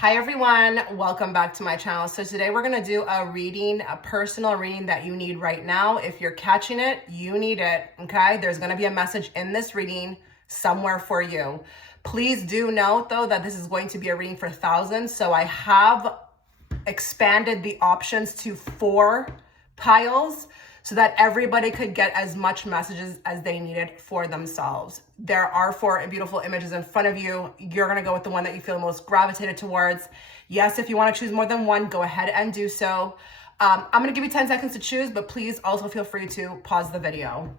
Hi everyone, welcome back to my channel. So today we're gonna do a reading, a personal reading that you need right now. If you're catching it, you need it, okay? There's gonna be a message in this reading somewhere for you. Please do note though that this is going to be a reading for thousands. So I have expanded the options to 4 piles so that everybody could get as much messages as they needed for themselves. There are 4 beautiful images in front of you. You're gonna go with the one that you feel most gravitated towards. Yes, if you wanna choose more than one, go ahead and do so. I'm gonna give you 10 seconds to choose, but please also feel free to pause the video.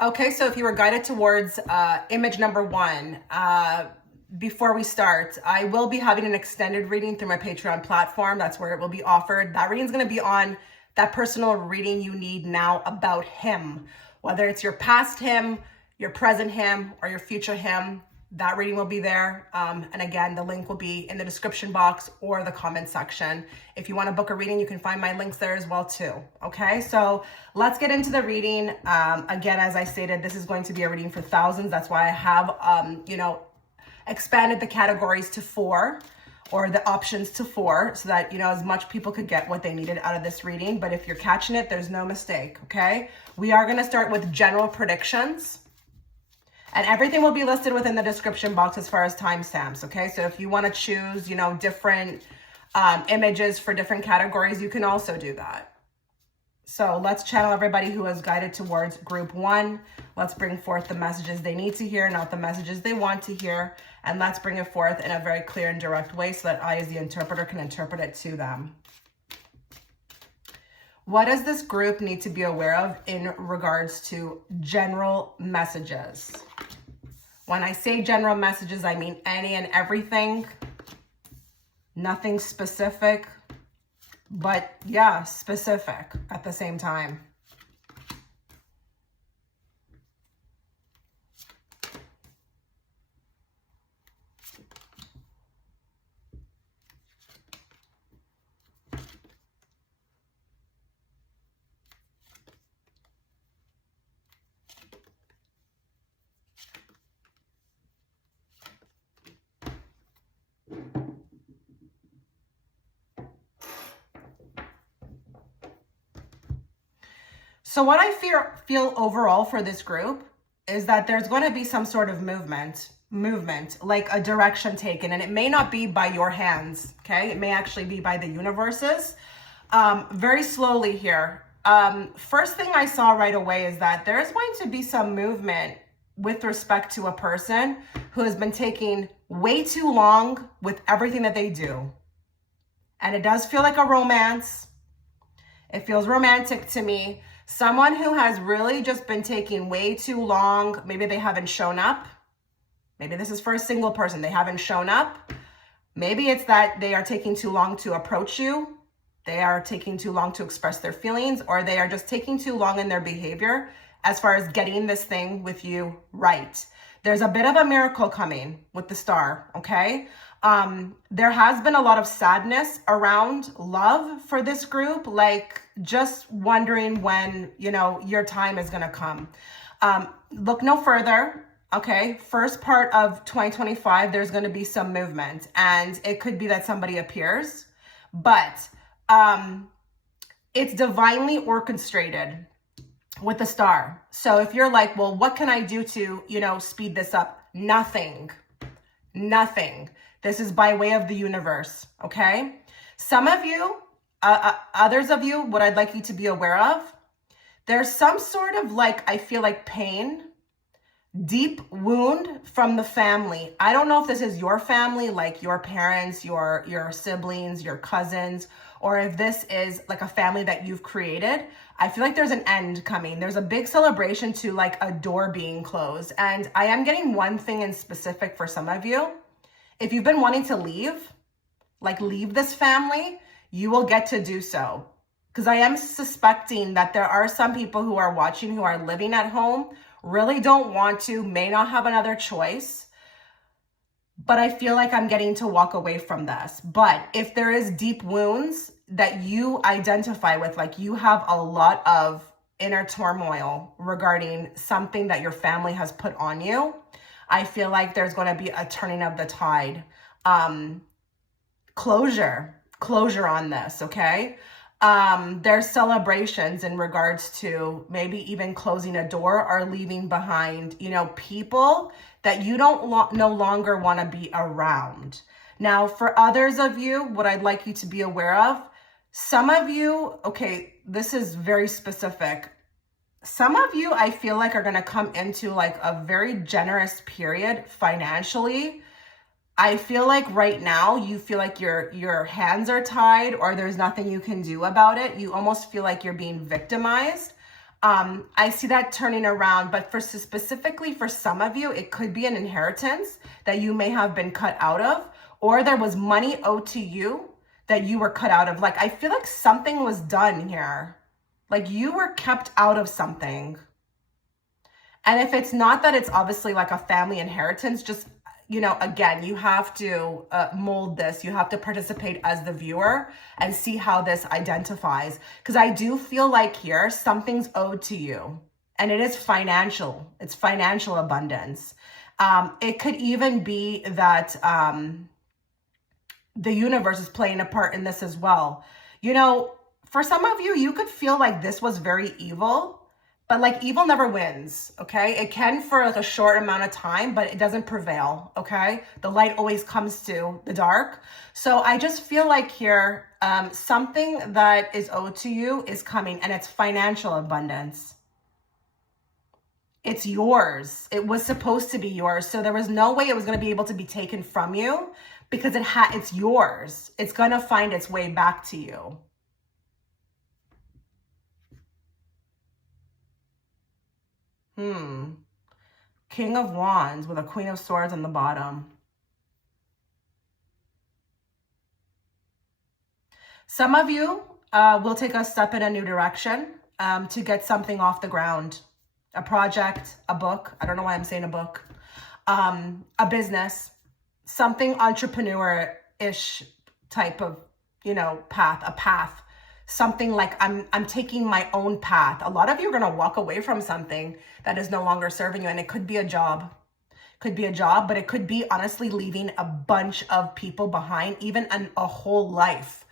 Okay, so if you were guided towards image number 1, before we start, I will be having an extended reading through my Patreon platform. That's where it will be offered. That reading is going to be on that personal reading you need now about him. Whether it's your past him, your present him, or your future him, that reading will be there. And again, the link will be in the description box or the comment section. If you want to book a reading, you can find my links there as well too. Okay, so let's get into the reading. Again, as I stated, this is going to be a reading for thousands. That's why I have, expanded the categories to 4, or the options to 4, so that, as much people could get what they needed out of this reading. But if you're catching it, there's no mistake, okay? We are going to start with general predictions. And everything will be listed within the description box as far as timestamps, okay? So if you want to choose, different images for different categories, you can also do that. So let's channel everybody who is guided towards group 1. Let's bring forth the messages they need to hear, not the messages they want to hear. And let's bring it forth in a very clear and direct way so that I, as the interpreter, can interpret it to them. What does this group need to be aware of in regards to general messages? When I say general messages, I mean any and everything, nothing specific, but yeah, specific at the same time. So what I feel overall for this group is that there's going to be some sort of movement, like a direction taken, and it may not be by your hands, okay? It may actually be by the universes. Very slowly here. First thing I saw right away is that there's going to be some movement with respect to a person who has been taking way too long with everything that they do. And it does feel like a romance. It feels romantic to me. Someone who has really just been taking way too long. Maybe they haven't shown up. Maybe this is for a single person. They haven't shown up. Maybe it's that they are taking too long to approach you. They are taking too long to express their feelings, or they are just taking too long in their behavior as far as getting this thing with you right. There's a bit of a miracle coming with the star, okay? There has been a lot of sadness around love for this group, like just wondering when, your time is going to come. Look no further, okay? First part of 2025, there's going to be some movement, and it could be that somebody appears, but it's divinely orchestrated with the star. So if you're like, well, what can I do to, speed this up? Nothing. This is by way of the universe, okay? Some of you, others of you, what I'd like you to be aware of, there's some sort of I feel like pain, deep wound from the family. I don't know if this is your family, like your parents, your siblings, your cousins, or if this is like a family that you've created. I feel like there's an end coming. There's a big celebration to like a door being closed. And I am getting one thing in specific for some of you. If you've been wanting to leave this family, you will get to do so. Because I am suspecting that there are some people who are watching who are living at home, really don't want to, may not have another choice. But I feel like I'm getting to walk away from this. But if there is deep wounds that you identify with, like you have a lot of inner turmoil regarding something that your family has put on you. I feel like there's going to be a turning of the tide. Closure on this, okay? There's celebrations in regards to maybe even closing a door or leaving behind, people that you don't no longer want to be around. Now, for others of you, what I'd like you to be aware of, some of you, okay, this is very specific. Some of you, I feel like, are going to come into like a very generous period financially. I feel like right now you feel like your hands are tied or there's nothing you can do about it. You almost feel like you're being victimized. I see that turning around, but specifically for some of you, it could be an inheritance that you may have been cut out of, or there was money owed to you that you were cut out of. Like, I feel like something was done here. Like you were kept out of something. And if it's not that, it's obviously like a family inheritance, just, again, you have to mold this. You have to participate as the viewer and see how this identifies. Because I do feel like here, something's owed to you. And it is financial. It's financial abundance. It could even be that the universe is playing a part in this as well. For some of you, you could feel like this was very evil. But like evil never wins, okay? It can for like a short amount of time, but it doesn't prevail, okay? The light always comes to the dark. So I just feel like here, something that is owed to you is coming, and it's financial abundance. It's yours. It was supposed to be yours. So there was no way it was going to be able to be taken from you because it's yours. It's going to find its way back to you. King of Wands with a Queen of Swords on the bottom. Some of you will take a step in a new direction to get something off the ground. A project, a book. I don't know why I'm saying a book. A business. Something entrepreneur-ish type of, path. A path. Something like I'm taking my own path. A lot of you are going to walk away from something that is no longer serving you. And it could be a job. Could be a job, but it could be honestly leaving a bunch of people behind, even a whole life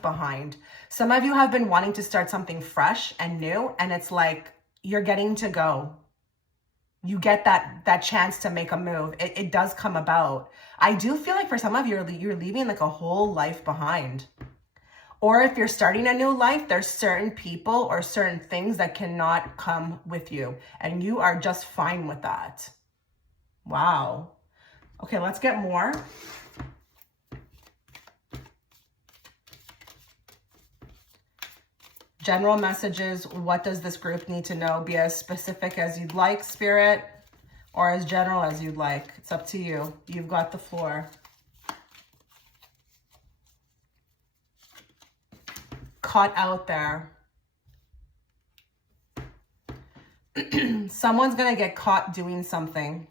behind. Some of you have been wanting to start something fresh and new, and it's like you're getting to go. You get that chance to make a move. It does come about. I do feel like for some of you, you're leaving like a whole life behind. Or if you're starting a new life, there's certain people or certain things that cannot come with you. And you are just fine with that. Wow. Okay, let's get more. General messages. What does this group need to know? Be as specific as you'd like, Spirit, or as general as you'd like. It's up to you. You've got the floor. Caught out there. Someone's going to get caught doing something.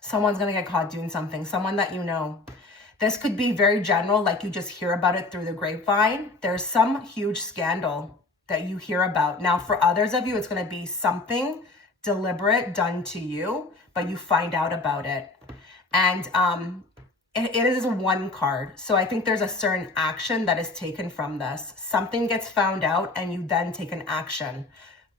Someone's going to get caught doing something. Someone that you know. This could be very general, like you just hear about it through the grapevine. There's some huge scandal that you hear about. Now, for others of you, it's going to be something deliberate done to you, but you find out about it. And it is a 1 card. So I think there's a certain action that is taken from this. Something gets found out and you then take an action.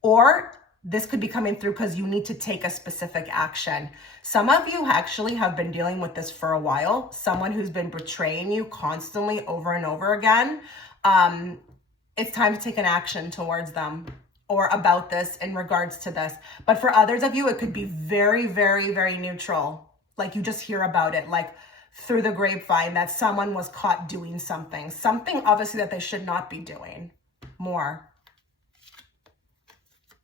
Or this could be coming through because you need to take a specific action. Some of you actually have been dealing with this for a while. Someone who's been betraying you constantly over and over again. It's time to take an action towards them or about this in regards to this. But for others of you, it could be very, very, very neutral. Like you just hear about it, like through the grapevine that someone was caught doing something. Something obviously that they should not be doing. More.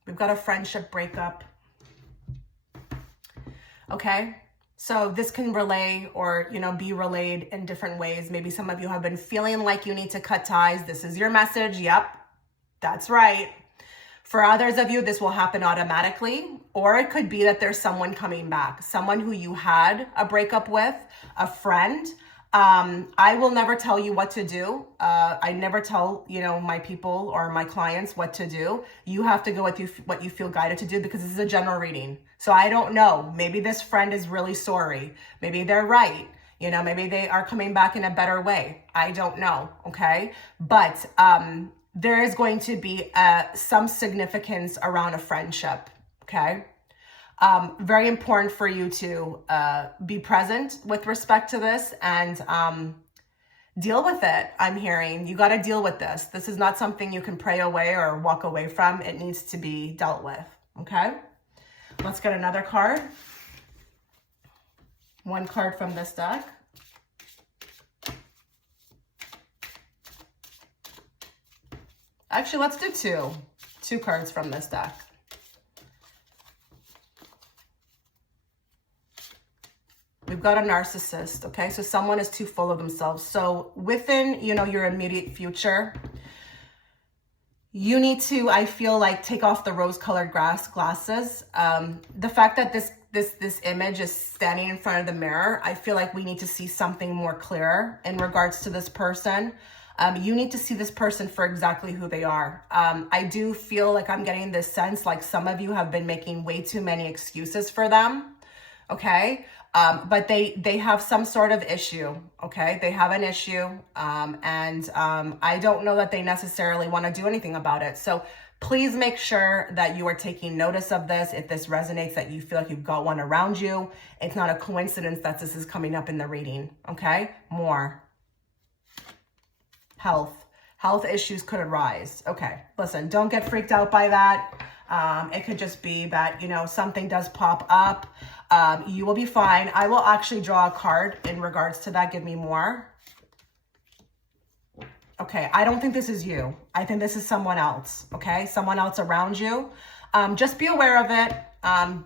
We've got a friendship breakup. Okay. So this can relay or, be relayed in different ways. Maybe some of you have been feeling like you need to cut ties. This is your message. Yep. That's right. For others of you, this will happen automatically, or it could be that there's someone coming back, someone who you had a breakup with, a friend, I will never tell you what to do. I never tell, my people or my clients what to do. You have to go with what you feel guided to do, because this is a general reading. So I don't know. Maybe this friend is really sorry. Maybe they're right. Maybe they are coming back in a better way. I don't know. Okay. But, there is going to be, some significance around a friendship. Okay. Very important for you to be present with respect to this and deal with it. I'm hearing you got to deal with this. This is not something you can pray away or walk away from. It needs to be dealt with. Okay. Let's get another card. One card from this deck. Actually, let's do two cards from this deck. We've got a narcissist, okay? So someone is too full of themselves. So within, your immediate future, you need to, I feel like, take off the rose-colored glasses. The fact that this image is standing in front of the mirror, I feel like we need to see something more clear in regards to this person. You need to see this person for exactly who they are. I do feel like I'm getting this sense like some of you have been making way too many excuses for them, okay? But they have some sort of issue, okay? They have an issue, and I don't know that they necessarily want to do anything about it. So please make sure that you are taking notice of this. If this resonates, that you feel like you've got one around you, it's not a coincidence that this is coming up in the reading, okay? More. Health issues could arise. Okay, listen, don't get freaked out by that. It could just be that, something does pop up. You will be fine. I will actually draw a card in regards to that. Give me more. Okay, I don't think this is you. I think this is someone else, okay? Someone else around you. Just be aware of it,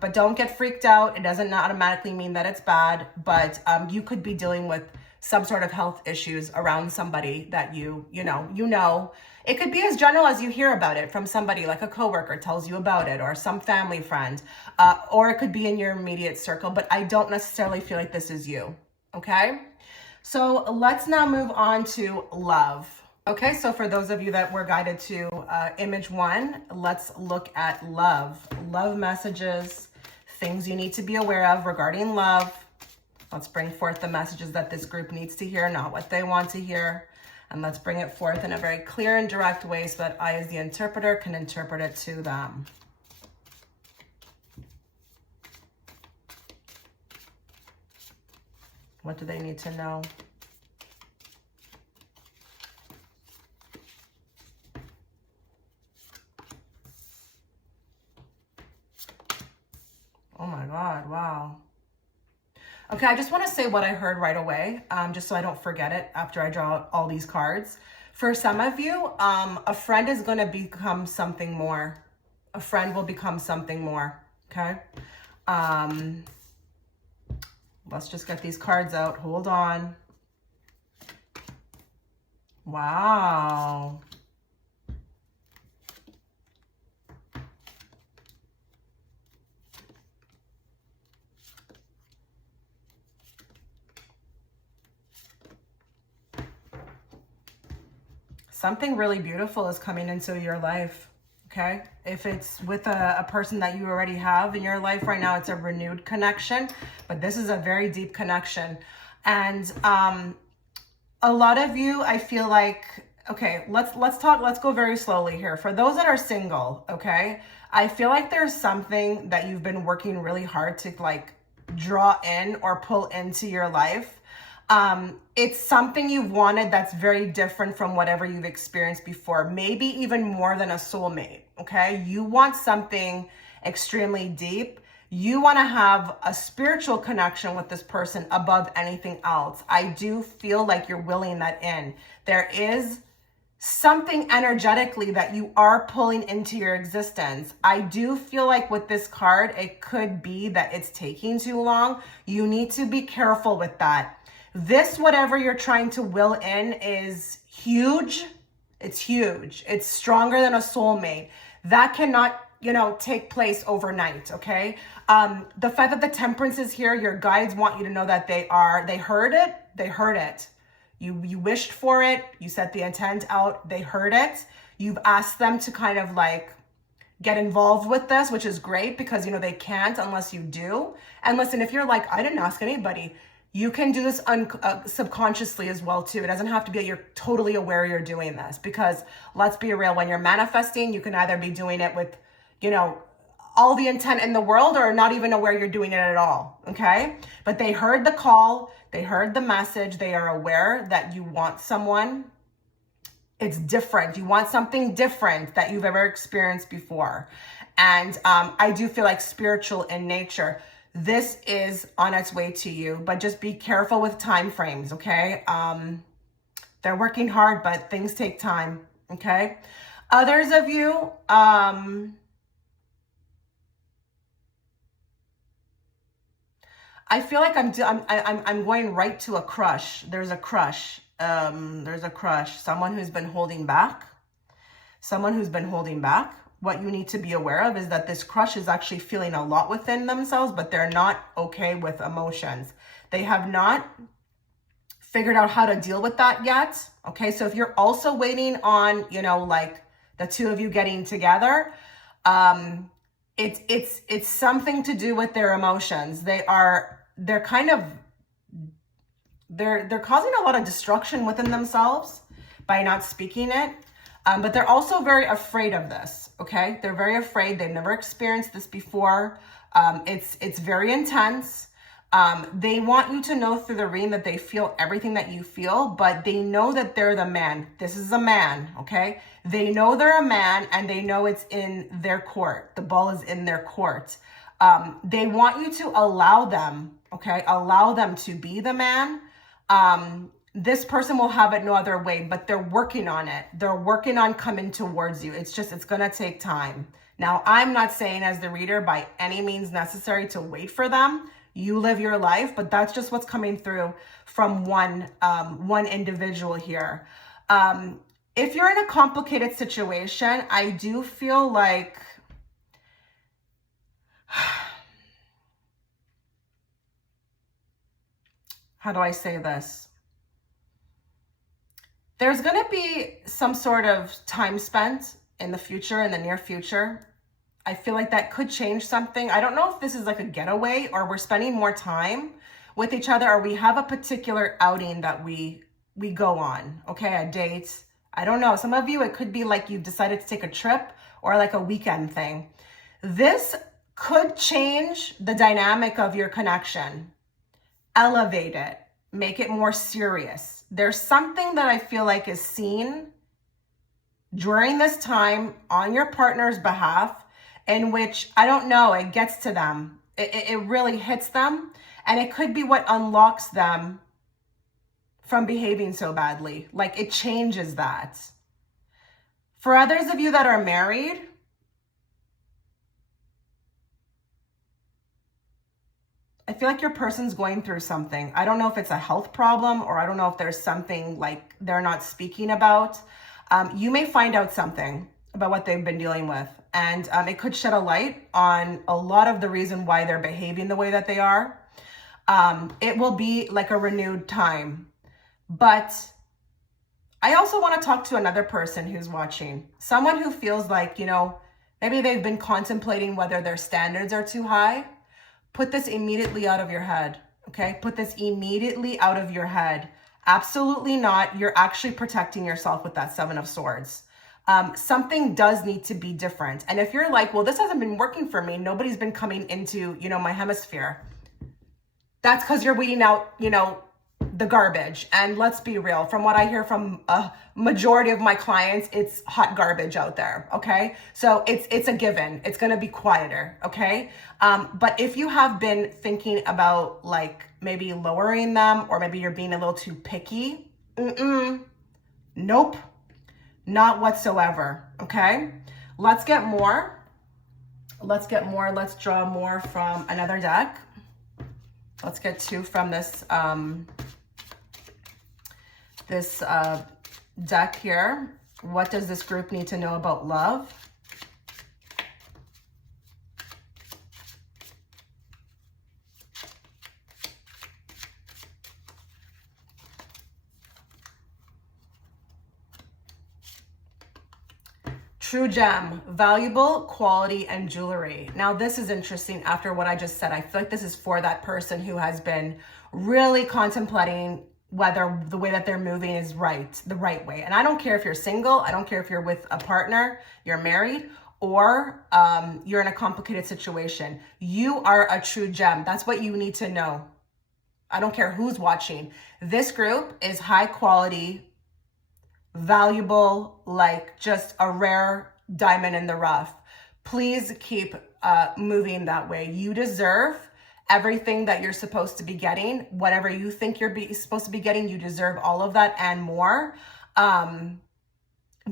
but don't get freaked out. It doesn't automatically mean that it's bad, but you could be dealing with some sort of health issues around somebody that you know. It could be as general as you hear about it from somebody, like a coworker tells you about it, or some family friend, or it could be in your immediate circle, but I don't necessarily feel like this is you, okay? So let's now move on to love. Okay, so for those of you that were guided to image 1, let's look at love. Love messages, things you need to be aware of regarding love. Let's bring forth the messages that this group needs to hear, not what they want to hear. And let's bring it forth in a very clear and direct way so that I, as the interpreter, can interpret it to them. What do they need to know? Oh my God, wow. Okay, I just want to say what I heard right away, just so I don't forget it after I draw all these cards. For some of you, a friend is going to become something more. A friend will become something more, okay? Let's just get these cards out. Hold on. Wow. Something really beautiful is coming into your life, okay? If it's with a person that you already have in your life right now, it's a renewed connection, but this is a very deep connection. And a lot of you, I feel like, okay, let's go very slowly here. For those that are single, okay, I feel like there's something that you've been working really hard to like draw in or pull into your life. It's something you've wanted that's very different from whatever you've experienced before, maybe even more than a soulmate, okay? You want something extremely deep. You want to have a spiritual connection with this person above anything else. I do feel like you're willing that in. There is something energetically that you are pulling into your existence. I do feel like with this card, it could be that it's taking too long. You need to be careful with that. This, whatever you're trying to will in, is huge. It's huge. It's stronger than a soulmate. That cannot, take place overnight, okay? The fact that the Temperance is here, your guides want you to know that they heard it. They heard it. You wished for it. You set the intent out. They heard it. You've asked them to kind of like get involved with this, which is great because, you know, they can't unless you do. And listen, if you're like, I didn't ask anybody, you can do this subconsciously as well too. It doesn't have to be that you're totally aware you're doing this, because let's be real, when you're manifesting, you can either be doing it with, you know, all the intent in the world or not even aware you're doing it at all, okay? But they heard the call, they heard the message, they are aware that you want someone. It's different. You want something different that you've ever experienced before. And I do feel like spiritual in nature. This is on its way to you, but just be careful with time frames, okay? They're working hard, but things take time, okay? Others of you, I feel like I'm going right to a crush. There's a crush. Someone who's been holding back. Someone who's been holding back. What you need to be aware of is that this crush is actually feeling a lot within themselves, but they're not okay with emotions. They have not figured out how to deal with that yet. Okay, so if you're also waiting on, you know, like the two of you getting together, it's something to do with their emotions. They're causing a lot of destruction within themselves by not speaking it. But they're also very afraid of this, okay? They're very afraid. They've never experienced this before. It's very intense. They want you to know through the reading that they feel everything that you feel, but they know that they're the man. This is a man, okay? They know they're a man, and they know it's in their court. The ball is in their court. They want you to allow them, okay? Allow them to be the man. This person will have it no other way, but they're working on it. They're working on coming towards you. It's going to take time. Now, I'm not saying as the reader by any means necessary to wait for them. You live your life, but that's just what's coming through from one individual here. If you're in a complicated situation, I do feel like how do I say this? There's going to be some sort of time spent in the future, in the near future. I feel like that could change something. I don't know if this is like a getaway or we're spending more time with each other, or we have a particular outing that we go on, okay, a date. I don't know. Some of you, it could be like you decided to take a trip or like a weekend thing. This could change the dynamic of your connection. Elevate it. Make it more serious. There's something that I feel like is seen during this time on your partner's behalf in which, I don't know, it gets to them. It really hits them. And it could be what unlocks them from behaving so badly. Like it changes that. For others of you that are married, I feel like your person's going through something. I don't know if it's a health problem, or I don't know if there's something like they're not speaking about. You may find out something about what they've been dealing with, and it could shed a light on a lot of the reason why they're behaving the way that they are. It will be like a renewed time. But I also want to talk to another person who's watching. Someone who feels like, you know, maybe they've been contemplating whether their standards are too high. Put this immediately out of your head, okay? Put this immediately out of your head. Absolutely not. You're actually protecting yourself with that Seven of Swords. Something does need to be different. And if you're like, well, this hasn't been working for me, nobody's been coming into, you know, my hemisphere. That's because you're weeding out, you know, the garbage. And let's be real, from what I hear from a majority of my clients, it's hot garbage out there, okay? So it's a given. It's going to be quieter, okay? But if you have been thinking about like maybe lowering them, or maybe you're being a little too picky, nope, not whatsoever, okay? Let's get more. Let's draw more from another deck. Let's get two from this deck here. What does this group need to know about love? True gem, valuable, quality, and jewelry. Now, this is interesting after what I just said. I feel like this is for that person who has been really contemplating whether the way that they're moving is right, the right way. And I don't care if you're single. I don't care if you're with a partner, you're married, or you're in a complicated situation. You are a true gem. That's what you need to know. I don't care who's watching. This group is high quality, valuable, like just a rare diamond in the rough. Please keep moving that way. You deserve everything that you're supposed to be getting. Whatever you think you're supposed to be getting, you deserve all of that and more.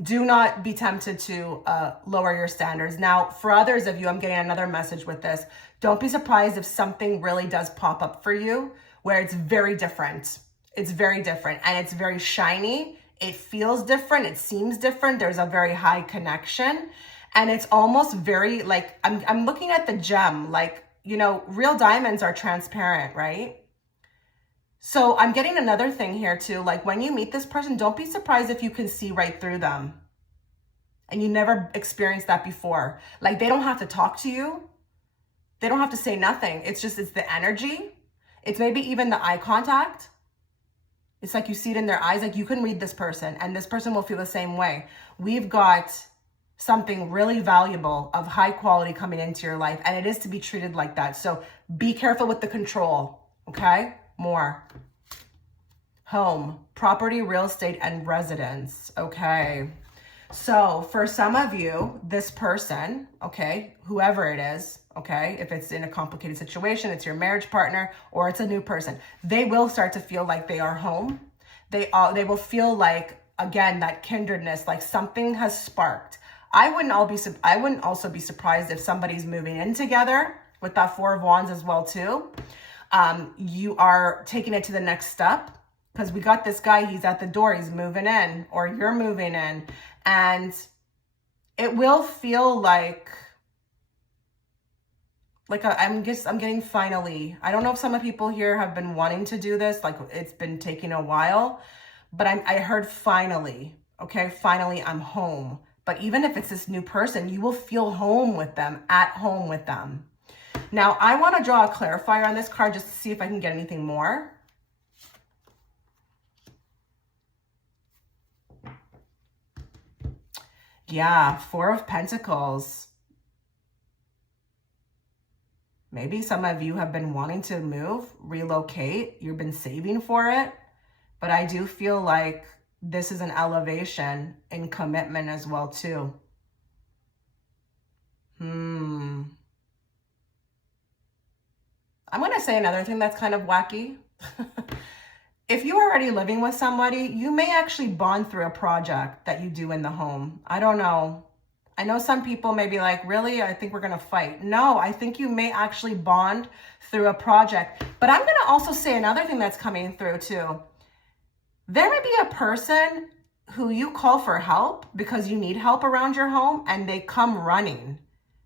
Do not be tempted to lower your standards. Now, for others of you, I'm getting another message with this. Don't be surprised if something really does pop up for you where it's very different. It's very different and it's very shiny. It feels different. It seems different. There's a very high connection. And it's almost very like, I'm looking at the gem, like, you know, real diamonds are transparent, right? So I'm getting another thing here too. Like when you meet this person, don't be surprised if you can see right through them. And you never experienced that before. Like they don't have to talk to you. They don't have to say nothing. It's the energy. It's maybe even the eye contact. It's like you see it in their eyes, like you can read this person and this person will feel the same way. We've got something really valuable of high quality coming into your life and it is to be treated like that. So be careful with the control, okay? More. Home, property, real estate, and residence, okay? So for some of you, this person, okay, whoever it is, okay, if it's in a complicated situation, it's your marriage partner or it's a new person, they will start to feel like they are home. They will feel like, again, that kindredness, like something has sparked. I wouldn't also be surprised if somebody's moving in together with that Four of Wands as well too. You are taking it to the next step because we got this guy, he's at the door, he's moving in or you're moving in. And it will feel like I'm getting finally. I don't know if some of people here have been wanting to do this, like it's been taking a while, but I heard finally, okay? Finally, I'm home. But even if it's this new person, you will feel home with them, at home with them. Now, I want to draw a clarifier on this card just to see if I can get anything more. Yeah, Four of Pentacles. Maybe some of you have been wanting to move, relocate. You've been saving for it. But I do feel like this is an elevation in commitment as well too. I'm going to say another thing that's kind of wacky. If you're already living with somebody, you may actually bond through a project that you do in the home. I don't know. I know some people may be like, really? I think we're going to fight. No, I think you may actually bond through a project. But I'm going to also say another thing that's coming through too. There may be a person who you call for help because you need help around your home and they come running.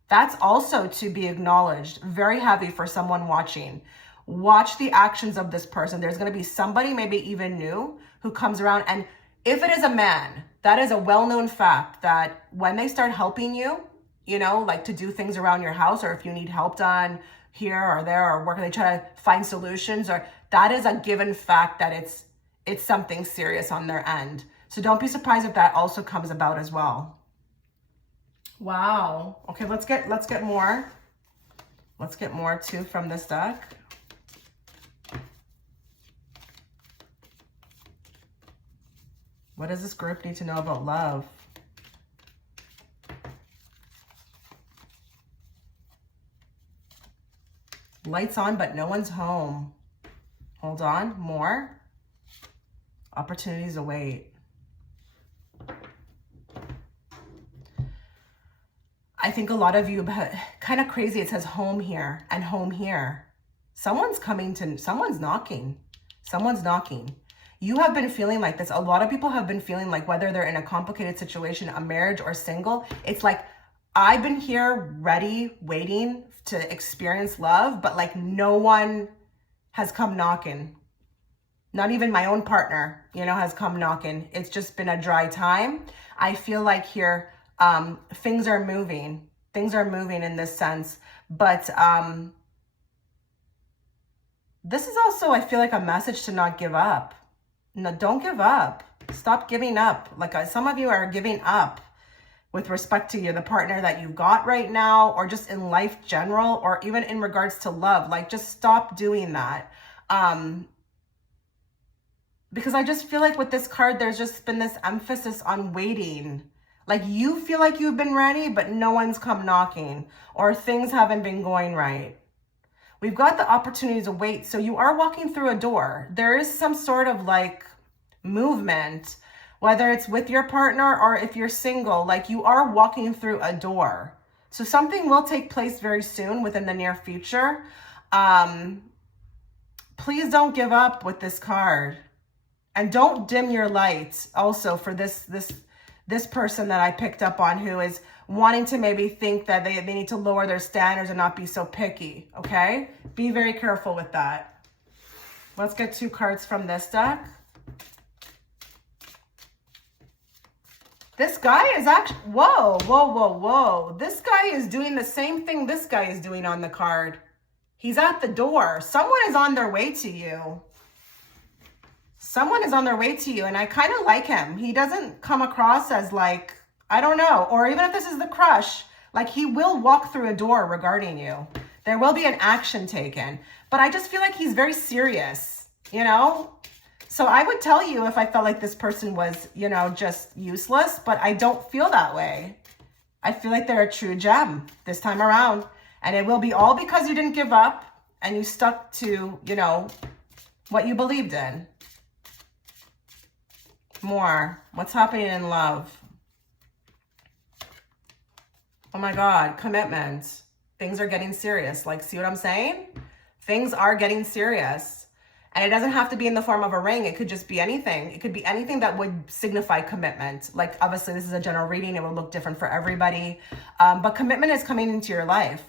That's also to be acknowledged. Very heavy for someone watching. Watch the actions of this person. There's going to be somebody, maybe even new, who comes around. And if it is a man, that is a well-known fact that when they start helping you, you know, like to do things around your house, or if you need help done here or there or work, they try to find solutions, or that is a given fact that it's something serious on their end. So don't be surprised if that also comes about as well. Wow. Okay, let's get more. Let's get more too from this deck. What does this group need to know about love? Lights on, but no one's home. Hold on, more. Opportunities await. I think a lot of you, kind of crazy, it says home here and home here. Someone's knocking. Someone's knocking. You have been feeling like this. A lot of people have been feeling like, whether they're in a complicated situation, a marriage or single, it's like, I've been here ready, waiting to experience love, but like no one has come knocking. Not even my own partner, you know, has come knocking. It's just been a dry time. I feel like here, things are moving. Things are moving in this sense. But this is also, I feel like, a message to not give up. No, don't give up. Stop giving up. Like some of you are giving up with respect to the partner that you got right now, or just in life general, or even in regards to love. Like, just stop doing that. Because I just feel like with this card, there's just been this emphasis on waiting. Like, you feel like you've been ready, but no one's come knocking, or things haven't been going right. We've got the opportunity to wait. So you are walking through a door. There is some sort of like movement, whether it's with your partner or if you're single, like you are walking through a door. So something will take place very soon within the near future. Please don't give up with this card, and don't dim your light also for this person that I picked up on, who is wanting to maybe think that they need to lower their standards and not be so picky, okay? Be very careful with that. Let's get 2 cards from this deck. This guy is actually, whoa. This guy is doing the same thing this guy is doing on the card. He's at the door. Someone is on their way to you. Someone is on their way to you, and I kind of like him. He doesn't come across as like, I don't know, or even if this is the crush, like he will walk through a door regarding you. There will be an action taken, but I just feel like he's very serious, you know? So I would tell you if I felt like this person was, you know, just useless, but I don't feel that way. I feel like they're a true gem this time around, and it will be all because you didn't give up and you stuck to, you know, what you believed in. More. What's happening in love? Oh my God, commitment. Things are getting serious. Like, see what I'm saying? Things are getting serious. And it doesn't have to be in the form of a ring. It could just be anything. It could be anything that would signify commitment. Like, obviously, this is a general reading. It will look different for everybody. But commitment is coming into your life.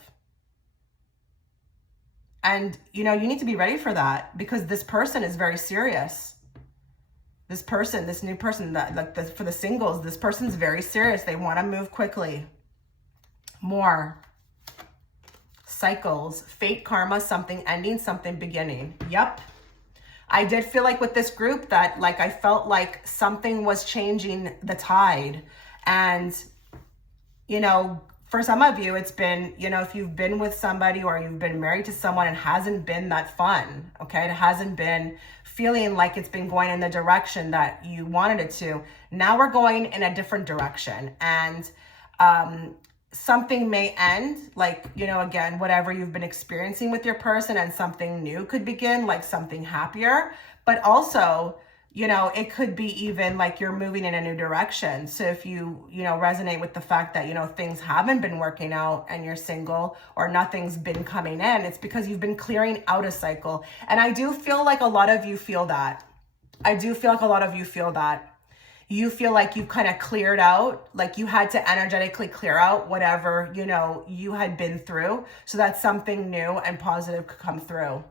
And, you know, you need to be ready for that, because this person is very serious. This person, this new person, that like this, for the singles, this person's very serious. They want to move quickly. More. Cycles, fate, karma, something ending, something beginning. Yep. I did feel like with this group that, like, I felt like something was changing the tide. And, you know, for some of you, it's been, you know, if you've been with somebody or you've been married to someone, it hasn't been that fun, okay? It hasn't been feeling like it's been going in the direction that you wanted it to. Now we're going in a different direction. And something may end, like, you know, again, whatever you've been experiencing with your person, and something new could begin, like something happier. But also, you know, it could be even like you're moving in a new direction. So if you know, resonate with the fact that, you know, things haven't been working out and you're single, or nothing's been coming in, it's because you've been clearing out a cycle. And I do feel like a lot of you feel that. I do feel like a lot of you feel that. You feel like you kind of cleared out, like you had to energetically clear out whatever, you know, you had been through, so that something new and positive could come through.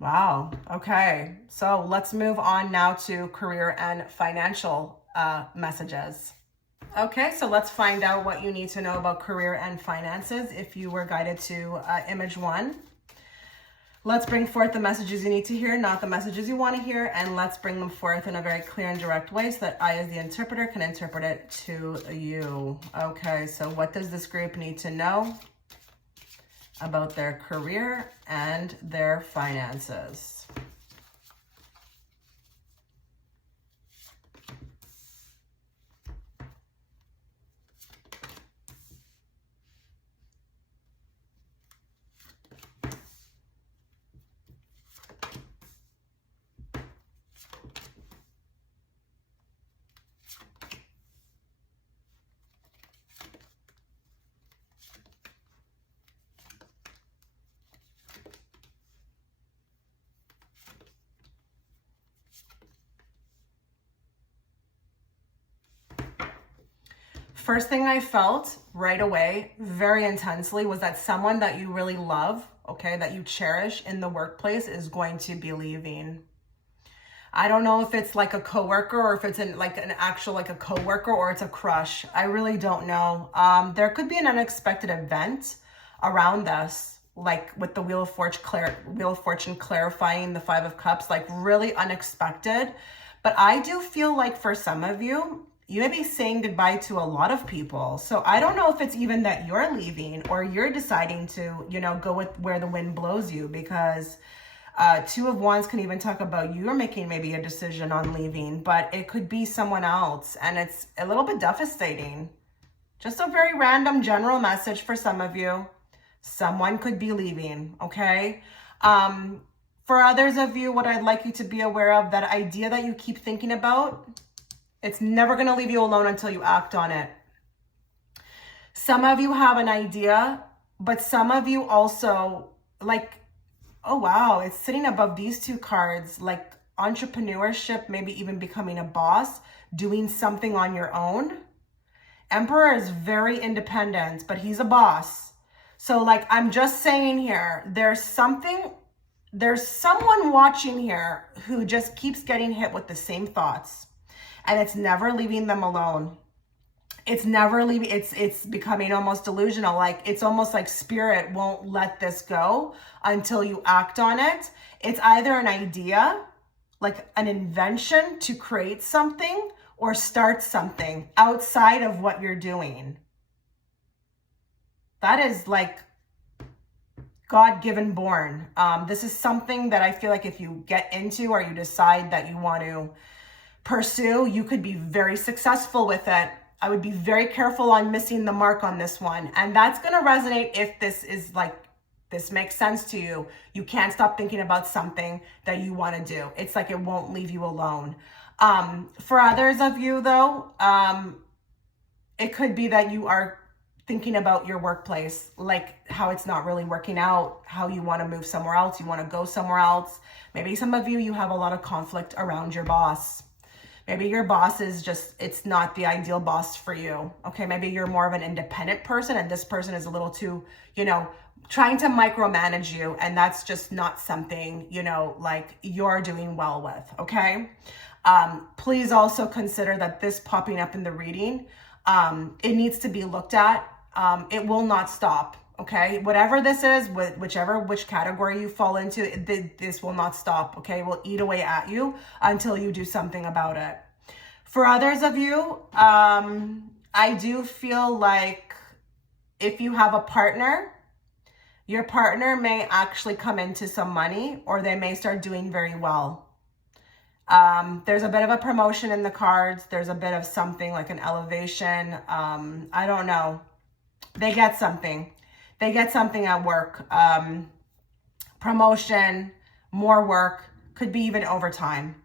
Wow. Okay. So let's move on now to career and financial messages. Okay. So let's find out what you need to know about career and finances if you were guided to image 1. Let's bring forth the messages you need to hear, not the messages you want to hear, and let's bring them forth in a very clear and direct way so that I, as the interpreter, can interpret it to you. Okay, so what does this group need to know about their career and their finances? First thing I felt right away, very intensely, was that someone that you really love, okay, that you cherish in the workplace, is going to be leaving. I don't know if it's like a coworker or if it's like an actual like a coworker or it's a crush. I really don't know. There could be an unexpected event around this, like with the Wheel of Fortune clarifying the Five of Cups, like really unexpected. But I do feel like for some of you, you may be saying goodbye to a lot of people. So I don't know if it's even that you're leaving or you're deciding to, you know, go with where the wind blows you, because Two of Wands can even talk about you're making maybe a decision on leaving, but it could be someone else, and it's a little bit devastating. Just a very random general message for some of you. Someone could be leaving, okay? For others of you, what I'd like you to be aware of, that idea that you keep thinking about, it's never going to leave you alone until you act on it. Some of you have an idea, but some of you also, like, oh wow, it's sitting above these two cards, like entrepreneurship, maybe even becoming a boss, doing something on your own. Emperor is very independent, but he's a boss. So like, I'm just saying here, there's someone watching here who just keeps getting hit with the same thoughts, and it's never leaving them alone. It's never leaving. It's becoming almost delusional. Like, it's almost like spirit won't let this go until you act on it. It's either an idea, like an invention to create something or start something outside of what you're doing. That is like God-given born. This is something that I feel like if you get into or you decide that you want to pursue, you could be very successful with it. I would be very careful on missing the mark on this one. And that's going to resonate if this is like, this makes sense to you. You can't stop thinking about something that you want to do. It's like it won't leave you alone. For others of you though, it could be that you are thinking about your workplace, like how it's not really working out, how you want to move somewhere else, you want to go somewhere else. Maybe some of you, you have a lot of conflict around your boss. Maybe your boss is just, it's not the ideal boss for you. Okay, maybe you're more of an independent person and this person is a little too, you know, trying to micromanage you, and that's just not something, you know, like you're doing well with, okay? Please also consider that this popping up in the reading, it needs to be looked at. It will not stop, okay? Whatever this is, which category you fall into, this will not stop, okay? It will eat away at you until you do something about it. For others of you, I do feel like if you have a partner, your partner may actually come into some money, or they may start doing very well. There's a bit of a promotion in the cards. There's a bit of something like an elevation. I don't know. They get something. They get something at work. Promotion, more work, could be even overtime.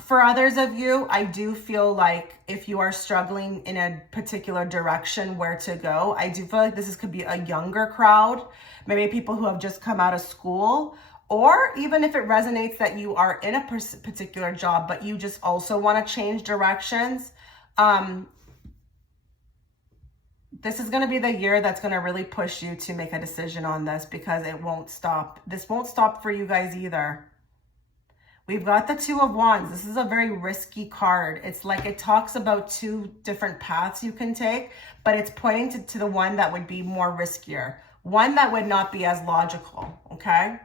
For others of you, I do feel like if you are struggling in a particular direction where to go, I do feel like this could be a younger crowd, maybe people who have just come out of school, or even if it resonates that you are in a particular job, but you just also want to change directions. This is going to be the year that's going to really push you to make a decision on this, because it won't stop. This won't stop for you guys either. We've got the Two of Wands. This is a very risky card. It's like it talks about two different paths you can take, but it's pointing to the one that would be more riskier, one that would not be as logical, okay?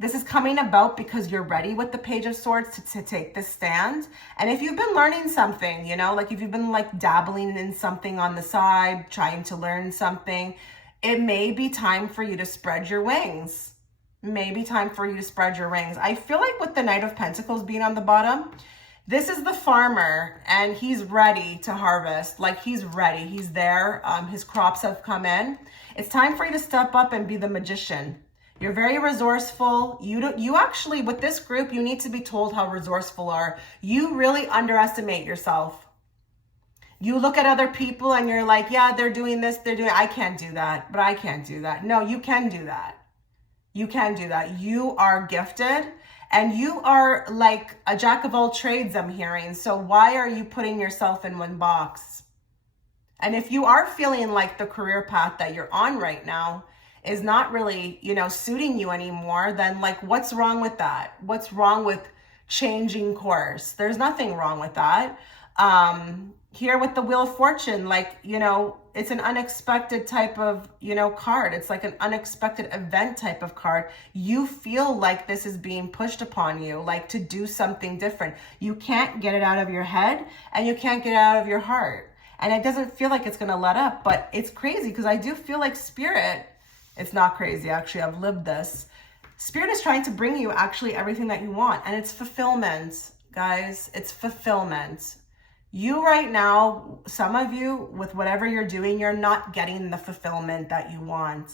This is coming about because you're ready with the Page of Swords to take this stand. And if you've been learning something, you know, like if you've been like dabbling in something on the side, trying to learn something, it may be time for you to spread your wings. Maybe time for you to spread your wings. I feel like with the Knight of Pentacles being on the bottom, this is the farmer and he's ready to harvest. Like he's ready, he's there. His crops have come in. It's time for you to step up and be the magician. You're very resourceful. You actually, with this group, you need to be told how resourceful are. You really underestimate yourself. You look at other people and you're like, yeah, they're doing this, I can't do that, but I can't do that. No, you can do that. You can do that. You are gifted and you are like a jack of all trades, I'm hearing. So why are you putting yourself in one box? And if you are feeling like the career path that you're on right now is not really, you know, suiting you anymore, then like, what's wrong with that? What's wrong with changing course. There's nothing wrong with that. Here with the Wheel of Fortune, like, you know, it's an unexpected type of, you know, card. It's like an unexpected event type of card. You feel like this is being pushed upon you, like to do something different. You can't get it out of your head and you can't get it out of your heart. And it doesn't feel like it's going to let up, but it's crazy because I do feel like Spirit, it's not crazy. Actually, I've lived this. Spirit is trying to bring you actually everything that you want. And it's fulfillment, guys. It's fulfillment. You right now, some of you, with whatever you're doing, you're not getting the fulfillment that you want.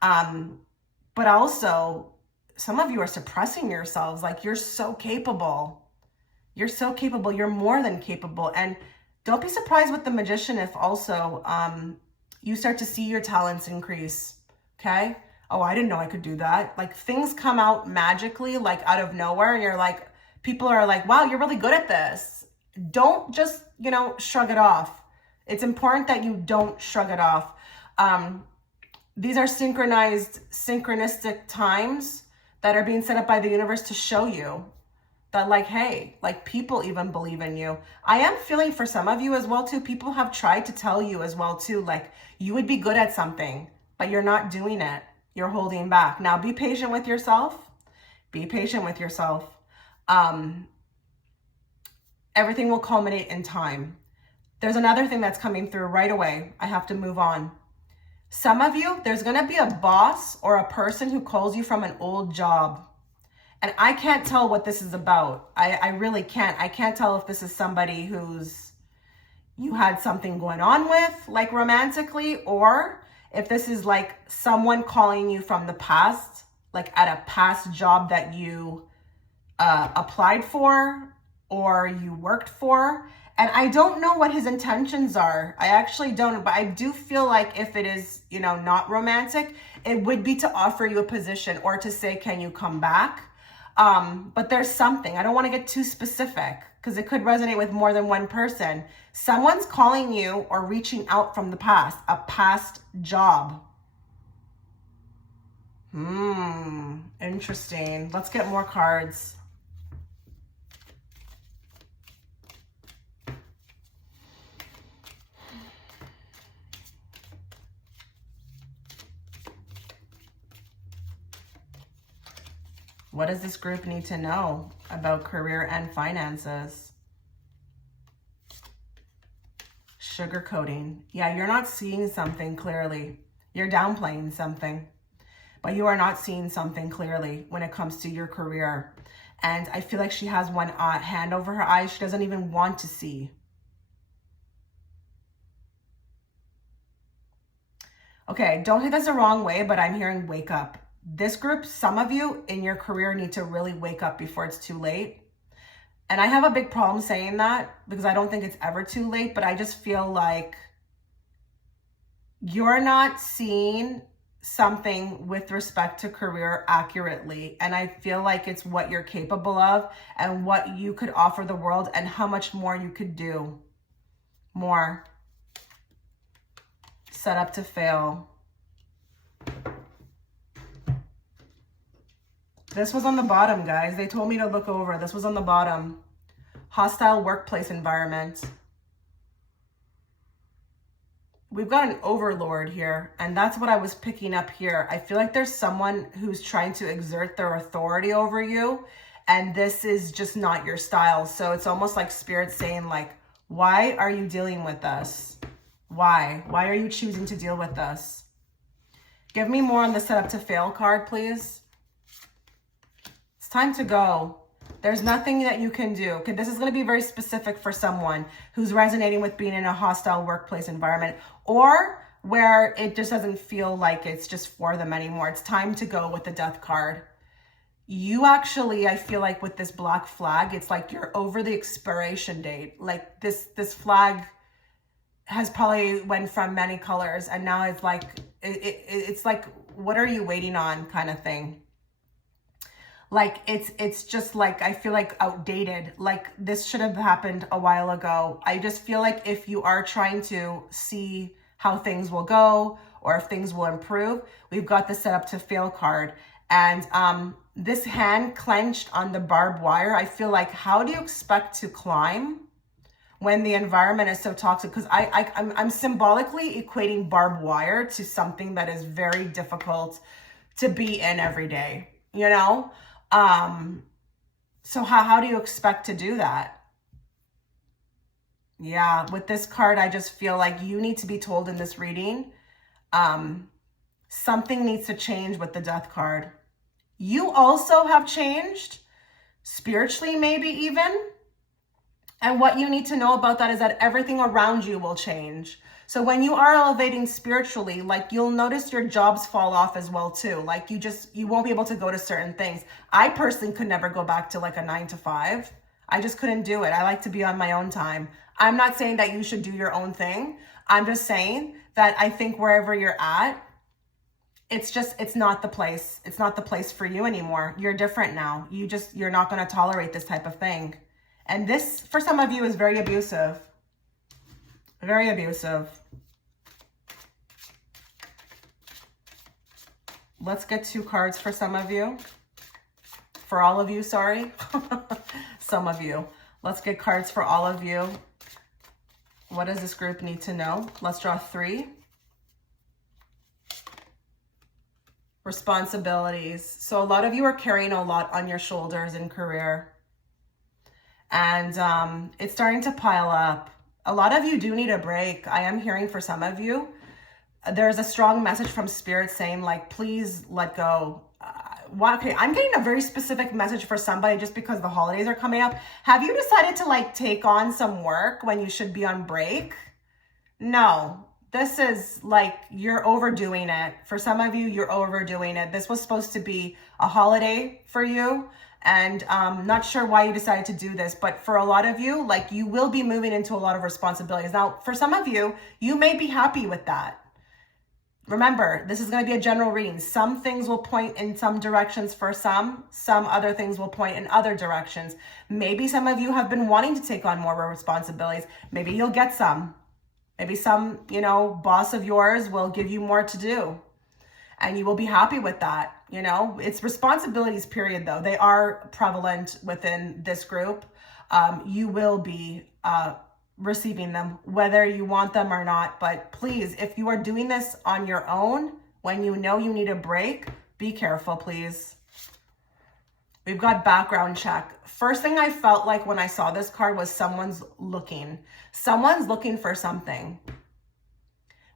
But also, some of you are suppressing yourselves. Like, you're so capable. You're so capable. You're more than capable. And don't be surprised with the Magician if also you start to see your talents increase. Okay? Oh, I didn't know I could do that. Like, things come out magically, like out of nowhere. And you're like, people are like, wow, you're really good at this. Don't just, you know, shrug it off. It's important that you don't shrug it off. These are synchronistic times that are being set up by the universe to show you that, like, hey, like, people even believe in you. I am feeling for some of you as well, too. People have tried to tell you as well, too, like, you would be good at something, but you're not doing it. You're holding back. Now, be patient with yourself. Be patient with yourself. Everything will culminate in time. There's another thing that's coming through right away. I have to move on. Some of you, there's going to be a boss or a person who calls you from an old job. And I can't tell what this is about. I really can't. I can't tell if this is somebody who's you had something going on with, like romantically, or if this is like someone calling you from the past, like at a past job that you applied for or you worked for. And I don't know what his intentions are. I actually don't, but I do feel like if it is, you know, not romantic, it would be to offer you a position or to say, can you come back? But there's something. I don't want to get too specific because it could resonate with more than one person. Someone's calling you or reaching out from the past, a past job. Interesting. Let's get more cards. What does this group need to know about career and finances? Sugarcoating. Yeah, you're not seeing something clearly. You're downplaying something, but you are not seeing something clearly when it comes to your career. And I feel like she has one hand over her eyes. She doesn't even want to see. Okay, don't take this the wrong way, but I'm hearing wake up. This group, some of you in your career need to really wake up before it's too late. And I have a big problem saying that because I don't think it's ever too late, but I just feel like you're not seeing something with respect to career accurately. And I feel like it's what you're capable of and what you could offer the world and how much more you could do. More. Set up to fail. This was on the bottom, guys. They told me to look over. This was on the bottom. Hostile workplace environment. We've got an overlord here, and that's what I was picking up here. I feel like there's someone who's trying to exert their authority over you, and this is just not your style. So it's almost like Spirit saying, like, why are you dealing with us? Why? Why are you choosing to deal with us? Give me more on the set up to fail card, please. It's time to go. There's nothing that you can do. Okay, this is going to be very specific for someone who's resonating with being in a hostile workplace environment or where it just doesn't feel like it's just for them anymore. It's time to go with the death card. You actually, I feel like with this black flag, it's like you're over the expiration date. Like this flag has probably went from many colors and now it's like, it's like, what are you waiting on kind of thing? Like, it's just like, I feel like outdated. Like this should have happened a while ago. I just feel like if you are trying to see how things will go or if things will improve, we've got the set up to fail card. And this hand clenched on the barbed wire, I feel like, how do you expect to climb when the environment is so toxic? Because I'm symbolically equating barbed wire to something that is very difficult to be in every day, you know? So how do you expect to do that? Yeah, with this card, I just feel like you need to be told in this reading, something needs to change with the Death card. You also have changed spiritually, maybe even. And what you need to know about that is that everything around you will change. So when you are elevating spiritually, like, you'll notice your jobs fall off as well too. Like, you won't be able to go to certain things. I personally could never go back to like a 9 to 5. I just couldn't do it. I like to be on my own time. I'm not saying that you should do your own thing. I'm just saying that I think wherever you're at, it's not the place. It's not the place for you anymore. You're different now. You're not going to tolerate this type of thing. And this, for some of you, is very abusive. Very abusive. Let's get 2 cards for some of you. For all of you, sorry. Some of you. Let's get cards for all of you. What does this group need to know? Let's draw 3. Responsibilities. So a lot of you are carrying a lot on your shoulders in career. And it's starting to pile up. A lot of you do need a break. I am hearing for some of you, there's a strong message from Spirit saying, like, please let go. Okay, I'm getting a very specific message for somebody just because the holidays are coming up. Have you decided to like take on some work when you should be on break? No, this is like, you're overdoing it. For some of you, you're overdoing it. This was supposed to be a holiday for you. And not sure why you decided to do this, but for a lot of you, like, you will be moving into a lot of responsibilities. Now, for some of you, you may be happy with that. Remember, this is going to be a general reading. Some things will point in some directions for some other things will point in other directions. Maybe some of you have been wanting to take on more responsibilities. Maybe you'll get some. Maybe some, boss of yours will give you more to do. And you will be happy with that. It's responsibilities, period, though. They are prevalent within this group. You will be receiving them, whether you want them or not. But please, if you are doing this on your own, when you know you need a break, be careful, please. We've got background check. First thing I felt like when I saw this card was someone's looking. Someone's looking for something.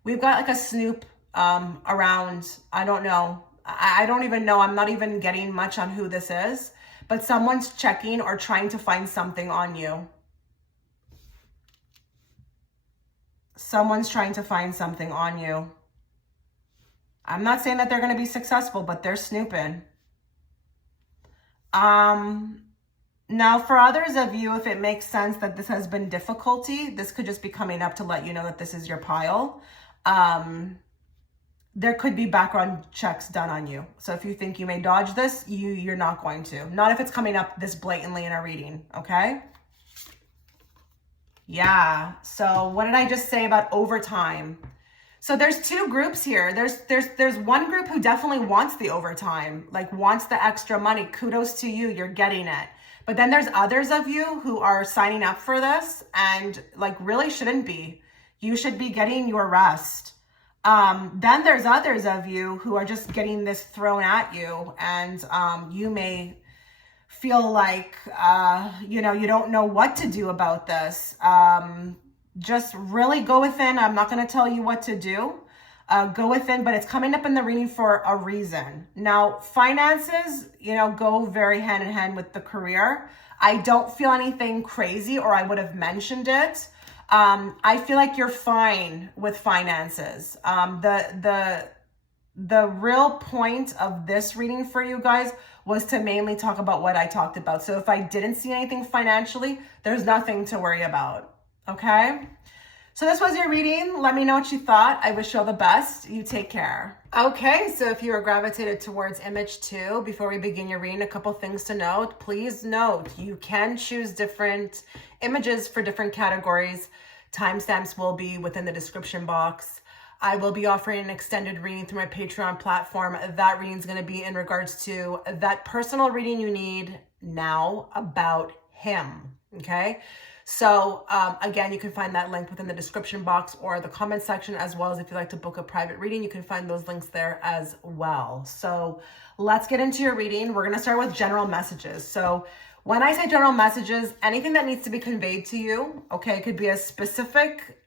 We've got like a snoop around, I don't know. I don't even know. I'm not even getting much on who this is, but someone's checking or trying to find something on you. Someone's trying to find something on you. I'm not saying that they're going to be successful, but they're snooping. Now for others of you, if it makes sense that this has been difficulty, this could just be coming up to let you know that this is your pile. There could be background checks done on you. So if you think you may dodge this, you're not going to. Not if it's coming up this blatantly in a reading, okay? Yeah, so what did I just say about overtime? So there's 2 groups here. There's one group who definitely wants the overtime, like wants the extra money. Kudos to you, you're getting it. But then there's others of you who are signing up for this and like really shouldn't be. You should be getting your rest. Then there's others of you who are just getting this thrown at you, and you may feel like, you don't know what to do about this. Just really go within. I'm not going to tell you what to do. Go within, but it's coming up in the reading for a reason. Now, finances, go very hand in hand with the career. I don't feel anything crazy, or I would have mentioned it. I feel like you're fine with finances. The real point of this reading for you guys was to mainly talk about what I talked about. So if I didn't see anything financially, there's nothing to worry about. Okay? So this was your reading. Let me know what you thought. I wish you all the best. You take care. Okay, so if you are gravitated towards image 2, before we begin your reading, a couple things to note. Please note, you can choose different images for different categories. Timestamps will be within the description box. I will be offering an extended reading through my Patreon platform. That reading is going to be in regards to that personal reading you need now about him. Okay. So again, you can find that link within the description box or the comment section, as well as if you'd like to book a private reading, you can find those links there as well. So let's get into your reading. We're going to start with general messages. So when I say general messages, anything that needs to be conveyed to you, okay, it could be as specific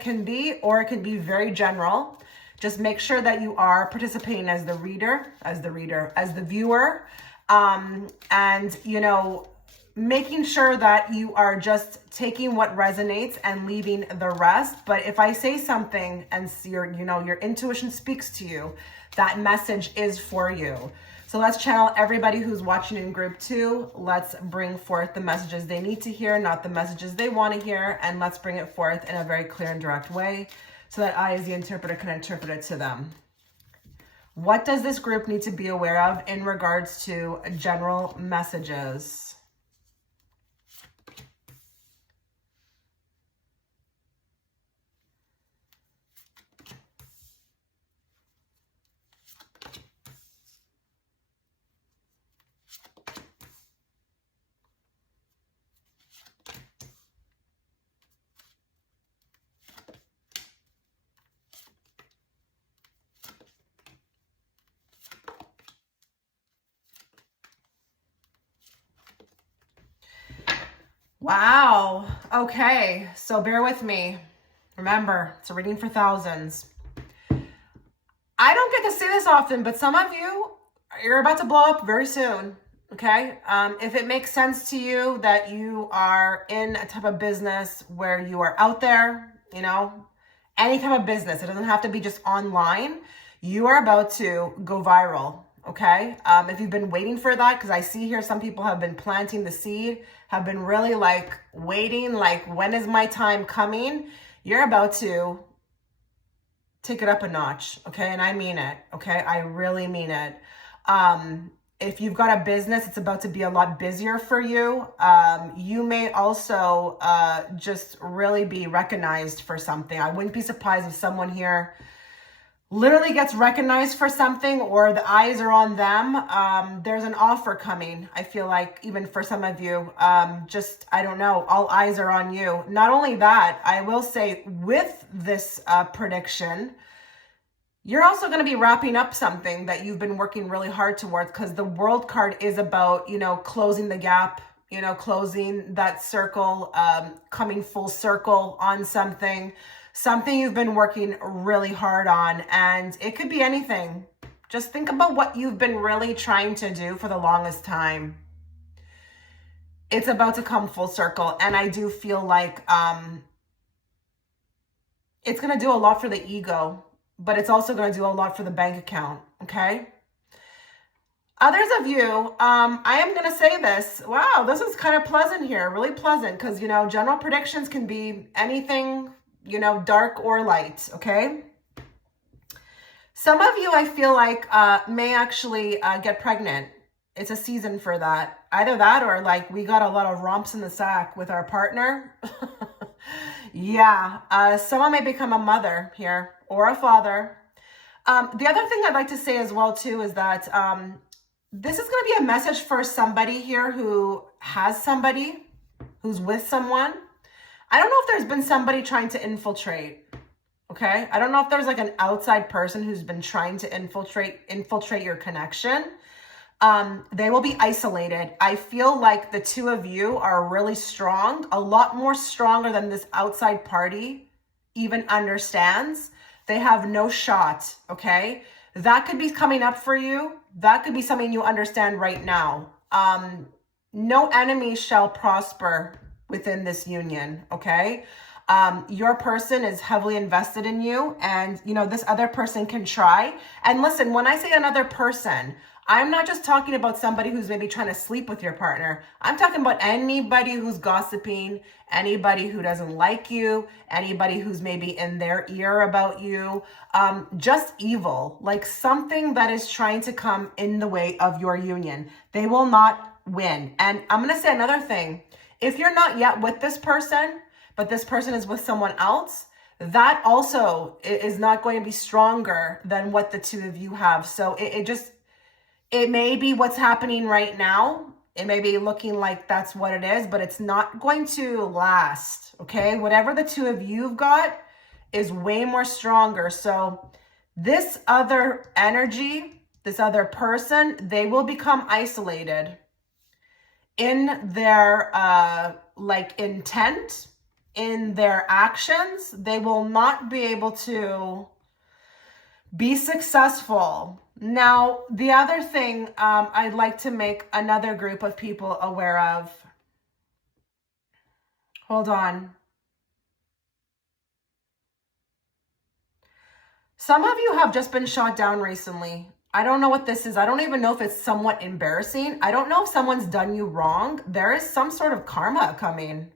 can be, or it can be very general. Just make sure that you are participating as the reader, as the viewer, and, you know, making sure that you are just taking what resonates and leaving the rest. But if I say something and your intuition speaks to you, that message is for you. So let's channel everybody who's watching in group 2. Let's bring forth the messages they need to hear, not the messages they want to hear. And let's bring it forth in a very clear and direct way so that I, as the interpreter, can interpret it to them. What does this group need to be aware of in regards to general messages? Wow. Okay. So bear with me. Remember, it's a reading for thousands. I don't get to say this often, but some of you, you're about to blow up very soon. Okay. If it makes sense to you that you are in a type of business where you are out there, you know, any type of business, it doesn't have to be just online. You are about to go viral. Okay. If you've been waiting for that, because I see here some people have been planting the seed, have been really like waiting, like, when is my time coming? You're about to take it up a notch. Okay. And I mean it. Okay. I really mean it. If you've got a business, it's about to be a lot busier for you. You may also just really be recognized for something. I wouldn't be surprised if someone here literally gets recognized for something, or the eyes are on them. There's an offer coming. I feel like even for some of you, I don't know, all eyes are on you. Not only that, I will say with this prediction, you're also going to be wrapping up something that you've been working really hard towards, because the World card is about, you know, closing the gap, you know, closing that circle, coming full circle on something you've been working really hard on. And it could be anything. Just think about what you've been really trying to do for the longest time. It's about to come full circle. And I do feel like it's going to do a lot for the ego, but it's also going to do a lot for the bank account. Okay. Others of you, I am going to say this. Wow, this is kind of pleasant here. Really pleasant. Because, you know, general predictions can be anything, you know, dark or light. Okay. Some of you, I feel like, may actually get pregnant. It's a season for that. Either that, or like we got a lot of romps in the sack with our partner. Yeah. Someone may become a mother here, or a father. The other thing I'd like to say as well too is that this is going to be a message for somebody here who has somebody, who's with someone. I don't know if there's been somebody trying to infiltrate. Okay. I don't know if there's like an outside person who's been trying to infiltrate your connection. They will be isolated. I feel like the two of you are really strong, a lot more stronger than this outside party even understands. They have no shot. Okay. That could be coming up for you. That could be something you understand right now. No enemy shall prosper within this union. Okay. Your person is heavily invested in you, and you know, this other person can try. And listen, when I say another person, I'm not just talking about somebody who's maybe trying to sleep with your partner. I'm talking about anybody who's gossiping, anybody who doesn't like you, anybody who's maybe in their ear about you, just evil, like something that is trying to come in the way of your union. They will not win. And I'm going to say another thing. If you're not yet with this person, but this person is with someone else, that also is not going to be stronger than what the two of you have. So it may be what's happening right now. It may be looking like that's what it is, but it's not going to last, okay? Whatever the two of you've got is way more stronger. So this other energy, this other person, they will become isolated in their like intent, in their actions. They will not be able to be successful. Now, the other thing I'd like to make another group of people aware of. Hold on. Some of you have just been shot down recently. I don't know what this is. I don't even know if it's somewhat embarrassing. I don't know if someone's done you wrong. There is some sort of karma coming.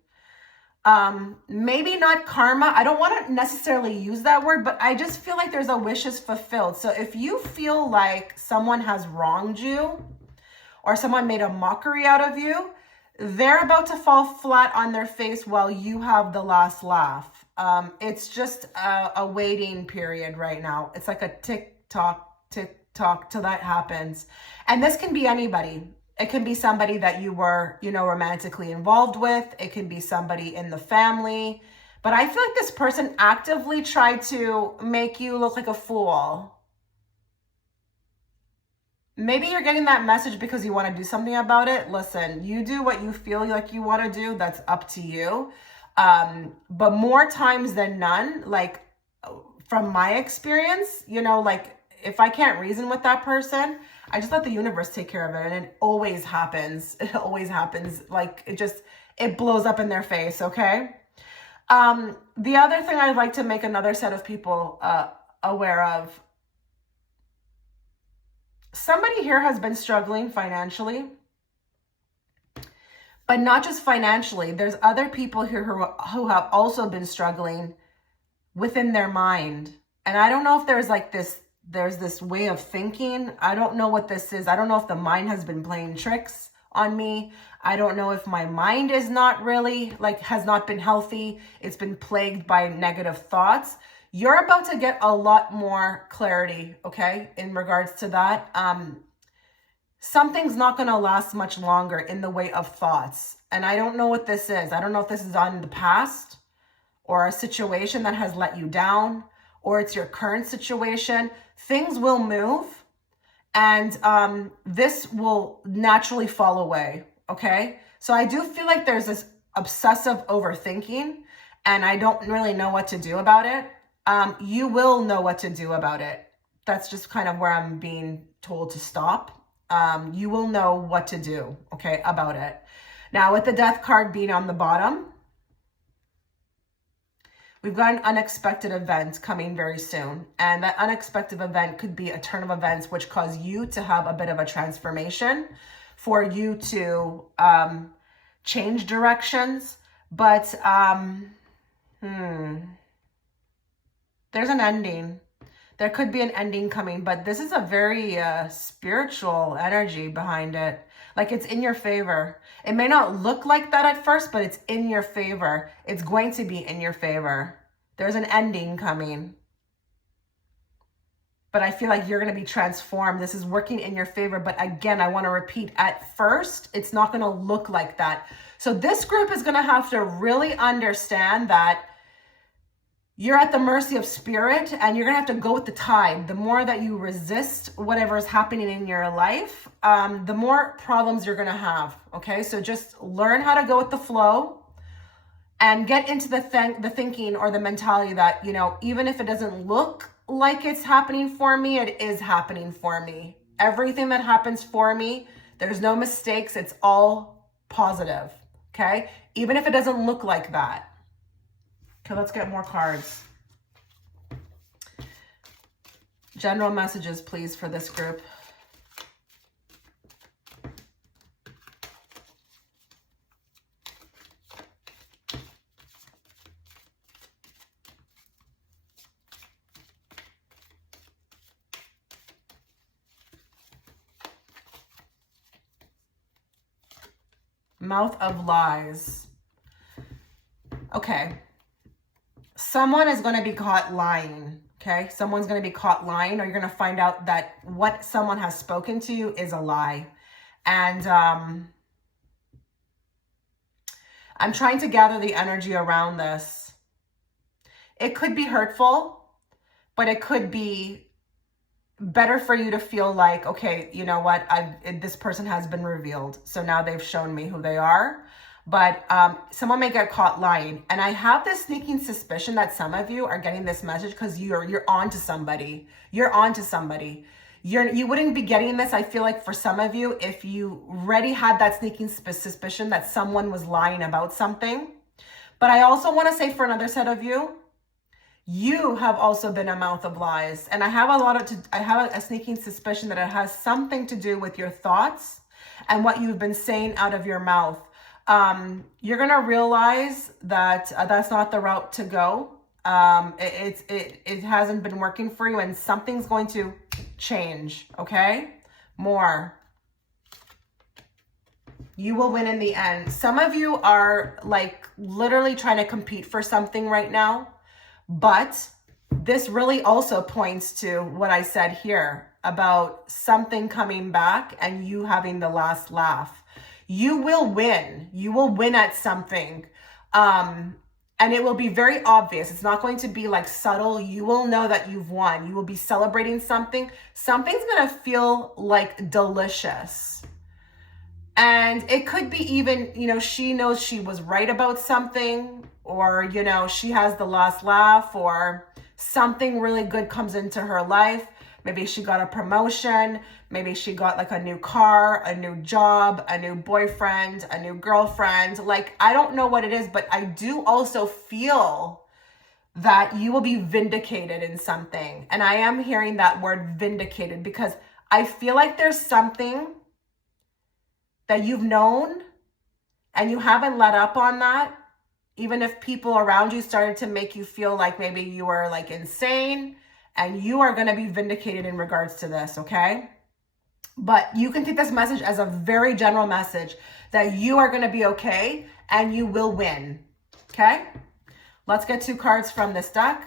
Maybe not karma. I don't want to necessarily use that word, but I just feel like there's a wishes fulfilled. So if you feel like someone has wronged you or someone made a mockery out of you, they're about to fall flat on their face while you have the last laugh. It's just a waiting period right now. It's like a tick-tock till that happens. And this can be anybody. It can be somebody that you were, romantically involved with. It can be somebody in the family. But I feel like this person actively tried to make you look like a fool. Maybe you're getting that message because you want to do something about it. Listen, you do what you feel like you want to do. That's up to you. But more times than none, like from my experience, like if I can't reason with that person, I just let the universe take care of it. And it always happens. It always happens. Like it blows up in their face. Okay. The other thing I'd like to make another set of people, aware of. Somebody here has been struggling financially, but not just financially. There's other people here who have also been struggling within their mind. And I don't know if there's this way of thinking. I don't know what this is. I don't know if the mind has been playing tricks on me. I don't know if my mind is not really, has not been healthy. It's been plagued by negative thoughts. You're about to get a lot more clarity, okay, in regards to that. Something's not going to last much longer in the way of thoughts. And I don't know what this is. I don't know if this is on the past or a situation that has let you down, or it's your current situation. Things will move, and this will naturally fall away, okay? So I do feel like there's this obsessive overthinking, and I don't really know what to do about it. You will know what to do about it. That's just kind of where I'm being told to stop. You will know what to do, okay, about it. Now, with the death card being on the bottom, we've got an unexpected event coming very soon. And that unexpected event could be a turn of events which cause you to have a bit of a transformation, for you to change directions. But there's an ending. There could be an ending coming, but this is a very spiritual energy behind it. Like, it's in your favor. It may not look like that at first, but it's in your favor. It's going to be in your favor. There's an ending coming. But I feel like you're going to be transformed. This is working in your favor. But again, I want to repeat, at first, it's not going to look like that. So this group is going to have to really understand that you're at the mercy of spirit, and you're going to have to go with the tide. The more that you resist whatever is happening in your life, the more problems you're going to have. Okay, so just learn how to go with the flow and get into the thinking or the mentality that, even if it doesn't look like it's happening for me, it is happening for me. Everything that happens for me, there's no mistakes. It's all positive. Okay, even if it doesn't look like that. Okay, let's get more cards. General messages, please, for this group. Mouth of lies. Okay. someone is going to be caught lying. Okay. Someone's going to be caught lying, or you're going to find out that what someone has spoken to you is a lie. And, I'm trying to gather the energy around this. It could be hurtful, but it could be better for you to feel like, okay, you know what, this person has been revealed. So now they've shown me who they are. But someone may get caught lying. And I have this sneaking suspicion that some of you are getting this message because you're on to somebody. You're on to somebody. You wouldn't be getting this, I feel like, for some of you, if you already had that sneaking suspicion that someone was lying about something. But I also want to say, for another set of you, you have also been a mouth of lies. And I have a sneaking suspicion that it has something to do with your thoughts and what you've been saying out of your mouth. You're going to realize that that's not the route to go. It hasn't been working for you, and something's going to change. Okay. More. You will win in the end. Some of you are like literally trying to compete for something right now, but this really also points to what I said here about something coming back and you having the last laugh. You will win. You will win at something. And it will be very obvious. It's not going to be like subtle. You will know that you've won. You will be celebrating something. Something's going to feel like delicious. And it could be even, she knows she was right about something, or, she has the last laugh, or something really good comes into her life. Maybe she got a promotion. Maybe she got like a new car, a new job, a new boyfriend, a new girlfriend. Like, I don't know what it is, but I do also feel that you will be vindicated in something. And I am hearing that word vindicated because I feel like there's something that you've known and you haven't let up on that. Even if people around you started to make you feel like maybe you were like insane, and you are going to be vindicated in regards to this, okay? But you can take this message as a very general message that you are going to be okay and you will win, okay? Let's get 2 cards from this deck.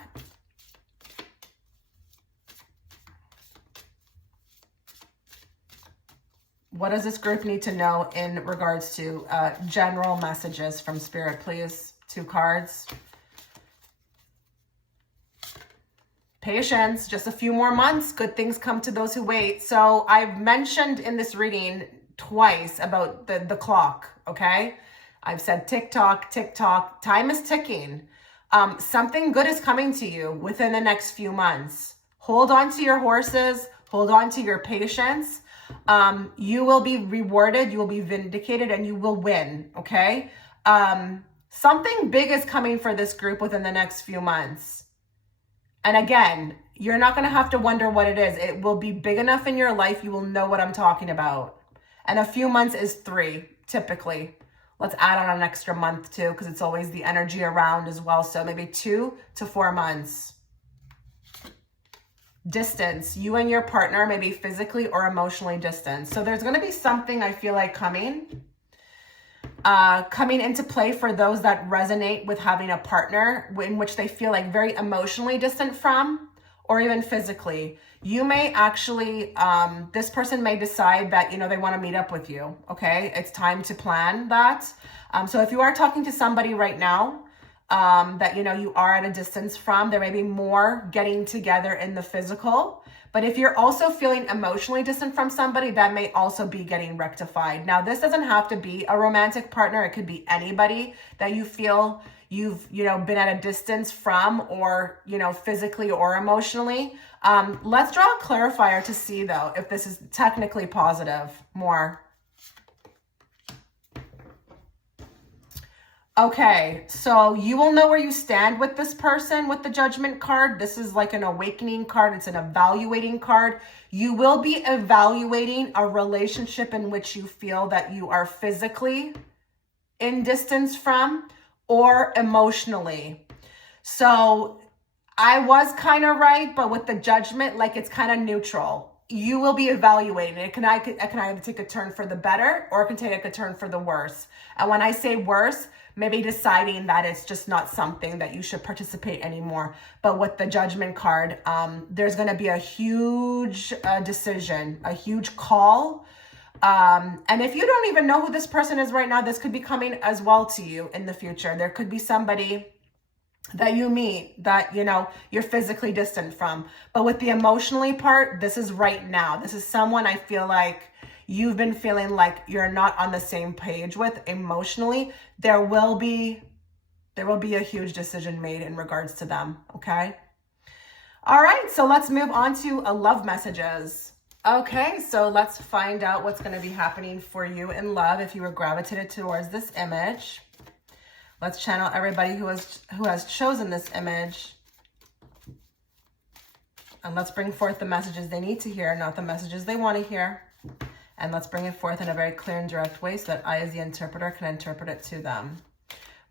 What does this group need to know in regards to general messages from Spirit, please? 2 cards. Patience, just a few more months. Good things come to those who wait. So I've mentioned in this reading twice about the clock, okay? I've said tick tock, time is ticking. Something good is coming to you within the next few months. Hold on to your horses, hold on to your patience. You will be rewarded, you will be vindicated, and you will win, okay? Something big is coming for this group within the next few months. And again, you're not going to have to wonder what it is. It will be big enough in your life. You will know what I'm talking about. And a few months is 3, typically. Let's add on an extra month too, because it's always the energy around as well. So maybe 2 to 4 months. Distance. You and your partner may be physically or emotionally distant. So there's going to be something I feel like coming into play for those that resonate with having a partner in which they feel like very emotionally distant from, or even physically. You may actually, this person may decide that, they want to meet up with you. Okay. It's time to plan that. So if you are talking to somebody right now, that, you are at a distance from, there may be more getting together in the physical. But if you're also feeling emotionally distant from somebody, that may also be getting rectified. Now, this doesn't have to be a romantic partner. It could be anybody that you feel you've, been at a distance from, or, physically or emotionally. Let's draw a clarifier to see, though, if this is technically positive. More. Okay, so you will know where you stand with this person with the Judgment card. This is like an awakening card. It's an evaluating card. You will be evaluating a relationship in which you feel that you are physically in distance from, or emotionally. So I was kind of right, but with the Judgment, like, it's kind of neutral. You will be evaluating. It can either take a turn for the better, or it can take a turn for the worse. And when I say worse, maybe deciding that it's just not something that you should participate anymore. But with the Judgment card, there's going to be a huge decision, a huge call. And if you don't even know who this person is right now, this could be coming as well to you in the future. There could be somebody that you meet that, you know, you're physically distant from. But with the emotionally part, this is right now. This is someone I feel like you've been feeling like you're not on the same page with emotionally. There will be a huge decision made in regards to them, okay? All right, so let's move on to love messages. Okay, so let's find out what's going to be happening for you in love if you were gravitated towards this image. Let's channel everybody who has chosen this image. And let's bring forth the messages they need to hear, not the messages they want to hear. And let's bring it forth in a very clear and direct way so that I, as the interpreter, can interpret it to them.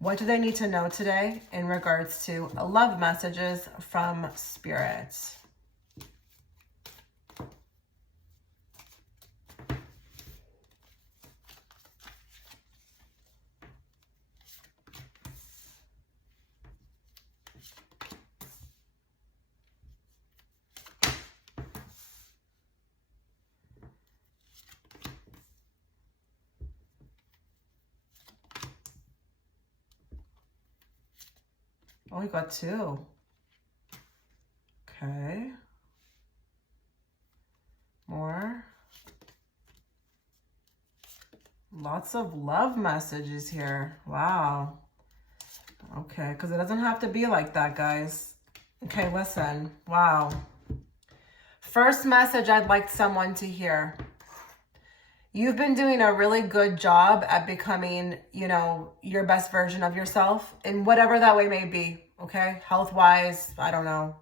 What do they need to know today in regards to love messages from Spirit? Oh, we got 2. Okay. More. Lots of love messages here. Wow. Okay, because it doesn't have to be like that, guys. Okay, listen. Wow. First message I'd like someone to hear. You've been doing a really good job at becoming, you know, your best version of yourself in whatever that way may be, okay? Health-wise, I don't know,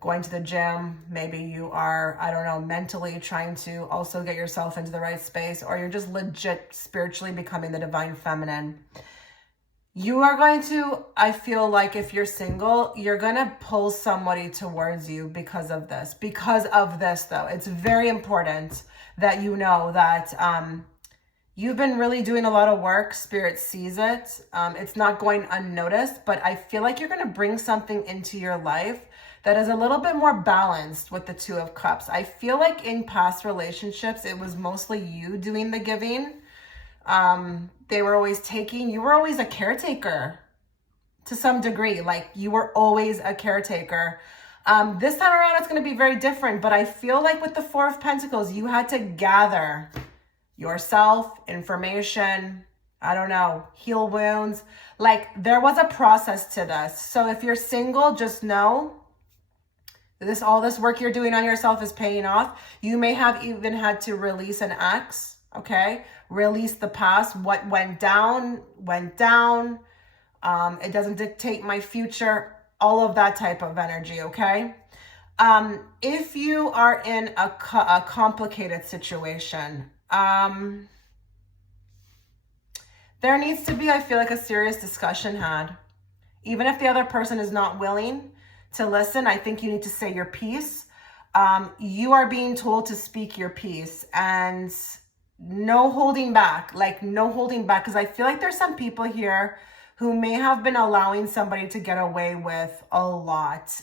going to the gym. Maybe you are, I don't know, mentally trying to also get yourself into the right space, or you're just legit spiritually becoming the divine feminine. You are going to, I feel like if you're single, you're going to pull somebody towards you because of this. Because of this, though, it's very important that you know that you've been really doing a lot of work. Spirit sees it. It's not going unnoticed, but I feel like you're going to bring something into your life that is a little bit more balanced with the 2 of Cups. I feel like in past relationships, it was mostly you doing the giving. They were always taking. You were always a caretaker to some degree. Like, you were always a caretaker. This time around, it's going to be very different. But I feel like with the 4 of Pentacles, you had to gather yourself, information, I don't know, heal wounds. Like, there was a process to this. So if you're single, just know all this work you're doing on yourself is paying off. You may have even had to release an ex, okay? Release the past. What went down, went down. It doesn't dictate my future. All of that type of energy, okay? If you are in a complicated situation, there needs to be, I feel like, a serious discussion had. Even if the other person is not willing to listen, I think you need to say your piece. You are being told to speak your piece, and no holding back, like no holding back. Because I feel like there's some people here who may have been allowing somebody to get away with a lot,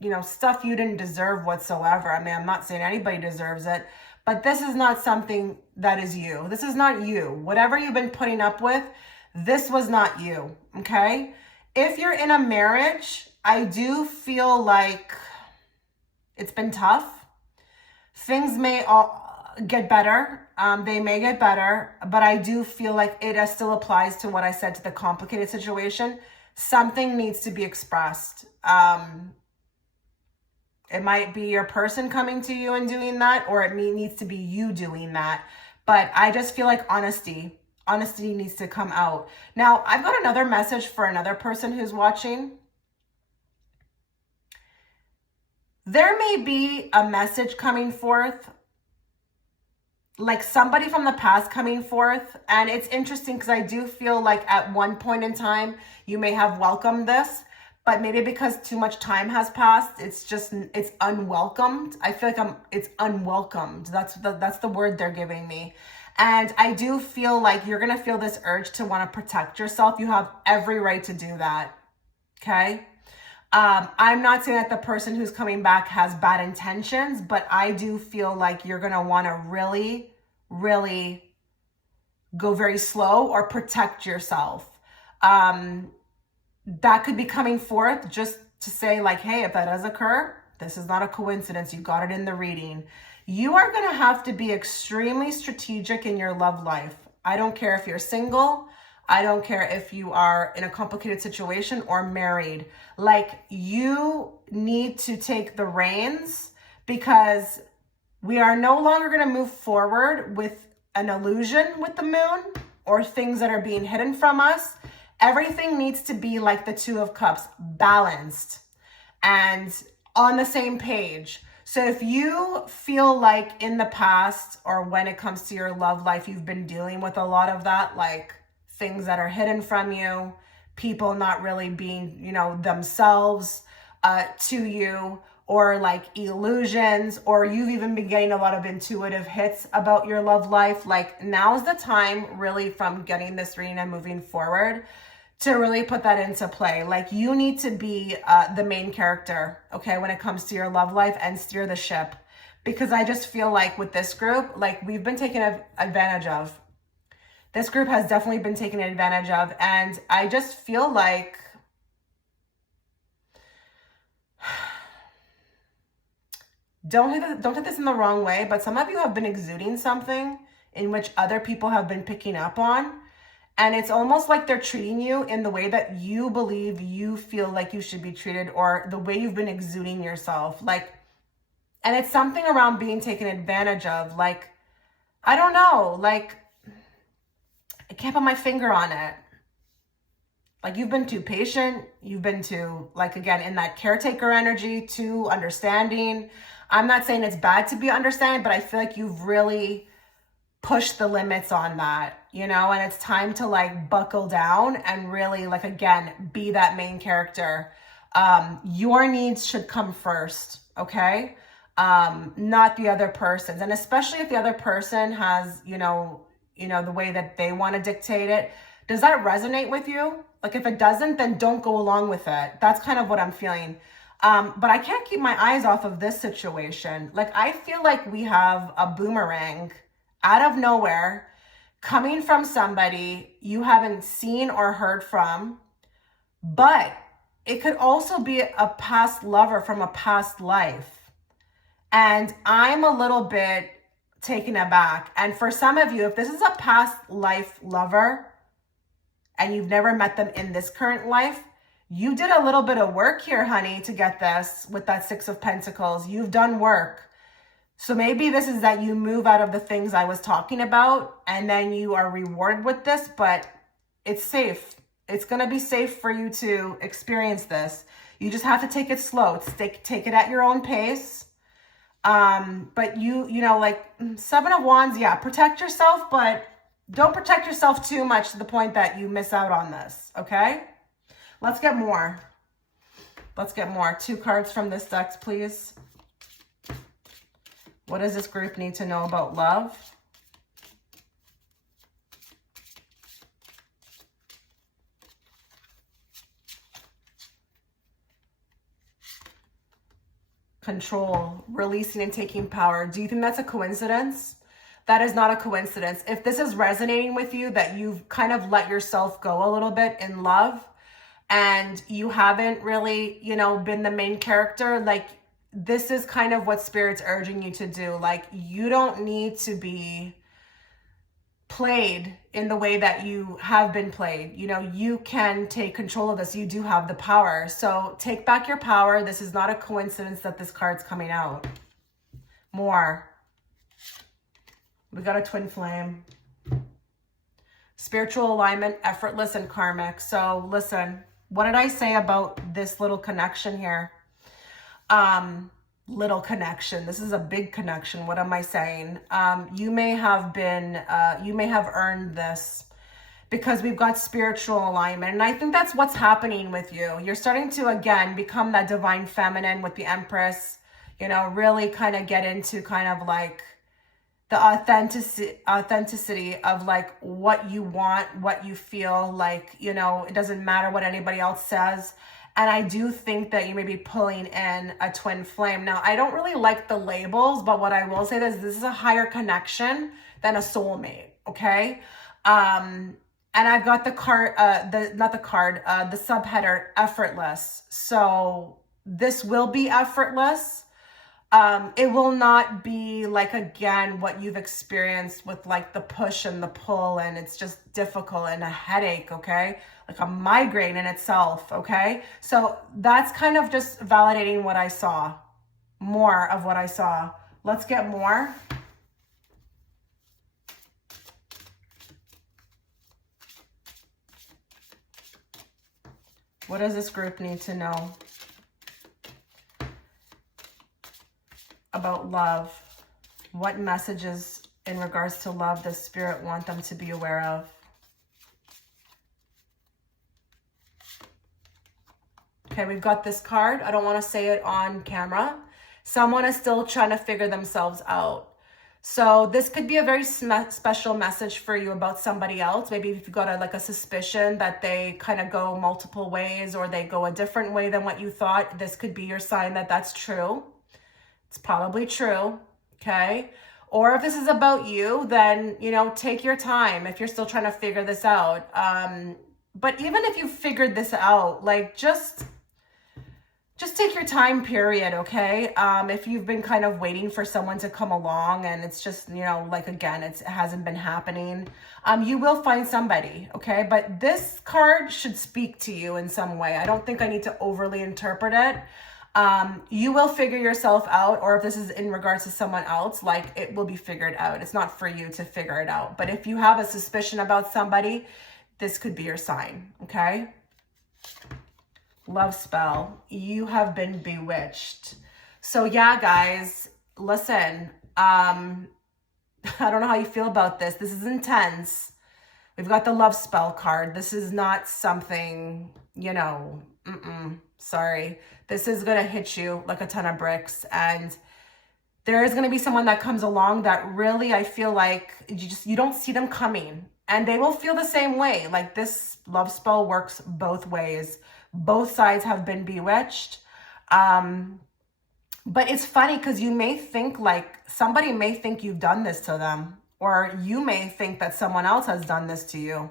you know, stuff you didn't deserve whatsoever. I mean, I'm not saying anybody deserves it, but this is not something that is you. This is not you. Whatever you've been putting up with, this was not you, okay? If you're in a marriage, I do feel like it's been tough. Things may get better. They may get better, but I do feel like it still applies to what I said to the complicated situation. Something needs to be expressed. It might be your person coming to you and doing that, or it needs to be you doing that. But I just feel like honesty needs to come out. Now, I've got another message for another person who's watching. There may be a message coming forth, like somebody from the past coming forth. And it's interesting because I do feel like at one point in time, you may have welcomed this, but maybe because too much time has passed, it's unwelcomed. I feel like it's unwelcomed. That's the word they're giving me. And I do feel like you're going to feel this urge to want to protect yourself. You have every right to do that. Okay. I'm not saying that the person who's coming back has bad intentions, but I do feel like you're going to want to really, really go very slow or protect yourself. That could be coming forth just to say like, hey, if that does occur, this is not a coincidence. You got it in the reading. You are going to have to be extremely strategic in your love life. I don't care if you're single. I don't care if you are in a complicated situation or married. Like, you need to take the reins, because we are no longer going to move forward with an illusion with the moon or things that are being hidden from us. Everything needs to be like the Two of Cups, balanced and on the same page. So if you feel like in the past, or when it comes to your love life, you've been dealing with a lot of that, like things that are hidden from you, people not really being, themselves to you, or like illusions, or you've even been getting a lot of intuitive hits about your love life, like now's the time really from getting this reading and moving forward to really put that into play. Like, you need to be the main character, okay, when it comes to your love life, and steer the ship. Because I just feel like with this group, like, we've been taken advantage of. This group has definitely been taken advantage of. And I just feel like don't take this in the wrong way, but some of you have been exuding something in which other people have been picking up on. And it's almost like they're treating you in the way that you believe you feel like you should be treated, or the way you've been exuding yourself. Like, and it's something around being taken advantage of. Like, I don't know, like, I can't put my finger on it. Like, you've been too patient. You've been too, like, again, in that caretaker energy, too understanding. I'm not saying it's bad to be understanding, but I feel like you've really pushed the limits on that, and it's time to like buckle down and really, like, again, be that main character. Your needs should come first, okay? Not the other person's. And especially if the other person has, the way that they want to dictate it. Does that resonate with you? Like, if it doesn't, then don't go along with it. That's kind of what I'm feeling. But I can't keep my eyes off of this situation. Like, I feel like we have a boomerang out of nowhere coming from somebody you haven't seen or heard from, but it could also be a past lover from a past life. And I'm a little bit taken aback. And for some of you, if this is a past life lover and you've never met them in this current life, you did a little bit of work here, honey, to get this with that Six of Pentacles. You've done work. So maybe this is that you move out of the things I was talking about, and then you are rewarded with this, but it's safe. It's going to be safe for you to experience this. You just have to take it slow. Take it at your own pace. But like Seven of Wands, yeah, protect yourself, but don't protect yourself too much to the point that you miss out on this, okay? Let's get more. Two cards from this deck, please. What does this group need to know about love? Control, releasing and taking power. Do you think that's a coincidence? That is not a coincidence. If this is resonating with you, that you've kind of let yourself go a little bit in love, and you haven't really, been the main character, like, this is kind of what Spirit's urging you to do. Like, you don't need to be played in the way that you have been played. You can take control of this. You do have the power. So take back your power. This is not a coincidence that this card's coming out. More. We got a twin flame. Spiritual alignment, effortless and karmic. So listen, what did I say about this little connection here? Little connection. This is a big connection. What am I saying? You may have earned this, because we've got spiritual alignment. And I think that's what's happening with you. You're starting to, again, become that divine feminine with the Empress, really kind of get into kind of like the authenticity of like what you want, what you feel like, you know, it doesn't matter what anybody else says. And I do think that you may be pulling in a twin flame. Now, I don't really like the labels, but what I will say is this is a higher connection than a soulmate, okay? And I've got the card, the subheader, effortless. So this will be effortless. It will not be like, again, what you've experienced with like the push and the pull, and it's just difficult and a headache, okay? Like a migraine in itself, okay? So that's kind of just validating what I saw, more of what I saw. Let's get more. What does this group need to know about love? What messages in regards to love does Spirit want them to be aware of? Okay, we've got this card. I don't want to say it on camera. Someone is still trying to figure themselves out. So this could be a very special message for you about somebody else. Maybe if you've got a suspicion that they kind of go multiple ways or they go a different way than what you thought, this could be your sign that that's true. It's probably true, okay? Or if this is about you, then, you know, take your time if you're still trying to figure this out. But even if you figured this out, like just take your time, period, okay? If you've been kind of waiting for someone to come along and it's just, you know, like, again, it hasn't been happening, you will find somebody, okay? But this card should speak to you in some way. I don't think I need to overly interpret it. You will figure yourself out, or if this is in regards to someone else, like, it will be figured out. It's not for you to figure it out. But if you have a suspicion about somebody, this could be your sign, okay? Love spell. You have been bewitched. So yeah, guys, listen, I don't know how you feel about this. This is intense. We've got the love spell card. This is not something, you know, sorry. This is going to hit you like a ton of bricks. And there is going to be someone that comes along that really, I feel like you don't see them coming. And they will feel the same way. Like, this love spell works both ways. Both sides have been bewitched. But it's funny because you may think, like, somebody may think you've done this to them. Or you may think that someone else has done this to you.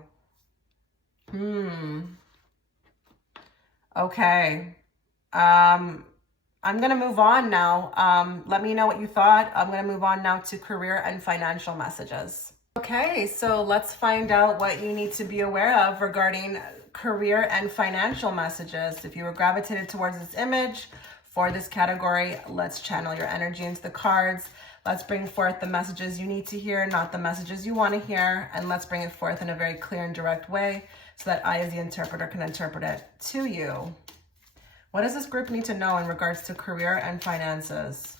Okay. I'm going to move on now. Let me know what you thought. I'm going to move on now to career and financial messages. Okay, so let's find out what you need to be aware of regarding career and financial messages. If you were gravitated towards this image for this category, let's channel your energy into the cards. Let's bring forth the messages you need to hear, not the messages you want to hear. And let's bring it forth in a very clear and direct way so that I, as the interpreter, can interpret it to you. What does this group need to know in regards to career and finances?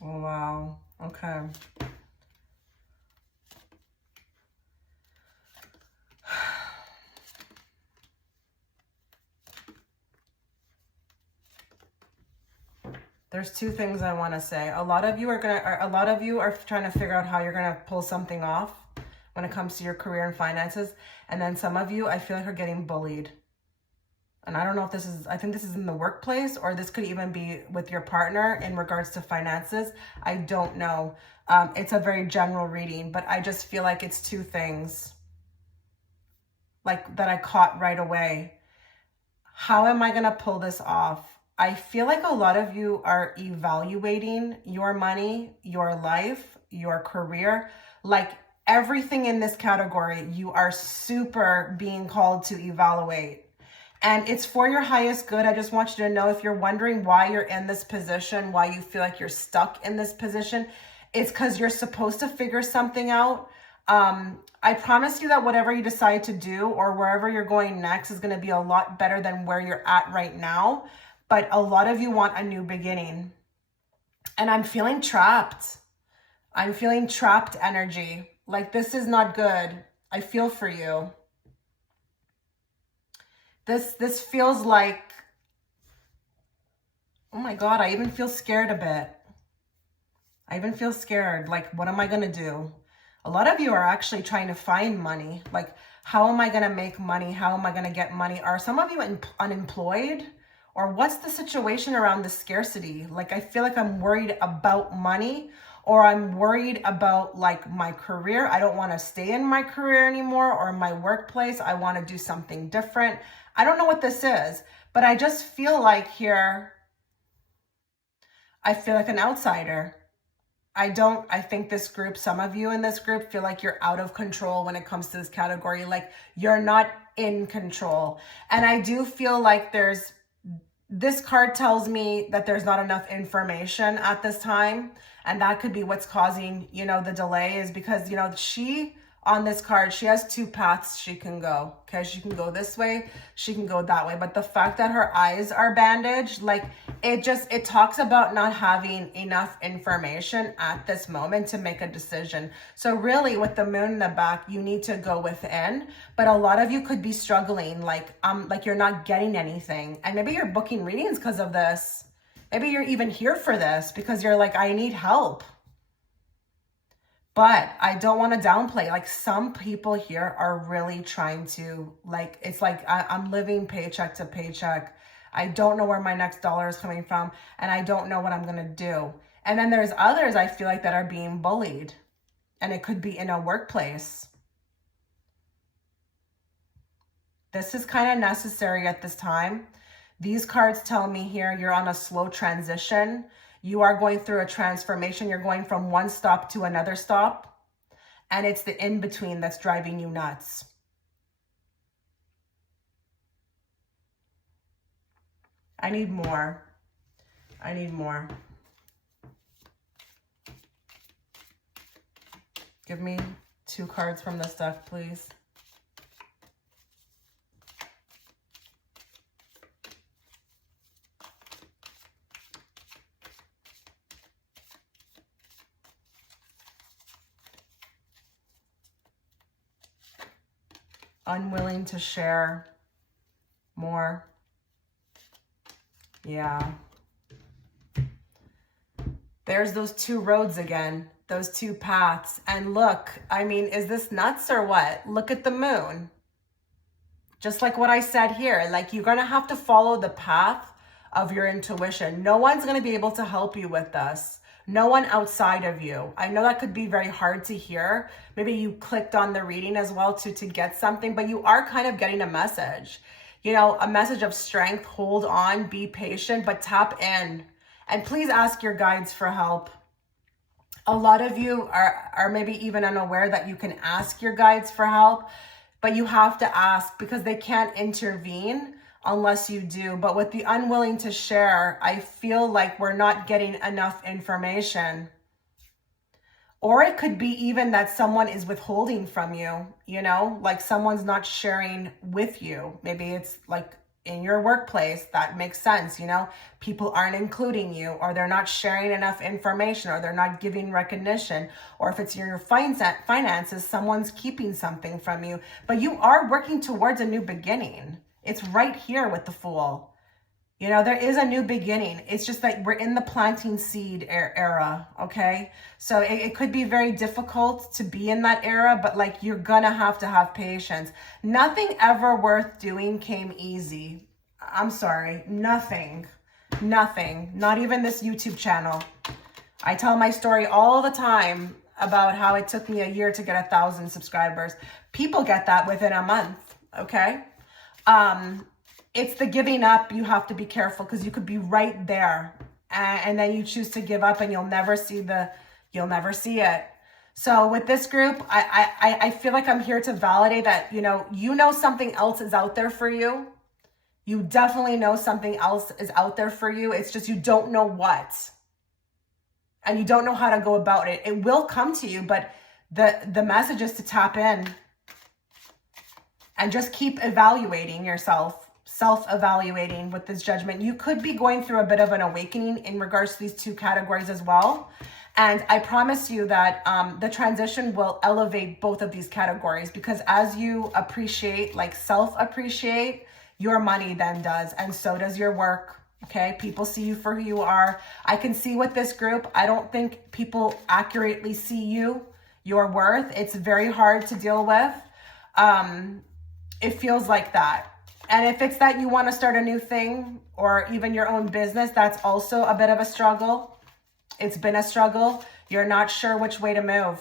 Oh, wow. Okay. There's two things I want to say. A lot of you are trying to figure out how you're going to pull something off when it comes to your career and finances. And then some of you, I feel like, are getting bullied. And I don't know if this is, I think this is in the workplace, or this could even be with your partner in regards to finances. I don't know. It's a very general reading, but I just feel like it's two things like that I caught right away. How am I going to pull this off? I feel like a lot of you are evaluating your money, your life, your career, like everything in this category, you are super being called to evaluate. And it's for your highest good. I just want you to know, if you're wondering why you're in this position, why you feel like you're stuck in this position, it's because you're supposed to figure something out. I promise you that whatever you decide to do or wherever you're going next is going to be a lot better than where you're at right now. But a lot of you want a new beginning. And I'm feeling trapped. I'm feeling trapped energy. Like, this is not good. I feel for you. This feels like, oh my God, I even feel scared a bit. I even feel scared. Like, what am I going to do? A lot of you are actually trying to find money. Like, how am I going to make money? How am I going to get money? Are some of you unemployed? Or what's the situation around the scarcity? Like, I feel like I'm worried about money, or I'm worried about like my career. I don't want to stay in my career anymore, or my workplace. I want to do something different. I don't know what this is, but I just feel like here, I feel like an outsider. I think this group, some of you in this group feel like you're out of control when it comes to this category. Like, you're not in control. And I do feel like this card tells me that there's not enough information at this time. And that could be what's causing, the delay, is because, she, on this card, she has two paths she can go. Okay, she can go this way, she can go that way. But the fact that her eyes are bandaged, like, it talks about not having enough information at this moment to make a decision. So really, with the moon in the back, you need to go within. But a lot of you could be struggling, like you're not getting anything. And maybe you're booking readings because of this. Maybe you're even here for this because you're like, I need help. But I don't want to downplay, like, some people here are really trying to, like, it's like I'm living paycheck to paycheck. I don't know where my next dollar is coming from, and I don't know what I'm going to do. And then there's others I feel like that are being bullied, and it could be in a workplace. This is kind of necessary at this time. These cards tell me here you're on a slow transition. You are going through a transformation. You're going from one stop to another stop. And it's the in-between that's driving you nuts. I need more. I need more. Give me 2 cards from this deck, please. Unwilling to share more. Yeah. There's those 2 roads again, those 2 paths. And look, I mean, is this nuts or what? Look at the moon. Just like what I said here, like, you're going to have to follow the path of your intuition. No one's going to be able to help you with this. No one outside of you. I know that could be very hard to hear. Maybe you clicked on the reading as well to get something, but you are kind of getting a message. A message of strength. Hold on, be patient, but tap in. And please ask your guides for help. A lot of you are maybe even unaware that you can ask your guides for help, but you have to ask because they can't intervene unless you do. But with the unwilling to share, I feel like we're not getting enough information. Or it could be even that someone is withholding from you, like someone's not sharing with you. Maybe it's like in your workplace, that makes sense, people aren't including you, or they're not sharing enough information, or they're not giving recognition. Or if it's your finances, someone's keeping something from you. But you are working towards a new beginning. It's right here with the Fool. There is a new beginning. It's just that we're in the planting seed era, okay? So it could be very difficult to be in that era, but like, you're gonna have to have patience. Nothing ever worth doing came easy. I'm sorry, nothing, not even this YouTube channel. I tell my story all the time about how it took me a year to get 1,000 subscribers. People get that within a month, okay? It's the giving up. You have to be careful because you could be right there and then you choose to give up and you'll never see it. So with this group, I feel like I'm here to validate that, something else is out there for you. You definitely know something else is out there for you. It's just you don't know what. And you don't know how to go about it. It will come to you, but The message is to tap in and just keep evaluating yourself, self-evaluating with this Judgment. You could be going through a bit of an awakening in regards to these two categories as well. And I promise you that the transition will elevate both of these categories, because as you appreciate, like self-appreciate, your money then does, and so does your work. Okay, people see you for who you are. I can see with this group, I don't think people accurately see you, your worth. It's very hard to deal with. It feels like that. And if it's that you want to start a new thing or even your own business, that's also a bit of a struggle. It's been a struggle. You're not sure which way to move.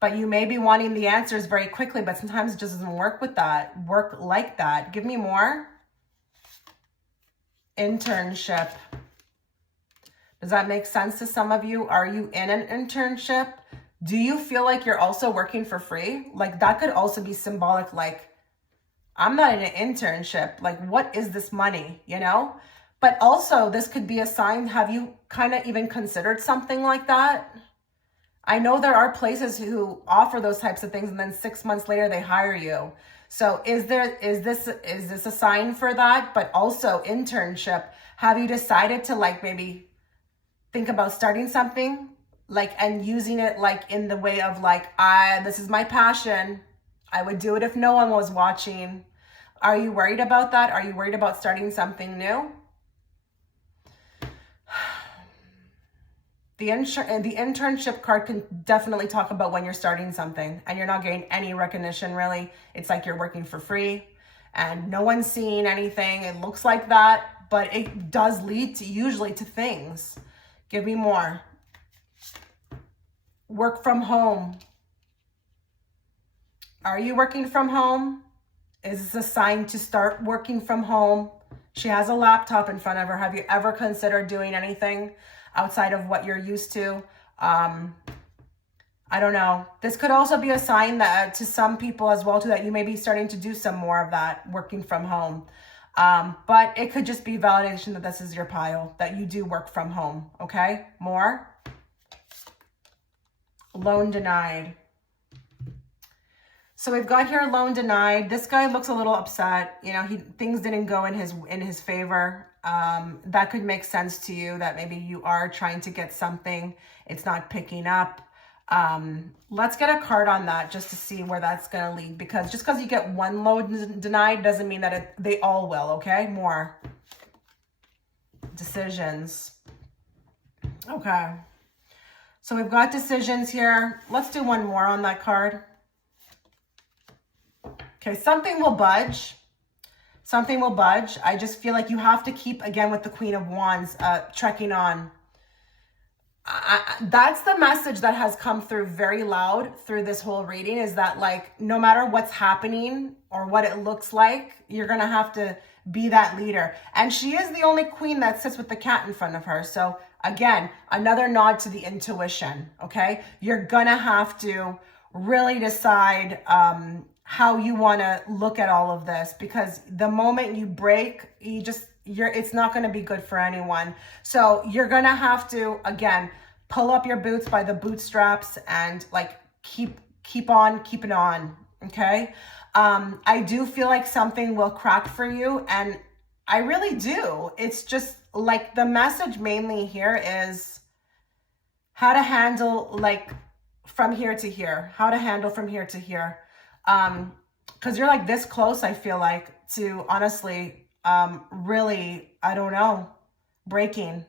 But you may be wanting the answers very quickly, but sometimes it just doesn't work like that. Give me more. Internship. Does that make sense to some of you? Are you in an internship? Do you feel like you're also working for free? Like that could also be symbolic, like, I'm not in an internship. Like, what is this money, you know? But also this could be a sign. Have you kind of even considered something like that? I know there are places who offer those types of things and then 6 months later they hire you. So is this a sign for that? But also internship. Have you decided to like maybe think about starting something like and using it like in the way of like, this is my passion. I would do it if no one was watching. Are you worried about that? Are you worried about starting something new? The internship card can definitely talk about when you're starting something and you're not getting any recognition, really. It's like you're working for free and no one's seeing anything. It looks like that, but it does lead to usually to things. Give me more. Work from home. Are you working from home? Is this a sign to start working from home? She has a laptop in front of her. Have you ever considered doing anything outside of what you're used to? I don't know. This could also be a sign that to some people as well too, that you may be starting to do some more of that working from home. But it could just be validation that this is your pile, that you do work from home. Okay, more. Loan denied. So we've got here loan denied. This guy looks a little upset. You know, things didn't go in his favor. That could make sense to you that maybe you are trying to get something. It's not picking up. Let's get a card on that just to see where that's going to lead, because just because you get one loan denied doesn't mean that they all will. Okay, more. Decisions. Okay. So we've got decisions here. Let's do one more on that card. Okay, something will budge. Something will budge. I just feel like you have to keep, again, with the Queen of Wands, trekking on. That's the message that has come through very loud through this whole reading, is that like, no matter what's happening or what it looks like, you're going to have to be that leader. And she is the only queen that sits with the cat in front of her. So again, another nod to the intuition. Okay. You're going to have to really decide, how you want to look at all of this, because the moment you break, it's not going to be good for anyone. So you're going to have to, again, pull up your boots by the bootstraps and like keep on keeping on. Okay. I do feel like something will crack for you, and I really do. It's just like the message mainly here is how to handle like from here to here, how to handle from here to here. Because you're like this close, I feel like, to honestly, really, I don't know, breaking.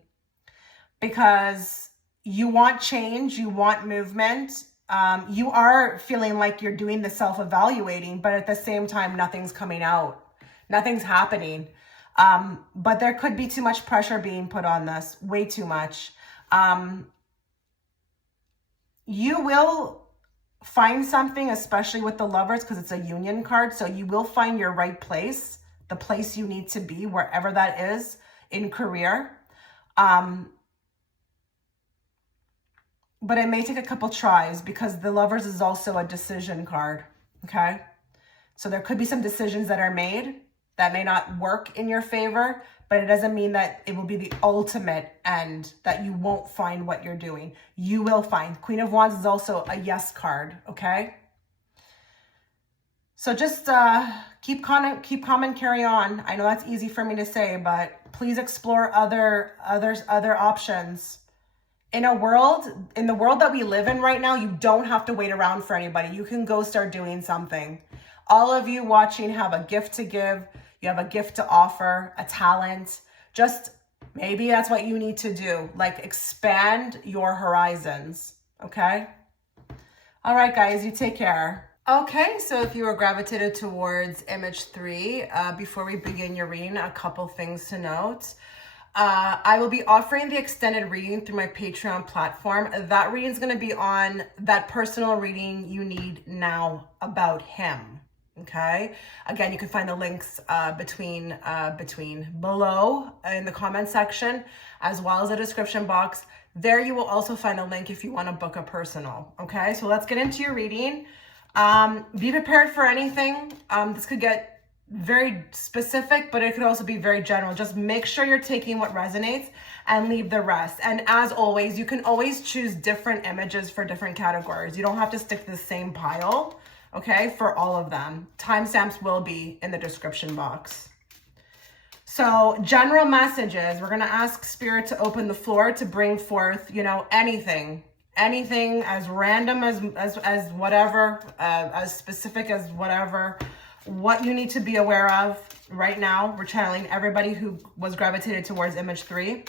Because you want change, you want movement. You are feeling like you're doing the self-evaluating, but at the same time, nothing's coming out. Nothing's happening. But there could be too much pressure being put on this, way too much. You will find something, especially with the Lovers, because it's a union card. So you will find your right place, the place you need to be, wherever that is in career. But it may take a couple tries, because the Lovers is also a decision card. Okay. So there could be some decisions that are made that may not work in your favor, but it doesn't mean that it will be the ultimate end, that you won't find what you're doing. You will find. Queen of Wands is also a yes card, okay? So just keep calm and carry on. I know that's easy for me to say, but please explore other options. In the world that we live in right now, you don't have to wait around for anybody. You can go start doing something. All of you watching have a gift to give. You have a gift to offer, a talent. Just maybe that's what you need to do. Like, expand your horizons, okay? All right, guys, you take care. Okay, so if you were gravitated towards image 3, before we begin your reading, a couple things to note. I will be offering the extended reading through my Patreon platform. That reading is going to be on that personal reading you need now about him. Okay. Again, you can find the links between below in the comment section, as well as the description box. There you will also find a link if you want to book a personal. Okay. So let's get into your reading. Be prepared for anything. This could get very specific, but it could also be very general. Just make sure you're taking what resonates and leave the rest. And as always, you can always choose different images for different categories. You don't have to stick to the same pile, okay, for all of them. Timestamps will be in the description box. So general messages, we're going to ask Spirit to open the floor to bring forth, you know, anything as random as whatever, as specific as whatever, what you need to be aware of right now. We're channeling everybody who was gravitated towards image 3.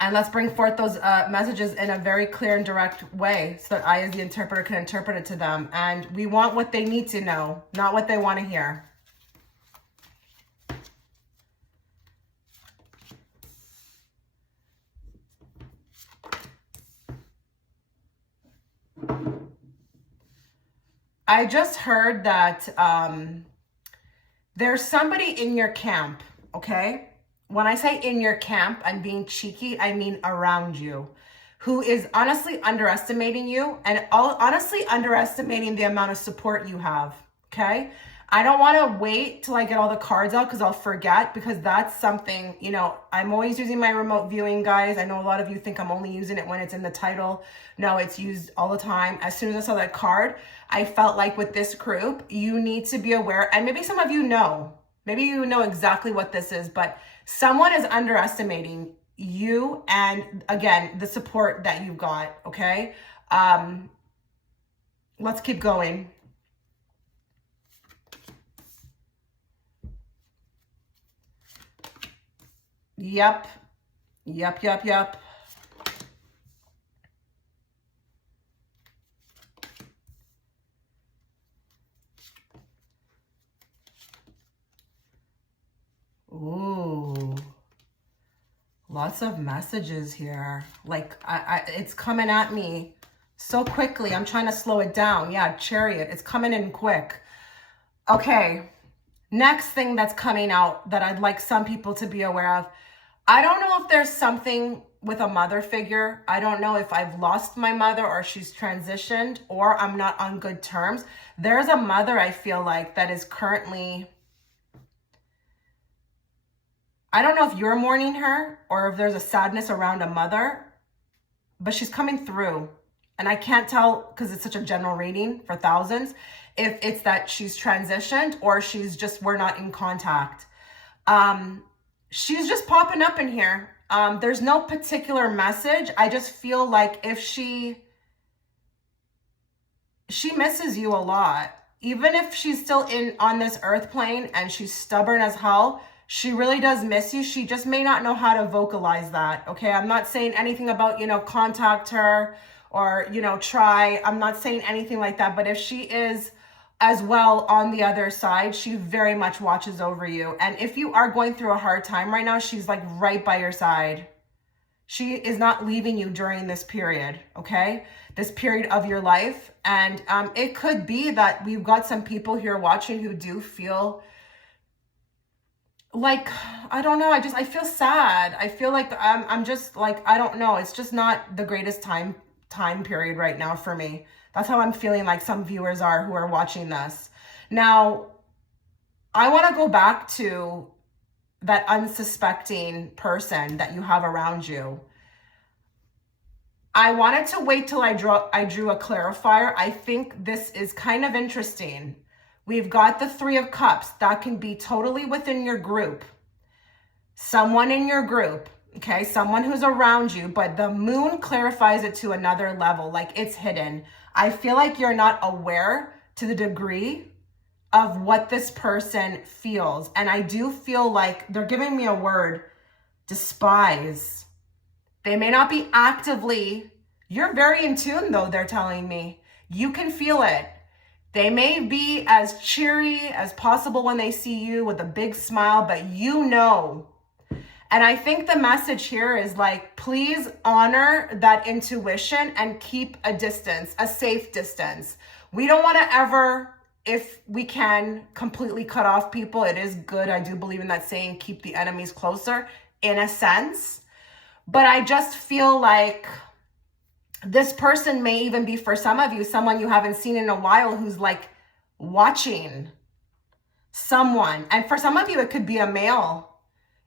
And let's bring forth those messages in a very clear and direct way so that I, as the interpreter, can interpret it to them. And we want what they need to know, not what they want to hear. I just heard that there's somebody in your camp, okay? When I say in your camp, I'm being cheeky, I mean around you, who is honestly underestimating you and honestly underestimating the amount of support you have, okay? I don't want to wait till I get all the cards out because I'll forget, because that's something, you know, I'm always using my remote viewing, guys. I know a lot of you think I'm only using it when it's in the title. No, it's used all the time. As soon as I saw that card, I felt like with this group, you need to be aware, and maybe some of you know, maybe you know exactly what this is, but someone is underestimating you and, again, the support that you've got, okay? Let's keep going. Yep. Ooh. Lots of messages here. Like, it's coming at me so quickly. I'm trying to slow it down. Yeah, Chariot. It's coming in quick. Okay. Next thing that's coming out that I'd like some people to be aware of. I don't know if there's something with a mother figure. I don't know if I've lost my mother or she's transitioned or I'm not on good terms. There's a mother, I feel like, that is currently... I don't know if you're mourning her or if there's a sadness around a mother, but she's coming through. And I can't tell, because it's such a general reading for thousands, if it's that she's transitioned or she's just, we're not in contact. She's just popping up in here. There's no particular message. I just feel like if she misses you a lot, even if she's still on this earth plane and she's stubborn as hell, she really does miss you. She just may not know how to vocalize that. Okay. I'm not saying anything about, you know, contact her or, you know, try. I'm not saying anything like that. But if she is as well on the other side, she very much watches over you. And if you are going through a hard time right now, she's like right by your side. She is not leaving you during this period, okay? This period of your life. And it could be that we've got some people here watching who do feel like, I don't know, I feel sad. I feel like I'm just like, I don't know. It's just not the greatest time period right now for me. That's how I'm feeling like some viewers are who are watching this. Now, I want to go back to that unsuspecting person that you have around you. I wanted to wait till I drew a clarifier. I think this is kind of interesting. We've got the Three of Cups. That can be totally within your group. Someone in your group, okay? Someone who's around you, but the moon clarifies it to another level, like it's hidden. I feel like you're not aware to the degree of what this person feels. And I do feel like they're giving me a word, despise. They may not be actively, you're very in tune though, they're telling me. You can feel it. They may be as cheery as possible when they see you with a big smile, but you know. And I think the message here is like, please honor that intuition and keep a distance, a safe distance. We don't want to ever, if we can, completely cut off people. It is good. I do believe in that saying, keep the enemies closer, in a sense. But I just feel like this person may even be, for some of you, someone you haven't seen in a while who's like watching someone. And for some of you, it could be a male.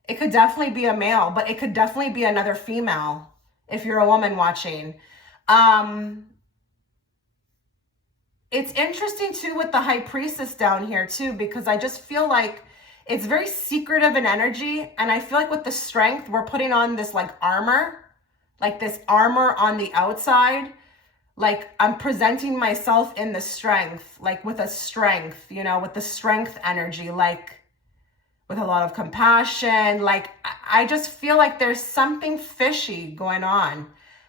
It could definitely be a male, but it could definitely be another female if you're a woman watching. It's interesting too with the High Priestess down here too, because I just feel like it's very secretive in energy. And I feel like with the Strength, we're putting on this like armor on the outside. Like I'm presenting myself in the Strength, like with a strength, you know, with the Strength energy, like with a lot of compassion. Like I just feel like there's something fishy going on.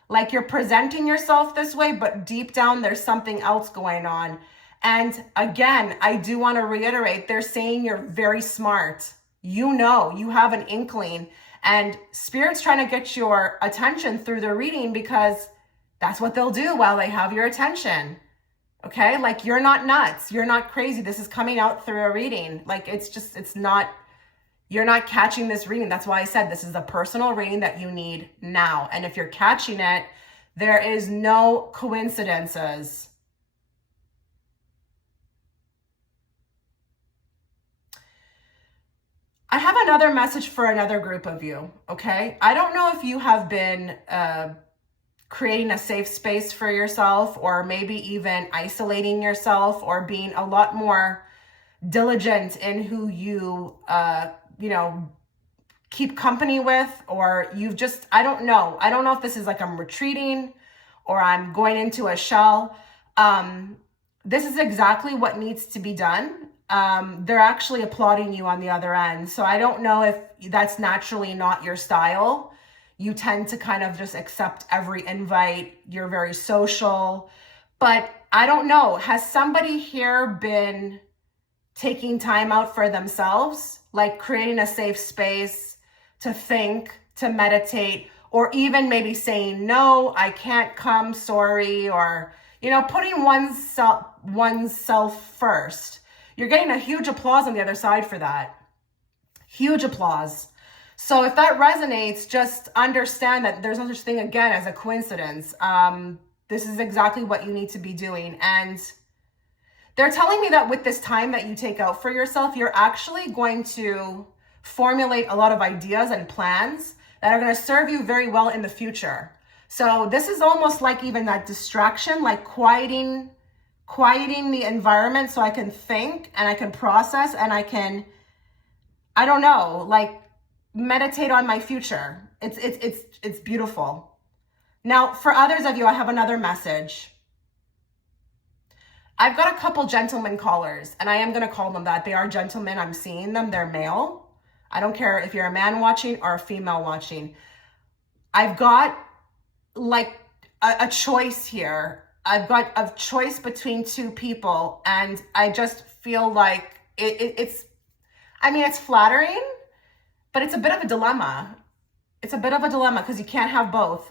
Like you're presenting yourself this way, but deep down there's something else going on. And again, I do want to reiterate, they're saying you're very smart. You know, you have an inkling, and Spirit's trying to get your attention through the reading because that's what they'll do while they have your attention. Okay? Like you're not nuts. You're not crazy. This is coming out through a reading. Like you're not catching this reading. That's why I said this is a personal reading that you need now. And if you're catching it, there is no coincidences. I have another message for another group of you, okay? I don't know if you have been creating a safe space for yourself, or maybe even isolating yourself, or being a lot more diligent in who you, keep company with, or you've just, I don't know if this is like I'm retreating or I'm going into a shell. This is exactly what needs to be done. They're actually applauding you on the other end. So I don't know if that's naturally not your style. You tend to kind of just accept every invite. You're very social, but I don't know. Has somebody here been taking time out for themselves, like creating a safe space to think, to meditate, or even maybe saying, no, I can't come, sorry, or, putting oneself first? You're getting a huge applause on the other side for that. Huge applause. So if that resonates, just understand that there's no such thing again as a coincidence. This is exactly what you need to be doing. And they're telling me that with this time that you take out for yourself, you're actually going to formulate a lot of ideas and plans that are going to serve you very well in the future. So this is almost like even that distraction, like quieting the environment so I can think and I can process and I can, meditate on my future. It's beautiful. Now, for others of you, I have another message. I've got a couple gentlemen callers, and I am going to call them that. They are gentlemen. I'm seeing them. They're male. I don't care if you're a man watching or a female watching. I've got like a choice here. I've got a choice between two people, and I just feel like it's flattering, but it's a bit of a dilemma. It's a bit of a dilemma because you can't have both.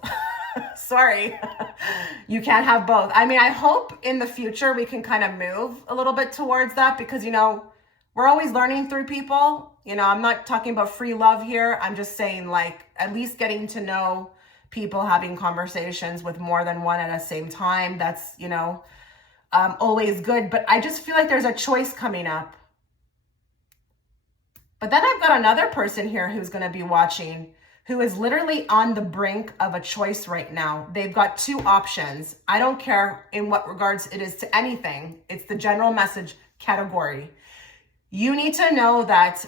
Sorry, you can't have both. I hope in the future we can kind of move a little bit towards that because, we're always learning through people. I'm not talking about free love here. I'm just saying like at least getting to know people, having conversations with more than one at the same time. That's, always good. But I just feel like there's a choice coming up. But then I've got another person here who's going to be watching, who is literally on the brink of a choice right now. They've got two options. I don't care in what regards it is to anything. It's the general message category. You need to know that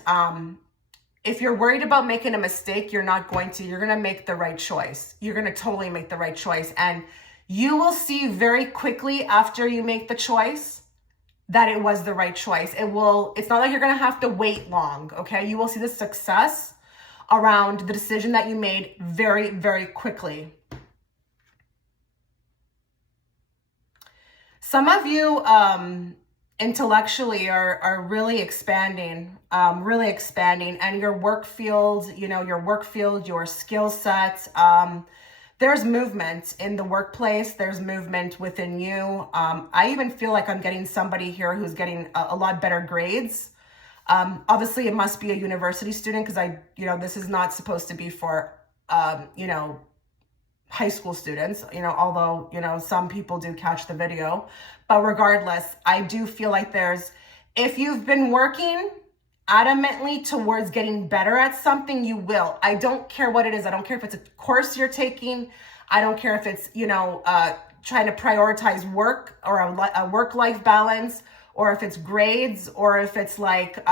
if you're worried about making a mistake, you're not going to. You're going to make the right choice. You're going to totally make the right choice. And you will see very quickly after you make the choice that it was the right choice. It's not like you're going to have to wait long, okay? You will see the success around the decision that you made very, very quickly. Some of you intellectually are really expanding, and your work field, your skill sets, there's movement in the workplace. There's movement within you. I even feel like I'm getting somebody here who's getting a lot better grades. Obviously, it must be a university student because this is not supposed to be for, high school students, although, some people do catch the video. But regardless, I do feel like if you've been working adamantly towards getting better at something, you will. I don't care what it is. I don't care if it's a course you're taking. I don't care if it's, trying to prioritize work or a work-life balance, or if it's grades, or if it's like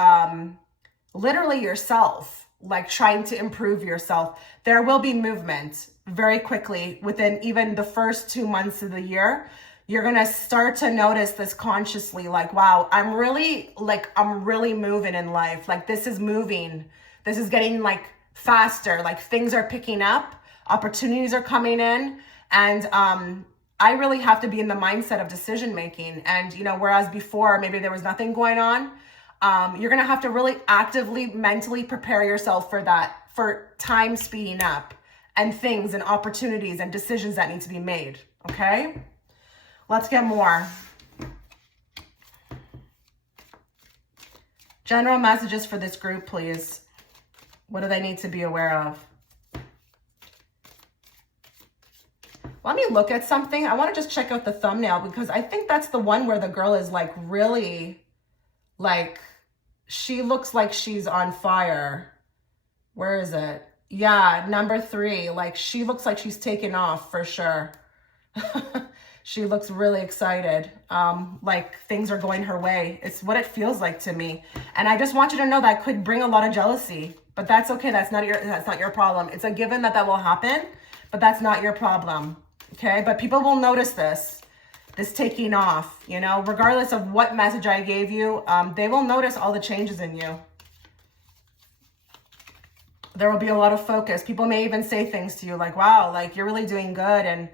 literally yourself, like trying to improve yourself. There will be movement very quickly within even the first 2 months of the year. You're going to start to notice this consciously, like, wow, I'm really moving in life. Like, this is moving. This is getting like faster. Like, things are picking up, opportunities are coming in. And I really have to be in the mindset of decision making. And, whereas before maybe there was nothing going on, you're going to have to really actively, mentally prepare yourself for that, for time speeding up and things and opportunities and decisions that need to be made. Okay? Let's get more. General messages for this group, please. What do they need to be aware of? Let me look at something. I want to just check out the thumbnail because I think that's the one where the girl is like really, like, she looks like she's on fire. Where is it? Yeah, number 3. Like, she looks like she's taken off for sure. She looks really excited. Like things are going her way. It's what it feels like to me. And I just want you to know that could bring a lot of jealousy, but that's okay. That's not your problem. It's a given that will happen, but that's not your problem. Okay. But people will notice this taking off, regardless of what message I gave you, they will notice all the changes in you. There will be a lot of focus. People may even say things to you like, wow, like you're really doing good. And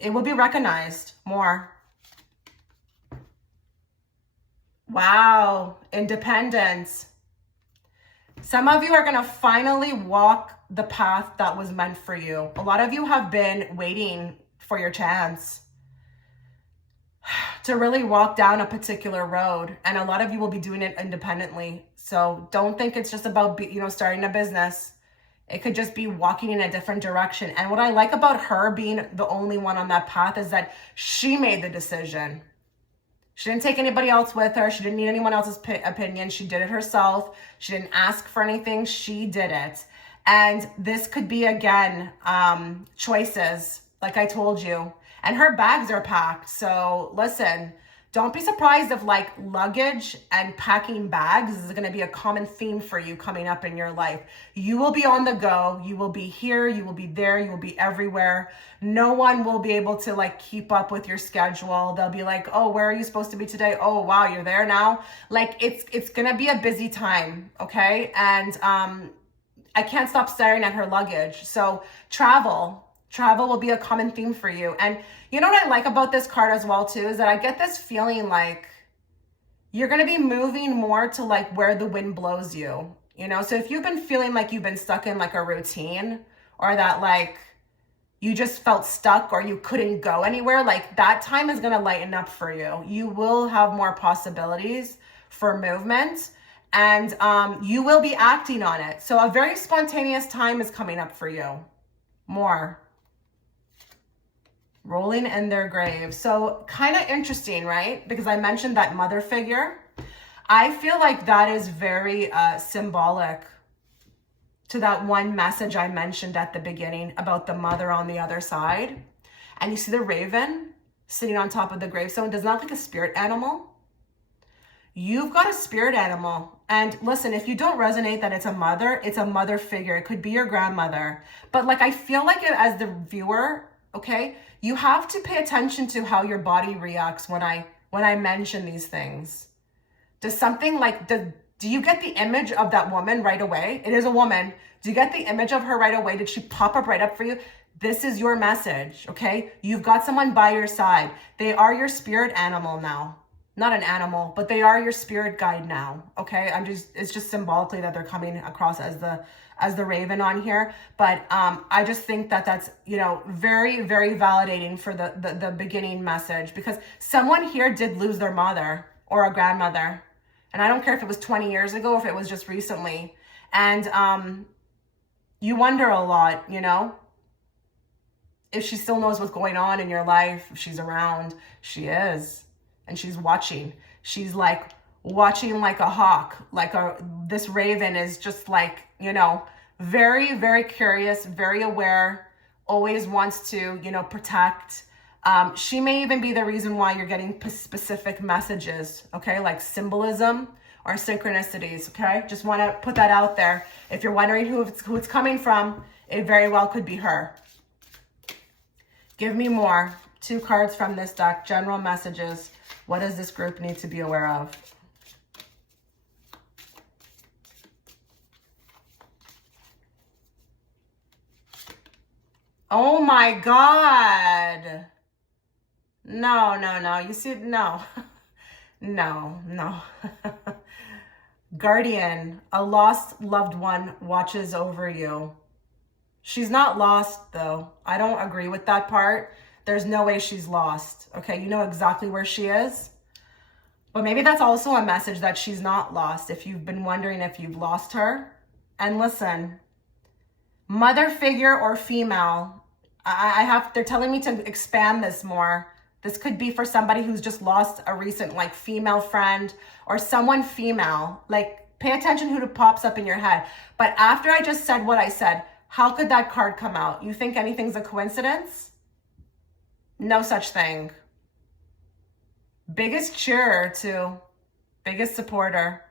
it will be recognized more. Wow, independence. Some of you are going to finally walk the path that was meant for you. A lot of you have been waiting for your chance to really walk down a particular road. And a lot of you will be doing it independently. So don't think it's just about, starting a business. It could just be walking in a different direction. And what I like about her being the only one on that path is that she made the decision. She didn't take anybody else with her. She didn't need anyone else's opinion. She did it herself. She didn't ask for anything. She did it. And this could be, again, choices, like I told you. And her bags are packed. So listen, don't be surprised if like luggage and packing bags is going to be a common theme for you coming up in your life. You will be on the go. You will be here. You will be there. You will be everywhere. No one will be able to like keep up with your schedule. They'll be like, oh, where are you supposed to be today? Oh, wow, you're there now. Like it's going to be a busy time. Okay. And I can't stop staring at her luggage. So travel will be a common theme for you. And you know what I like about this card as well too, is that I get this feeling like you're going to be moving more to like where the wind blows you, So if you've been feeling like you've been stuck in like a routine, or that like you just felt stuck or you couldn't go anywhere, like that time is going to lighten up for you. You will have more possibilities for movement, and you will be acting on it. So a very spontaneous time is coming up for you. More. Rolling in their grave. So kind of interesting, right? Because I mentioned that mother figure. I feel like that is very symbolic to that one message I mentioned at the beginning about the mother on the other side. And you see the raven sitting on top of the gravestone. Does not look like a spirit animal. You've got a spirit animal. And listen, if you don't resonate that it's a mother figure. It could be your grandmother. But like, I feel like as the viewer, okay, you have to pay attention to how your body reacts when I mention these things. Does something like, do you get the image of that woman right away? It is a woman. Do you get the image of her right away? Did she pop up right up for you? This is your message, okay? You've got someone by your side. They are your spirit animal now. Not an animal, but they are your spirit guide now, okay? It's just symbolically that they're coming across as the raven on here. But I just think that that's, very, very validating for the beginning message, because someone here did lose their mother or a grandmother. And I don't care if it was 20 years ago, or if it was just recently. And you wonder a lot, if she still knows what's going on in your life, if she's around. She is. And she's watching. She's like watching like a hawk. This raven is just like, very, very curious, very aware, always wants to, protect. She may even be the reason why you're getting specific messages, okay? Like symbolism or synchronicities, okay? Just want to put that out there. If you're wondering who it's coming from, it very well could be her. Give me more. 2 cards from this deck. General messages. What does this group need to be aware of? Oh my God. No. You see, no. No. Guardian, a lost loved one watches over you. She's not lost though. I don't agree with that part. There's no way she's lost. Okay, you know exactly where she is. But maybe that's also a message that she's not lost, if you've been wondering if you've lost her. And listen, mother figure or female, they're telling me to expand this more. This could be for somebody who's just lost a recent female friend, or someone female. Pay attention who pops up in your head. But after I just said what I said, how could that card come out? You think anything's a coincidence? No such thing. Biggest cheerer too. Biggest supporter.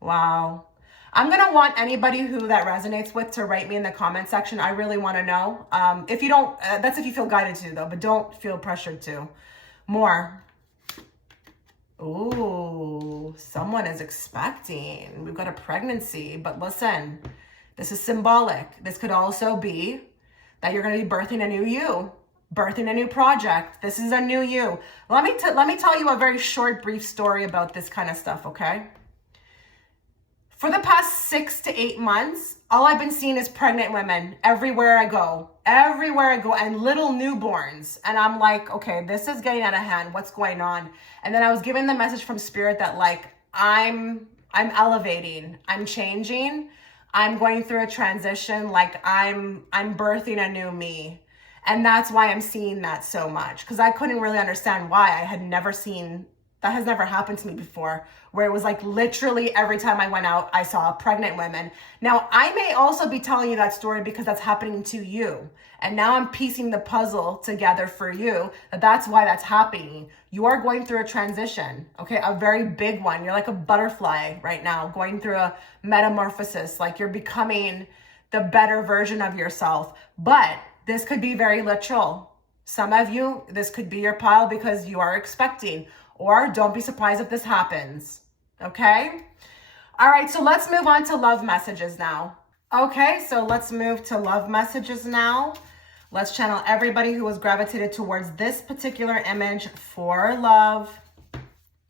Wow. I'm going to want anybody who that resonates with to write me in the comment section. I really want to know. If you don't, that's if you feel guided to though, but don't feel pressured to. More. Ooh, someone is expecting. We've got a pregnancy, but listen, this is symbolic. This could also be that you're going to be birthing a new you, birthing a new project. This is a new you. Let me tell you a very short, brief story about this kind of stuff, okay? For the past 6 to 8 months, all I've been seeing is pregnant women everywhere I go, and little newborns. And I'm like, okay, this is getting out of hand. What's going on? And then I was given the message from Spirit that I'm elevating, I'm changing, I'm going through a transition, I'm birthing a new me. And that's why I'm seeing that so much, because I couldn't really understand why. I had never seen, that has never happened to me before, where it was literally every time I went out, I saw pregnant women. Now, I may also be telling you that story because that's happening to you. And now I'm piecing the puzzle together for you. That's why that's happening. You are going through a transition, okay? A very big one. You're like a butterfly right now, going through a metamorphosis. You're becoming the better version of yourself. But this could be very literal. Some of you, this could be your pile because you are expecting. Or don't be surprised if this happens, okay? All right, so let's move on to love messages now. Okay, so let's move to love messages now. Let's channel everybody who was gravitated towards this particular image for love.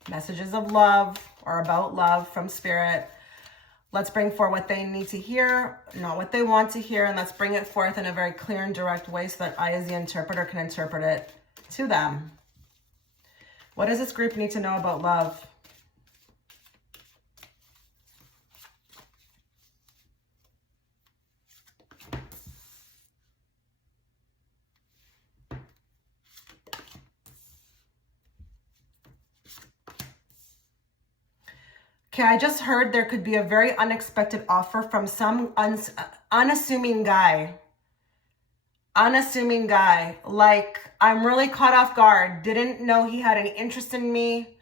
Messages of love or about love from Spirit. Let's bring forth what they need to hear, not what they want to hear, and let's bring it forth in a very clear and direct way so that I, as the interpreter, can interpret it to them. What does this group need to know about love? Okay, I just heard there could be a very unexpected offer from some unassuming guy. Unassuming guy. Like, I'm really caught off guard. Didn't know he had any interest in me.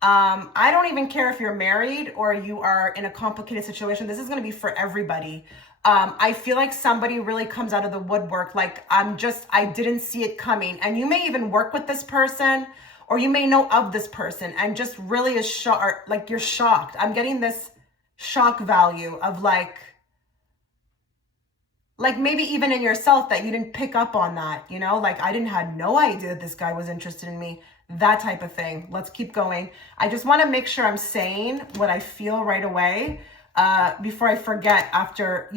I don't even care if you're married or you are in a complicated situation. This is going to be for everybody. I feel like somebody really comes out of the woodwork. Like, I didn't see it coming. And you may even work with this person, or you may know of this person and just really is shocked. Like, you're shocked. I'm getting this shock value of like maybe even in yourself that you didn't pick up on that, you know, like I had no idea that this guy was interested in me, that type of thing. Let's keep going. I just want to make sure I'm saying what I feel right away before I forget after,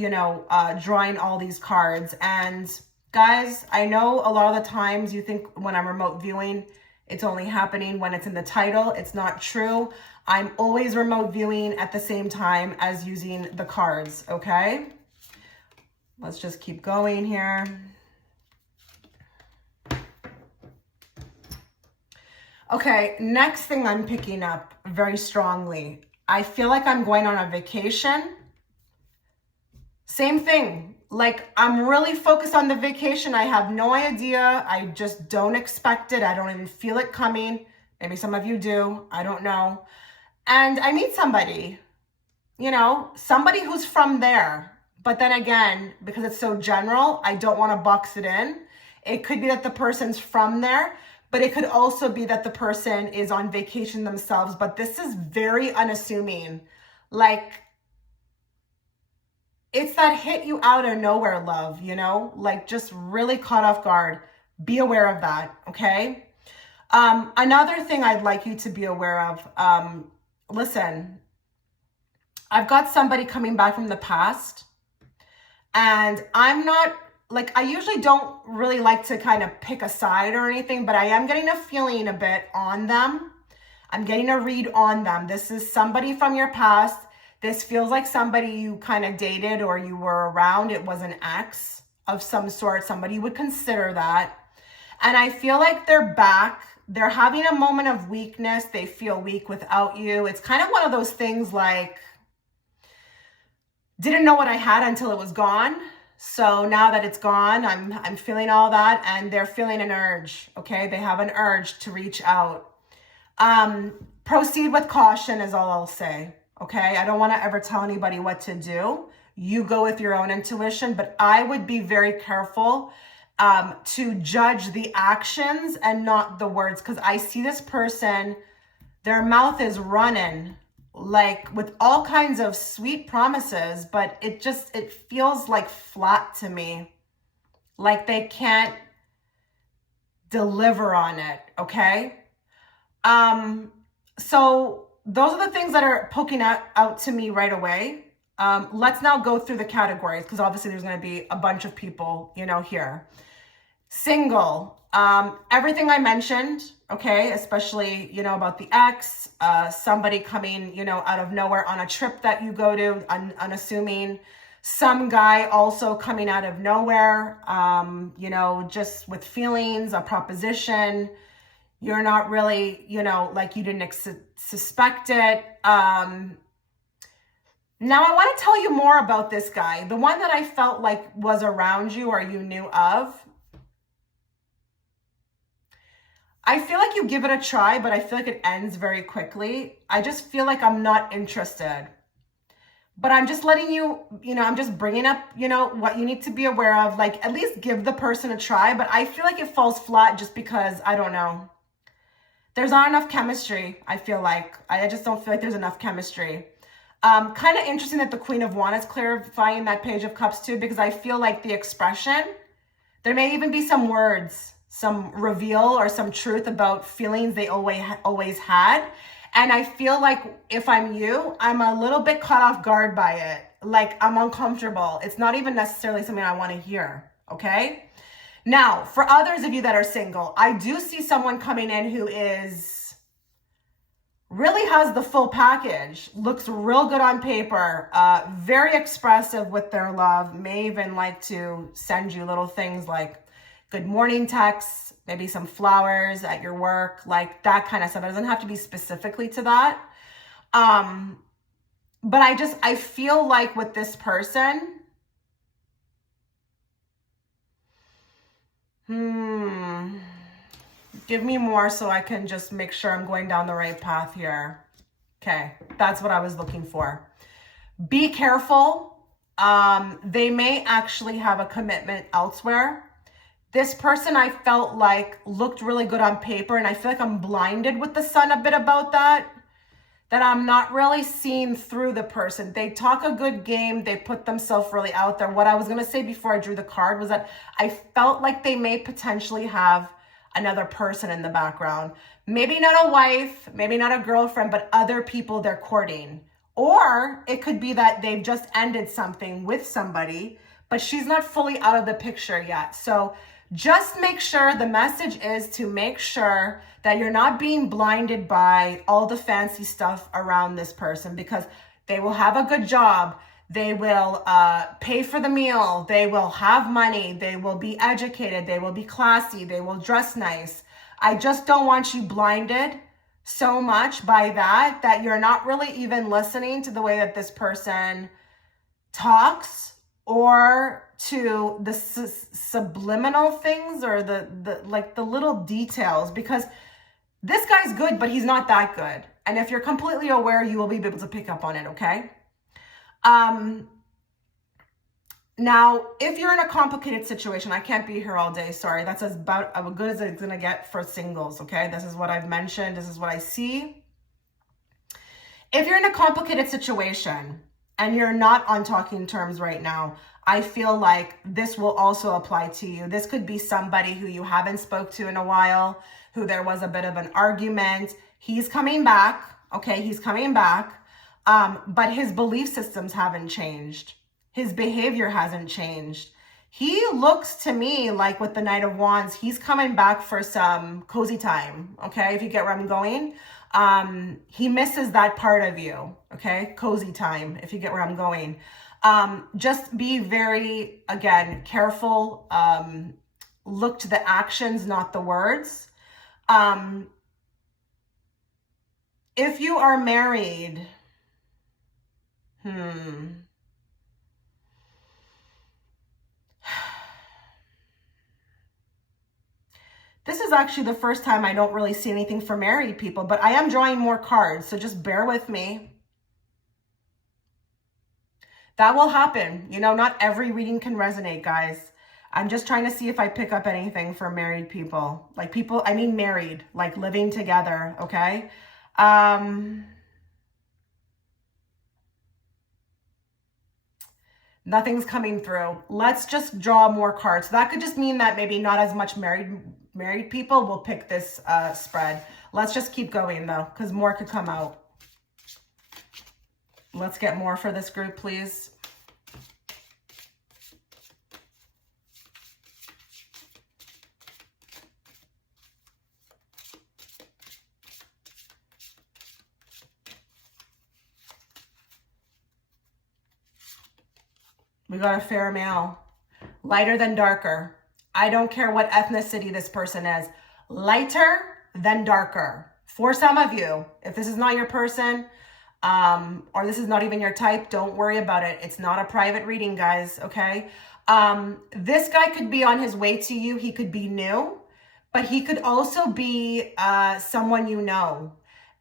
drawing all these cards. And guys, I know a lot of the times you think when I'm remote viewing, it's only happening when it's in the title. It's not true. I'm always remote viewing at the same time as using the cards, okay? Let's just keep going here. Okay, next thing I'm picking up very strongly. I feel like I'm going on a vacation. Same thing. Like, I'm really focused on the vacation. I have no idea. I just don't expect it. I don't even feel it coming. Maybe some of you do. I don't know. And I meet somebody, somebody who's from there. But then again, because it's so general, I don't want to box it in. It could be that the person's from there, but it could also be that the person is on vacation themselves. But this is very unassuming. Like, it's that hit you out of nowhere love, like just really caught off guard. Be aware of that, okay? Another thing I'd like you to be aware of, listen, I've got somebody coming back from the past. And I'm not, I usually don't really like to kind of pick a side or anything, but I am getting a feeling a bit on them. I'm getting a read on them. This is somebody from your past. This feels like somebody you kind of dated or you were around. It was an ex of some sort. Somebody would consider that. And I feel like they're back. They're having a moment of weakness. They feel weak without you. It's kind of one of those things like, didn't know what I had until it was gone. So now that it's gone, I'm feeling all that, and they're feeling an urge, okay? They have an urge to reach out. Proceed with caution is all I'll say, okay? I don't want to ever tell anybody what to do. You go with your own intuition, but I would be very careful to judge the actions and not the words, because I see this person, their mouth is running, like with all kinds of sweet promises, but it feels like flat to me. Like they can't deliver on it, okay? So those are the things that are poking out to me right away. Let's now go through the categories, because obviously there's going to be a bunch of people, here. Single, everything I mentioned, okay, especially, about the ex, somebody coming, out of nowhere on a trip that you go to, unassuming, some guy also coming out of nowhere, just with feelings, a proposition, you're not really, like you didn't suspect it. Now I want to tell you more about this guy, the one that I felt like was around you or you knew of. I feel like you give it a try, but I feel like it ends very quickly. I just feel like I'm not interested. But I'm just letting you, I'm just bringing up, what you need to be aware of. Like, at least give the person a try. But I feel like it falls flat just because, I don't know. There's not enough chemistry, I feel like. I just don't feel like there's enough chemistry. Kind of interesting that the Queen of Wands is clarifying that Page of Cups too, because I feel like the expression, there may even be some words, some reveal or some truth about feelings they always had. And I feel like if I'm you, I'm a little bit caught off guard by it. Like, I'm uncomfortable. It's not even necessarily something I want to hear, okay? Now, for others of you that are single, I do see someone coming in who really has the full package, looks real good on paper, very expressive with their love, may even like to send you little things like good morning texts, maybe some flowers at your work, like that kind of stuff. It doesn't have to be specifically to that. But I feel like with this person, give me more so I can just make sure I'm going down the right path here. Okay, that's what I was looking for. Be careful. They may actually have a commitment elsewhere. This person I felt like looked really good on paper, and I feel like I'm blinded with the sun a bit about that I'm not really seeing through the person. They talk a good game. They put themselves really out there. What I was going to say before I drew the card was that I felt like they may potentially have another person in the background. Maybe not a wife, maybe not a girlfriend, but other people they're courting. Or it could be that they've just ended something with somebody, but she's not fully out of the picture yet. So just make sure, the message is to make sure that you're not being blinded by all the fancy stuff around this person, because they will have a good job. They will pay for the meal. They will have money. They will be educated. They will be classy. They will dress nice. I just don't want you blinded so much by that you're not really even listening to the way that this person talks, or to the subliminal things, or the like the little details, because this guy's good, but he's not that good. And if you're completely aware, you will be able to pick up on it, okay? Now, if you're in a complicated situation, I can't be here all day, sorry. That's about as good as it's gonna get for singles, okay? This is what I've mentioned. This is what I see. If you're in a complicated situation and you're not on talking terms right now, I feel like this will also apply to you. This could be somebody who you haven't spoke to in a while, who there was a bit of an argument. He's coming back, okay? He's coming back, but his belief systems haven't changed. His behavior hasn't changed. He looks to me like, with the Knight of Wands, he's coming back for some cozy time, okay? If you get where I'm going. He misses that part of you, okay? Cozy time, if you get where I'm going. Just be very, again, careful. Look to the actions, not the words. If you are married, this is actually the first time I don't really see anything for married people, but I am drawing more cards, so just bear with me. That will happen. You know, not every reading can resonate, guys. I'm just trying to see if I pick up anything for married people. Like people, I mean married, like living together, okay? Nothing's coming through. Let's just draw more cards. That could just mean that maybe not as much married people will pick this spread. Let's just keep going though, because more could come out. Let's get more for this group, please. We got a fair male. Lighter than darker. I don't care what ethnicity this person is. Lighter than darker. For some of you, if this is not your person, or this is not even your type, don't worry about it. It's not a private reading, guys, okay? This guy could be on his way to you. He could be new, but he could also be someone you know.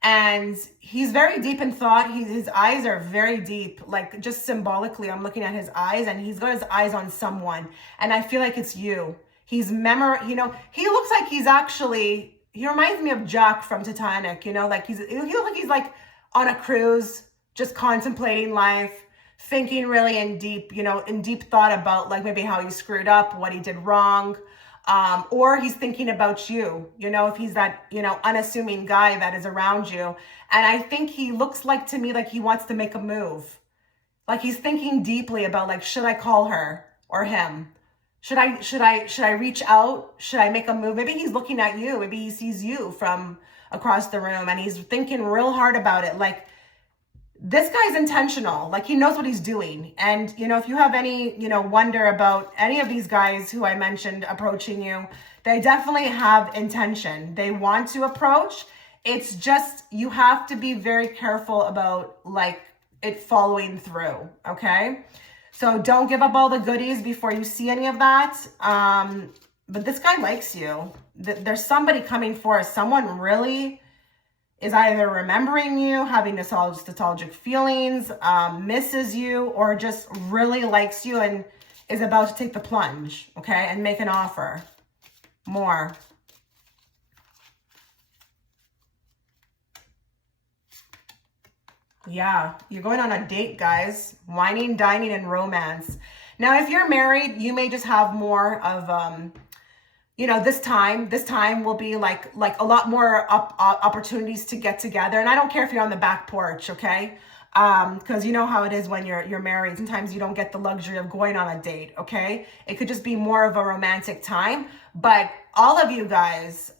And he's very deep in thought. His eyes are very deep, like just symbolically, I'm looking at his eyes, and he's got his eyes on someone. And I feel like it's you. He's he looks like he's actually, he reminds me of Jack from Titanic, you know, like he looks like he's like on a cruise, just contemplating life, thinking really in deep thought about like maybe how he screwed up, what he did wrong. Or he's thinking about you, you know, if he's that, unassuming guy that is around you. And I think he looks like to me like he wants to make a move. Like he's thinking deeply about like, should I call her or him? Should I reach out? Should I make a move? Maybe he's looking at you. Maybe he sees you from across the room and he's thinking real hard about it. Like this guy's intentional, like he knows what he's doing. And, if you have any, wonder about any of these guys who I mentioned approaching you, they definitely have intention. They want to approach. It's just, you have to be very careful about like it following through, okay? So don't give up all the goodies before you see any of that. But this guy likes you. There's somebody coming forth. Someone really is either remembering you, having nostalgic feelings, misses you, or just really likes you and is about to take the plunge, okay, and make an offer. More. Yeah, you're going on a date, guys. Whining, dining, and romance. Now, if you're married, you may just have more of, you know, this time will be like a lot more opportunities to get together. And I don't care if you're on the back porch, okay? Because you know how it is when you're married. Sometimes you don't get the luxury of going on a date, okay? It could just be more of a romantic time. But all of you guys,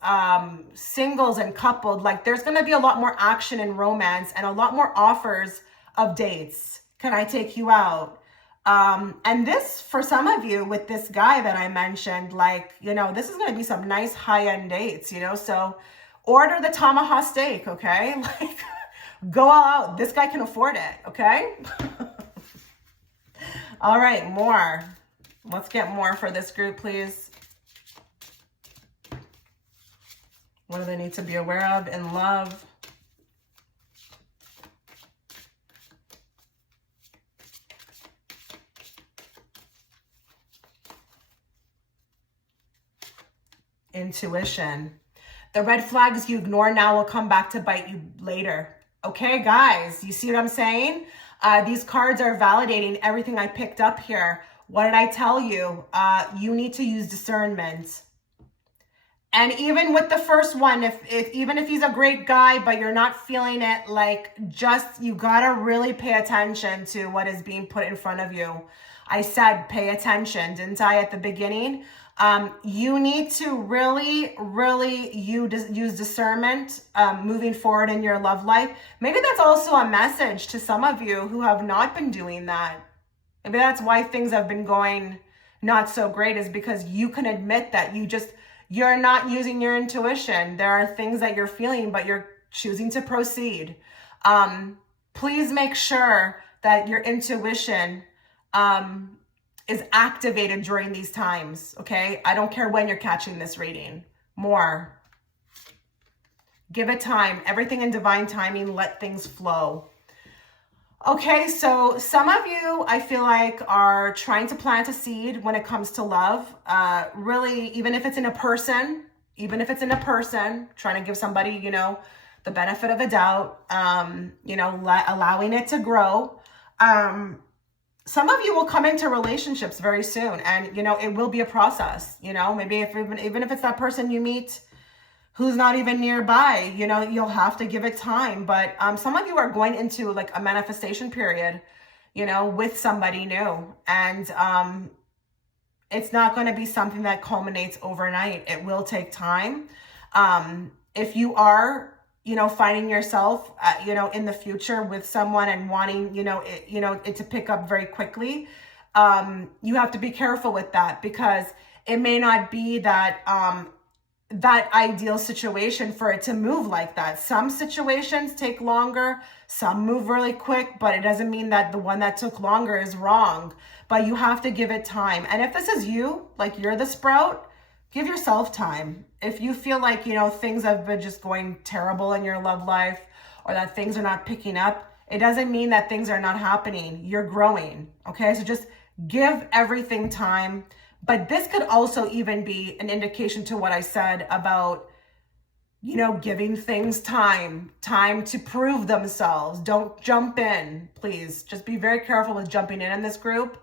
singles and coupled, like there's going to be a lot more action and romance and a lot more offers of dates. Can I take you out? And this, for some of you with this guy that I mentioned, like, you know, this is going to be some nice high-end dates, you know, so order the tomahawk steak, okay? Like, go all out. This guy can afford it, okay? All right, more. Let's get more for this group, please. What do they need to be aware of in love? Intuition. The red flags you ignore now will come back to bite you later. Okay, guys, you see what I'm saying? These cards are validating everything I picked up here. What did I tell you? You need to use discernment. And even with the first one, even if he's a great guy, but you're not feeling it, like, just, you gotta really pay attention to what is being put in front of you. I said pay attention, didn't I, at the beginning? You need to really use discernment moving forward in your love life. Maybe that's also a message to some of you who have not been doing that. Maybe that's why things have been going not so great, is because you can admit that you're not using your intuition. There are things that you're feeling, but you're choosing to proceed. Please make sure that your intuition is activated during these times, okay? I don't care when you're catching this reading. More. Give it time. Everything in divine timing. Let things flow. Okay, so some of you, I feel like, are trying to plant a seed when it comes to love. Really, even if it's in a person, trying to give somebody, you know, the benefit of the doubt, you know, allowing it to grow. Some of you will come into relationships very soon, and, you know, it will be a process, you know, maybe even if it's that person you meet who's not even nearby, you know, you'll have to give it time. But some of you are going into like a manifestation period, you know, with somebody new, and it's not going to be something that culminates overnight. It will take time. If you are, you know, finding yourself, you know, in the future with someone and wanting, you know, it to pick up very quickly, you have to be careful with that, because it may not be that, that ideal situation for it to move like that. Some situations take longer, some move really quick, but it doesn't mean that the one that took longer is wrong, but you have to give it time. And if this is you, like you're the sprout, give yourself time. If you feel like, you know, things have been just going terrible in your love life, or that things are not picking up, it doesn't mean that things are not happening. You're growing, okay? So just give everything time. But this could also even be an indication to what I said about, you know, giving things time to prove themselves. Don't jump in, please. Just be very careful with jumping in this group.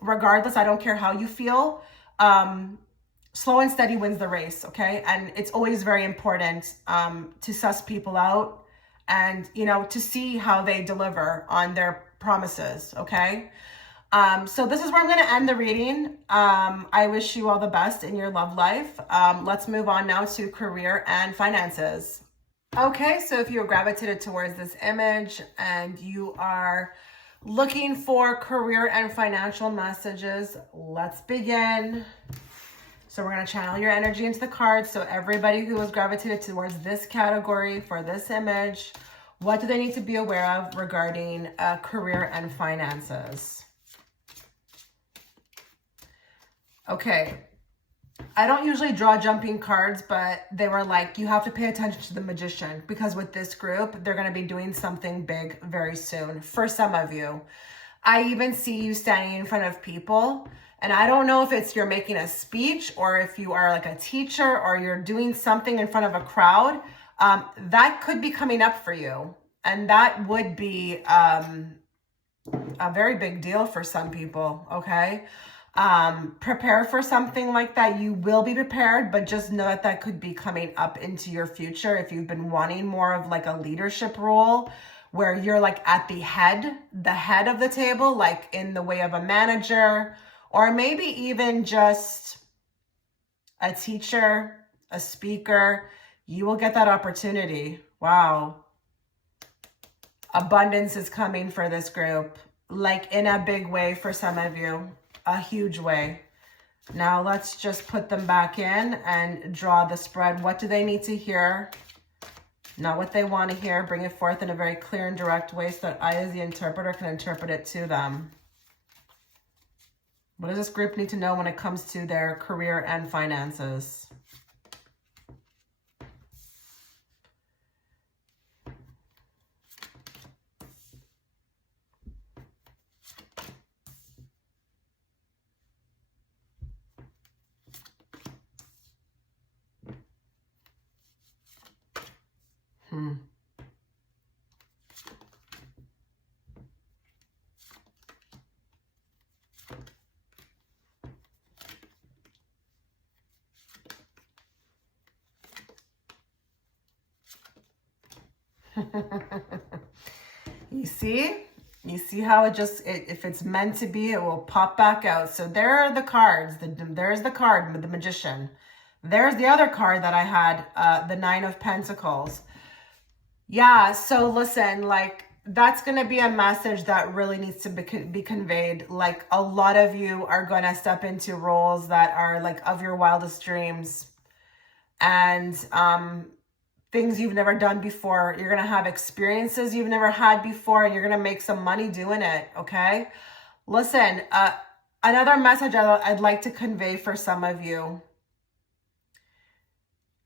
Regardless, I don't care how you feel. Slow and steady wins the race, okay? And it's always very important to suss people out and, you know, to see how they deliver on their promises, okay? So this is where I'm going to end the reading. I wish you all the best in your love life. Let's move on now to career and finances. Okay, so if you're gravitated towards this image and you are looking for career and financial messages, let's begin. So we're going to channel your energy into the cards. So everybody who is gravitated towards this category for this image, What do they need to be aware of regarding career and finances? Okay. I don't usually draw jumping cards, but they were like, you have to pay attention to the magician, because with this group, they're going to be doing something big very soon. For some of you, I even see you standing in front of people. And I don't know if it's you're making a speech or if you are like a teacher or you're doing something in front of a crowd. That could be coming up for you. And that would be a very big deal for some people, okay? Prepare for something like that. You will be prepared, but just know that that could be coming up into your future if you've been wanting more of like a leadership role where you're like at the head of the table, like in the way of a manager, or maybe even just a teacher, a speaker. You will get that opportunity. Wow. Abundance is coming for this group, like in a big way for some of you, a huge way. Now let's just put them back in and draw the spread. What do they need to hear? Not what they want to hear. Bring it forth in a very clear and direct way so that I, as the interpreter, can interpret it to them. What does this group need to know when it comes to their career and finances? You see how it just, if it's meant to be, it will pop back out. So there are the cards. There's the card with the magician. There's the other card that I had, the Nine of Pentacles. Yeah, so listen, like that's going to be a message that really needs to be conveyed. Like a lot of you are going to step into roles that are like of your wildest dreams. And things you've never done before. You're going to have experiences you've never had before, and you're going to make some money doing it, okay? Listen, another message I'd like to convey for some of you.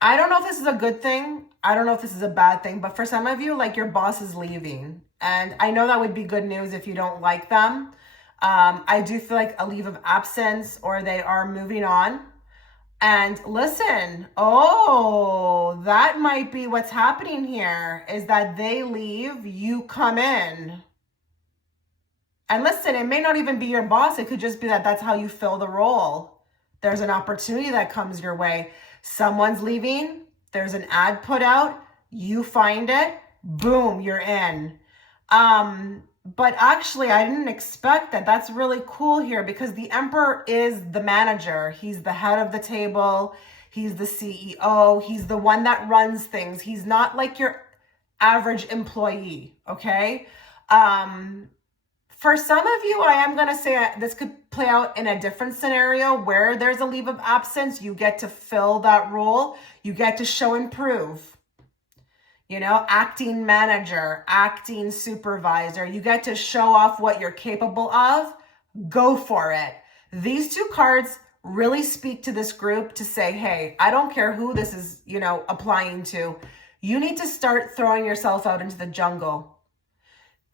I don't know if this is a good thing. I don't know if this is a bad thing, but for some of you, like your boss is leaving. And I know that would be good news if you don't like them. I do feel like a leave of absence, or they are moving on. And listen, oh, that might be what's happening here, is that they leave, you come in. And listen, it may not even be your boss. It could just be that that's how you fill the role. There's an opportunity that comes your way. Someone's leaving. There's an ad put out. You find it. Boom, you're in. But actually, I didn't expect that. That's really cool here because the Emperor is the manager. He's the head of the table. He's the CEO. He's the one that runs things. He's not like your average employee, okay? For some of you, I am going to say this could play out in a different scenario where there's a leave of absence. You get to fill that role. You get to show and prove. You know, acting manager, acting supervisor. You get to show off what you're capable of. Go for it. These two cards really speak to this group to say, hey, I don't care who this is, you know, applying to. You need to start throwing yourself out into the jungle.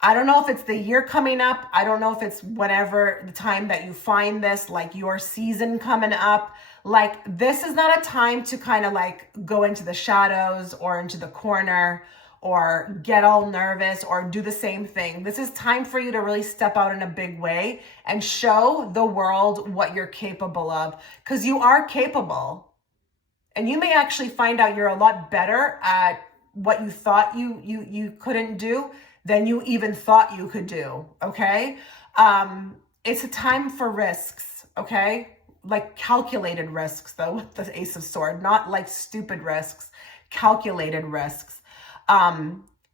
I don't know if it's the year coming up. I don't know if it's whenever the time that you find this, like your season coming up. Like this is not a time to kind of like go into the shadows or into the corner or get all nervous or do the same thing. This is time for you to really step out in a big way and show the world what you're capable of, because you are capable. And you may actually find out you're a lot better at what you thought you couldn't do than you even thought you could do, okay? It's a time for risks, okay? Like calculated risks, though, with the Ace of Swords, not like stupid risks, calculated risks.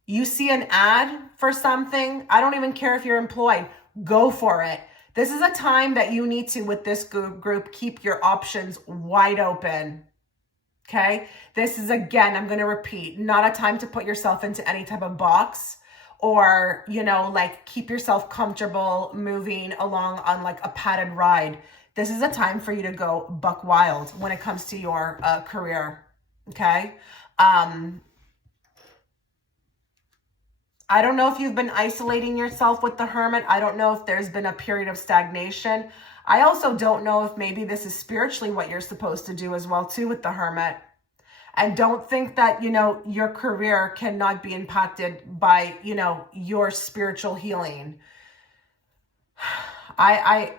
You see an ad for something, I don't even care if you're employed, go for it. This is a time that you need to, with this group, keep your options wide open. Okay. This is, again, I'm going to repeat, not a time to put yourself into any type of box or, you know, like keep yourself comfortable moving along on like a padded ride. This is a time for you to go buck wild when it comes to your career. Okay. I don't know if you've been isolating yourself with the Hermit. I don't know if there's been a period of stagnation. I also don't know if maybe this is spiritually what you're supposed to do as well too with the Hermit. And don't think that, you know, your career cannot be impacted by, you know, your spiritual healing. I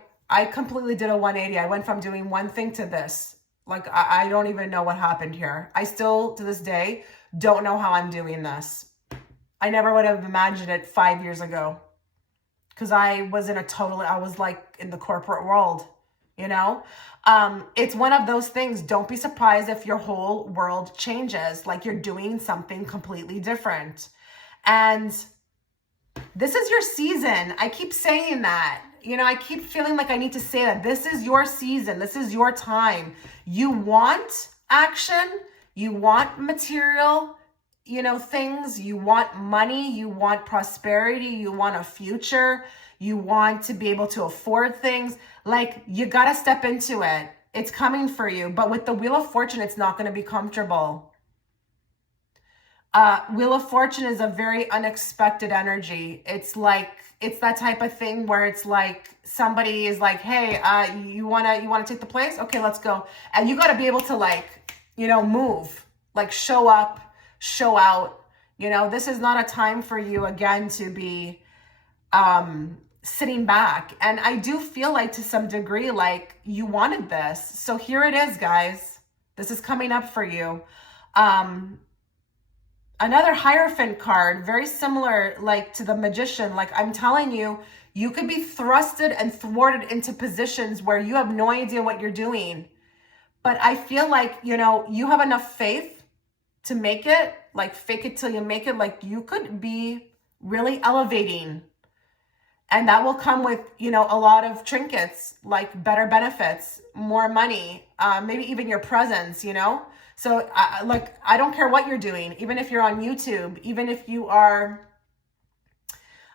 completely did a 180. I went from doing one thing to this. Like, I don't even know what happened here. I still, to this day, don't know how I'm doing this. I never would have imagined it 5 years ago because I was like in the corporate world, you know? It's one of those things. Don't be surprised if your whole world changes, like you're doing something completely different. And this is your season. I keep saying that. You know, I keep feeling like I need to say that. This is your season. This is your time. You want action. You want material, you know, things. You want money. You want prosperity. You want a future. You want to be able to afford things. Like, you got to step into it. It's coming for you. But with the Wheel of Fortune, it's not going to be comfortable. Wheel of Fortune is a very unexpected energy. It's like, it's that type of thing where it's like somebody is like, hey, you wanna take the place? Okay, let's go. And you got to be able to, like, you know, move, like show up, show out. You know, this is not a time for you, again, to be sitting back. And I do feel like, to some degree, like you wanted this. So here it is, guys. This is coming up for you. Another Hierophant card, very similar, like, to the Magician. Like, I'm telling you, you could be thrusted and thwarted into positions where you have no idea what you're doing. But I feel like, you know, you have enough faith to make it, like, fake it till you make it. Like, you could be really elevating. And that will come with, you know, a lot of trinkets, like better benefits, more money, maybe even your presence, you know? So, like, I don't care what you're doing, even if you're on YouTube, even if you are,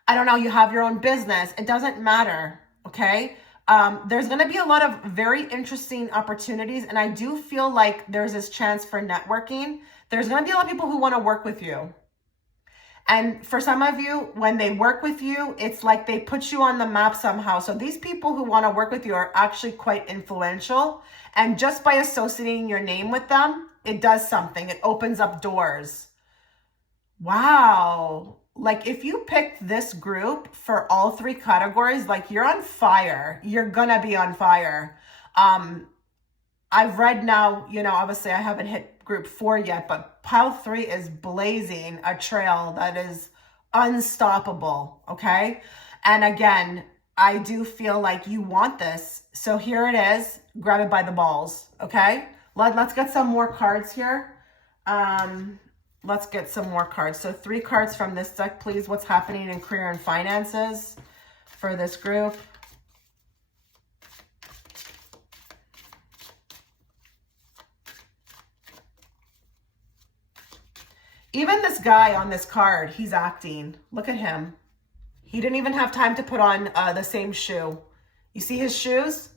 I don't know, you have your own business, it doesn't matter, okay? There's going to be a lot of very interesting opportunities, and I do feel like there's this chance for networking. There's going to be a lot of people who want to work with you. And for some of you, when they work with you, it's like they put you on the map somehow. So these people who want to work with you are actually quite influential. And just by associating your name with them, it does something. It opens up doors. Wow. Like, if you picked this group for all three categories, like, you're on fire. You're going to be on fire. I've read now, you know, obviously I haven't hit group 4 yet, but pile 3 is blazing a trail that is unstoppable, okay? And again, I do feel like you want this. So here it is. Grab it by the balls, okay? Let's get some more cards here. Let's get some more cards. So 3 cards from this deck, please. What's happening in career and finances for this group? Even this guy on this card, he's acting. Look at him. He didn't even have time to put on the same shoe. You see his shoes?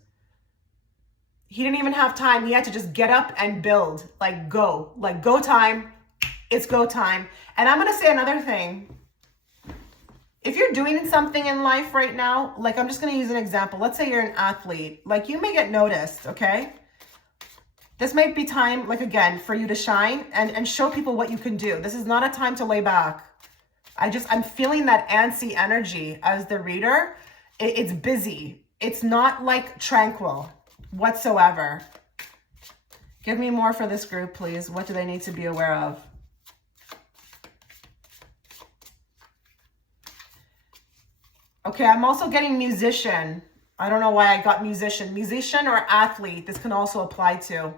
He didn't even have time. He had to just get up and build. Like, go. Like, go time. It's go time. And I'm going to say another thing. If you're doing something in life right now, like, I'm just going to use an example. Let's say you're an athlete. Like, you may get noticed, okay? This might be time, like, again, for you to shine and show people what you can do. This is not a time to lay back. I'm feeling that antsy energy as the reader. It's busy. It's not, like, tranquil whatsoever. Give me more for this group, please. What do they need to be aware of? Okay, I'm also getting musician. I don't know why I got musician. Musician or athlete, this can also apply to.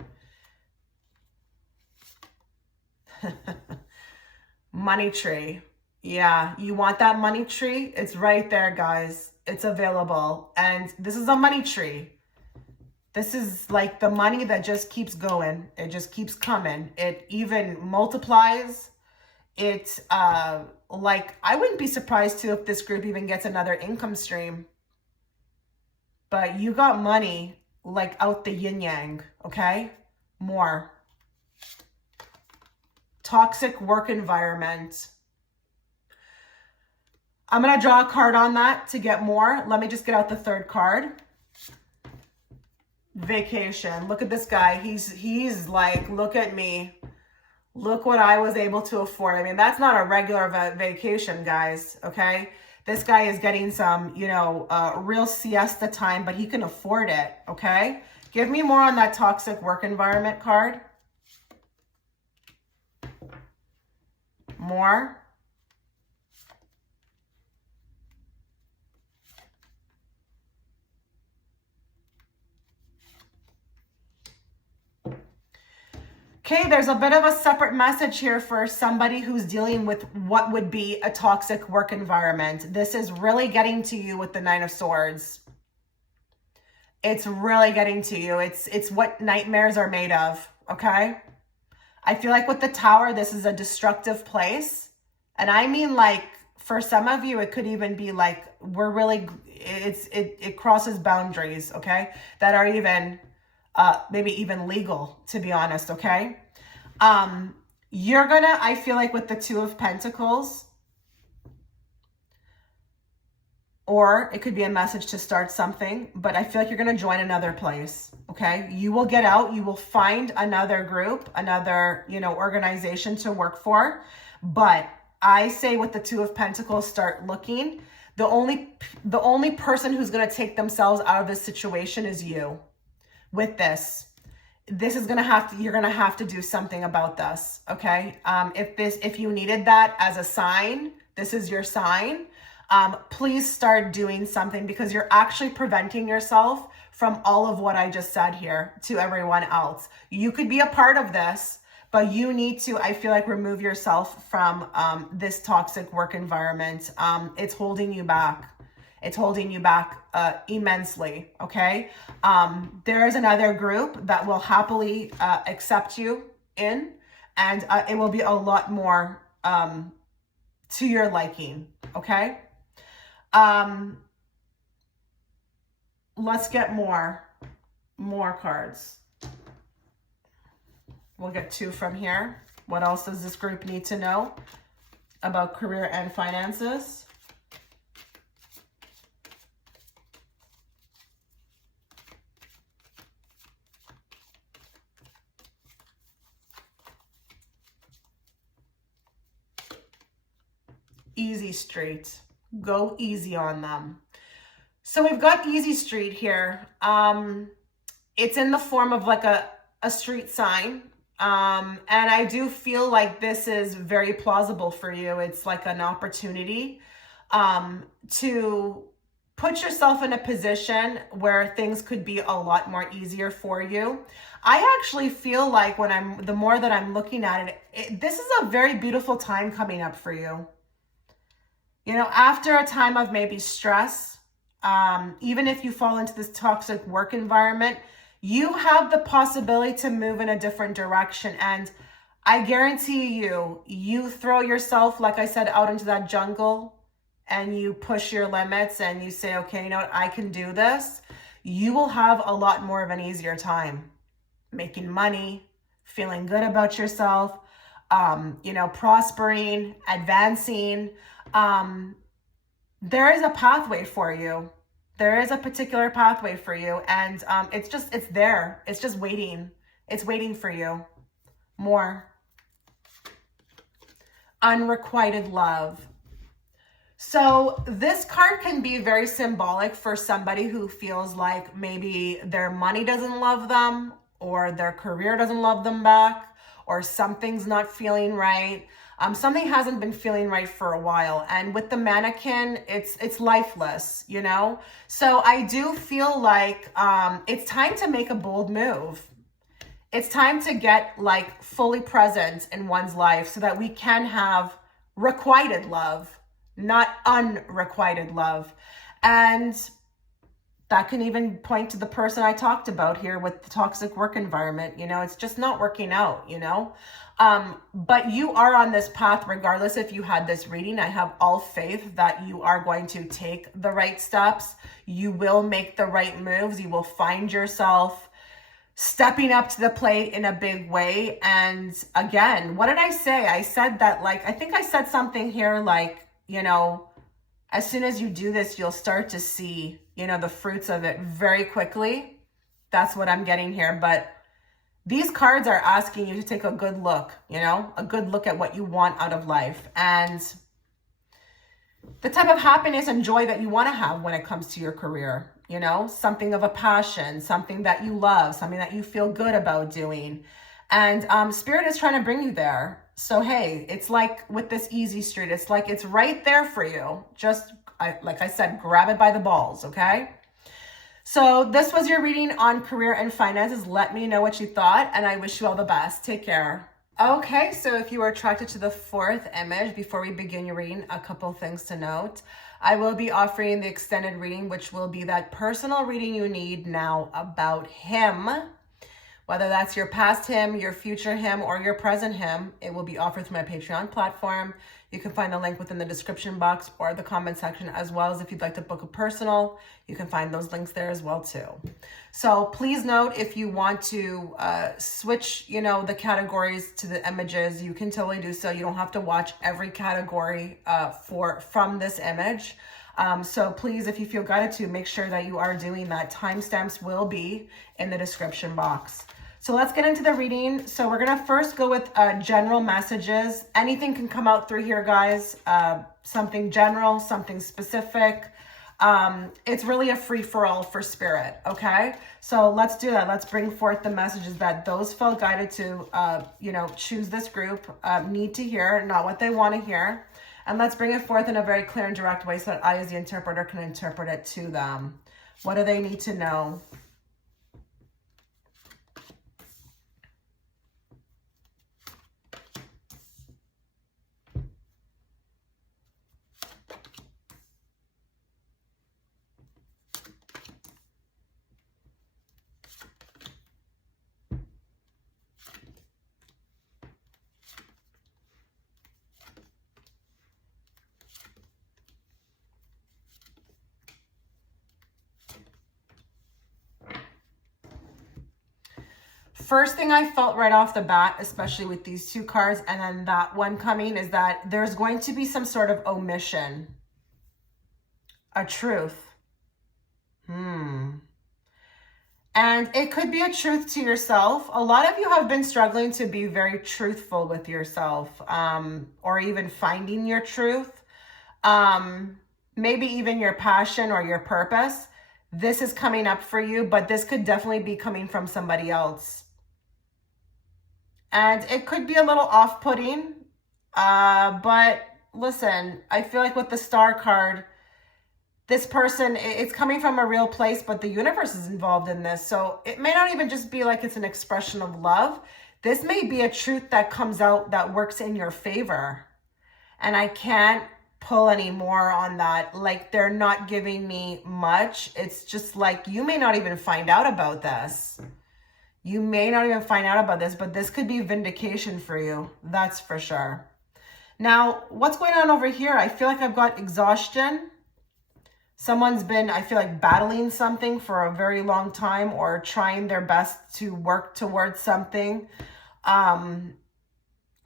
Money tree. Yeah, you want that money tree? It's right there, guys. It's available. And this is a money tree. This is like the money that just keeps going. It just keeps coming. It even multiplies. It, like, I wouldn't be surprised too if this group even gets another income stream. But you got money like out the yin yang, okay? More. Toxic work environment. I'm going to draw a card on that to get more. Let me just get out the third card. Vacation. Look at this guy. He's like, look at me. Look what I was able to afford. I mean, that's not a regular vacation, guys, okay? This guy is getting some, you know, real siesta time, but he can afford it, okay? Give me more on that toxic work environment card. More. Okay, there's a bit of a separate message here for somebody who's dealing with what would be a toxic work environment. This is really getting to you with the Nine of Swords. It's really getting to you. It's what nightmares are made of, okay? I feel like with the Tower, this is a destructive place. And I mean, like, for some of you, it could even be like, we're really, it crosses boundaries, okay? That are even... maybe even legal, to be honest, okay? You're gonna, I feel like with the Two of Pentacles, or it could be a message to start something, but I feel like you're gonna join another place, okay? You will get out, you will find another group, another, you know, organization to work for, but I say with the Two of Pentacles, start looking. The only person who's gonna take themselves out of this situation is you. With this is gonna have to, you're gonna have to do something about this, okay? If you needed that as a sign, this is your sign. Please start doing something, because you're actually preventing yourself from all of what I just said here to everyone else. You could be a part of this, but you need to, I feel like, remove yourself from this toxic work environment. It's holding you back. It's holding you back immensely, okay? There is another group that will happily accept you in, and it will be a lot more to your liking, okay? Let's get more cards. We'll get 2 from here. What else does this group need to know about career and finances? Easy Street. Go easy on them. So we've got Easy Street here. It's in the form of like a street sign. And I do feel like this is very plausible for you. It's like an opportunity to put yourself in a position where things could be a lot more easier for you. I actually feel like the more that I'm looking at it, this is a very beautiful time coming up for you. You know, after a time of maybe stress, even if you fall into this toxic work environment, you have the possibility to move in a different direction. And I guarantee you throw yourself, like I said, out into that jungle and you push your limits and you say, okay, you know what, I can do this. You will have a lot more of an easier time making money, feeling good about yourself, you know, prospering, advancing. There is a pathway for you. There is a particular pathway for you. And it's there. It's just waiting. It's waiting for you. More. Unrequited love. So this card can be very symbolic for somebody who feels like maybe their money doesn't love them, or their career doesn't love them back, or something's not feeling right. Something hasn't been feeling right for a while. And with the mannequin, it's lifeless, you know? So I do feel like it's time to make a bold move. It's time to get like fully present in one's life so that we can have requited love, not unrequited love. And That can even point to the person I talked about here with the toxic work environment. You know, it's just not working out, you know. But you are on this path regardless if you had this reading. I have all faith that you are going to take the right steps. You will make the right moves. You will find yourself stepping up to the plate in a big way. And again, what did I say? I said that, like, I think I said something here like, you know, as soon as you do this, you'll start to see, you know, the fruits of it very quickly. That's what I'm getting here. But these cards are asking you to take a good look, you know, a good look at what you want out of life and the type of happiness and joy that you want to have when it comes to your career, you know, something of a passion, something that you love, something that you feel good about doing. And Spirit is trying to bring you there. So, hey, it's like with this easy street, it's like it's right there for you. Just, like I said, grab it by the balls, okay? So this was your reading on career and finances. Let me know what you thought, and I wish you all the best. Take care. Okay, so if you are attracted to the fourth image, before we begin your reading, a couple things to note. I will be offering the extended reading, which will be that personal reading you need now about him. Whether that's your past him, your future him, or your present him, it will be offered through my Patreon platform. You can find the link within the description box or the comment section, as well as if you'd like to book a personal, you can find those links there as well too. So please note, if you want to switch, you know, the categories to the images, you can totally do so. You don't have to watch every category from this image. So please, if you feel guided to, make sure that you are doing that. Timestamps will be in the description box. So let's get into the reading. So we're going to first go with general messages. Anything can come out through here, guys. Something general, something specific. It's really a free-for-all for Spirit, okay? So let's do that. Let's bring forth the messages that those felt guided to, you know, choose this group, need to hear, not what they want to hear. And let's bring it forth in a very clear and direct way so that I, as the interpreter, can interpret it to them. What do they need to know? First thing I felt right off the bat, especially with these two cards and then that one coming, is that there's going to be some sort of omission. A truth. And it could be a truth to yourself. A lot of you have been struggling to be very truthful with yourself, or even finding your truth. Maybe even your passion or your purpose. This is coming up for you, but this could definitely be coming from somebody else. And it could be a little off-putting, but listen, I feel like with the Star card, this person, it's coming from a real place, but the universe is involved in this. So it may not even just be like it's an expression of love. This may be a truth that comes out that works in your favor. And I can't pull any more on that. Like, they're not giving me much. It's just like, you may not even find out about this. You may not even find out about this, but this could be vindication for you. That's for sure. Now, what's going on over here? I feel like I've got exhaustion. Someone's been, I feel like, battling something for a very long time or trying their best to work towards something. And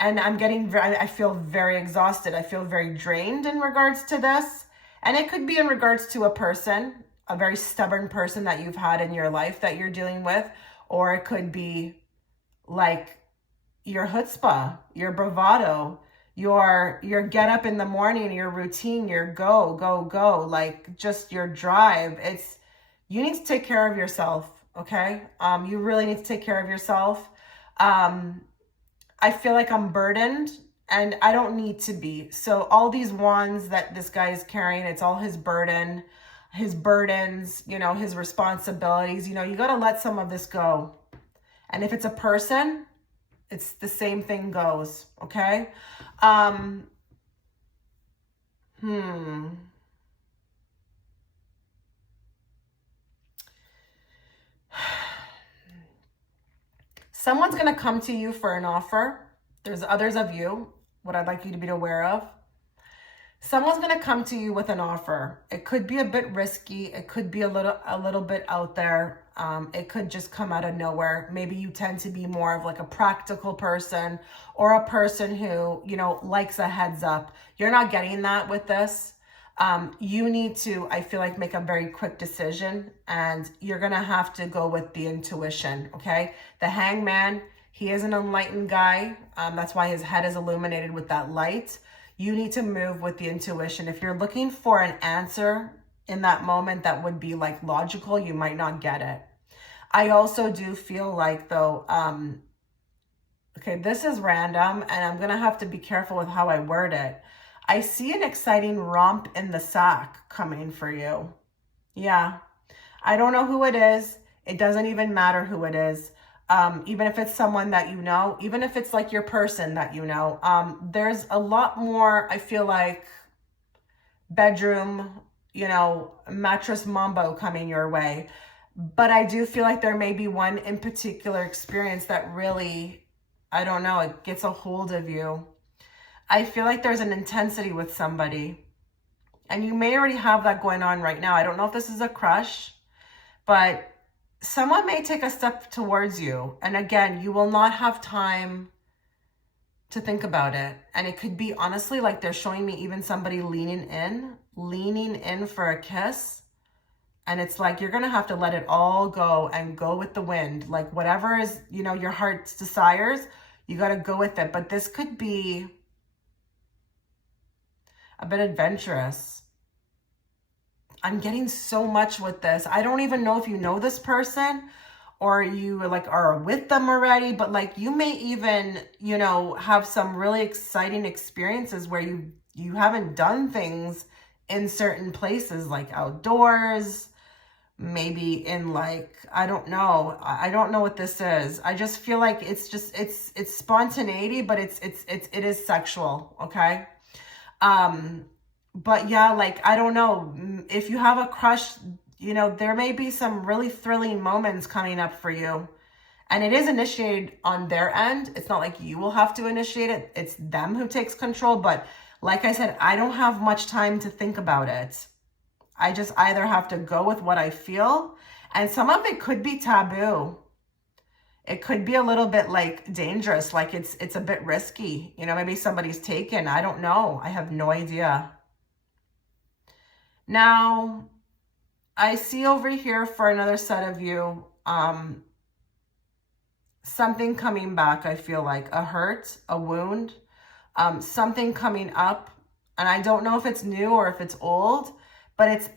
I feel very exhausted. I feel very drained in regards to this. And it could be in regards to a person, a very stubborn person that you've had in your life that you're dealing with. Or it could be like your chutzpah, your bravado, your get up in the morning, your routine, your go, like just your drive. You need to take care of yourself, okay? You really need to take care of yourself. I feel like I'm burdened and I don't need to be. So all these wands that this guy is carrying, it's all his burden. His burdens, you know, his responsibilities, you know, you got to let some of this go. And if it's a person, it's the same thing goes. Okay. Someone's going to come to you for an offer. There's others of you, what I'd like you to be aware of. Someone's going to come to you with an offer. It could be a bit risky. It could be a little bit out there. It could just come out of nowhere. Maybe you tend to be more of like a practical person, or a person who, you know, likes a heads up. You're not getting that with this. You need to, I feel like, make a very quick decision, and you're going to have to go with the intuition. Okay. The Hangman, he is an enlightened guy. That's why his head is illuminated with that light. You need to move with the intuition. If you're looking for an answer in that moment that would be like logical, you might not get it. I also do feel like, though, okay, this is random, and I'm going to have to be careful with how I word it. I see an exciting romp in the sack coming for you. Yeah. I don't know who it is. It doesn't even matter who it is. Even if it's someone that you know, even if it's like your person that you know, there's a lot more, I feel like, bedroom, you know, mattress mambo coming your way. But I do feel like there may be one in particular experience that really, I don't know, it gets a hold of you. I feel like there's an intensity with somebody, and you may already have that going on right now. I don't know if this is a crush, but someone may take a step towards you. And again, you will not have time to think about it. And it could be, honestly, like they're showing me even somebody leaning in for a kiss. And it's like, you're going to have to let it all go and go with the wind. Like whatever is, you know, your heart's desires, you got to go with it. But this could be a bit adventurous. I'm getting so much with this. I don't even know if you know this person, or you like are with them already, but like you may even, you know, have some really exciting experiences where you haven't done things in certain places, like outdoors, maybe in like, I don't know what this is. I just feel like it's just, it's spontaneity, but it is sexual. Okay. But yeah, like, I don't know if you have a crush, you know, there may be some really thrilling moments coming up for you, and it is initiated on their end. It's not like you will have to initiate it. It's them who takes control. But like I said, I don't have much time to think about it. I just either have to go with what I feel, and some of it could be taboo. It could be a little bit like dangerous, like it's a bit risky. You know, maybe somebody's taken. I don't know. I have no idea. Now, I see over here for another set of you, something coming back. I feel like a hurt, a wound, something coming up. And I don't know if it's new or if it's old, but it's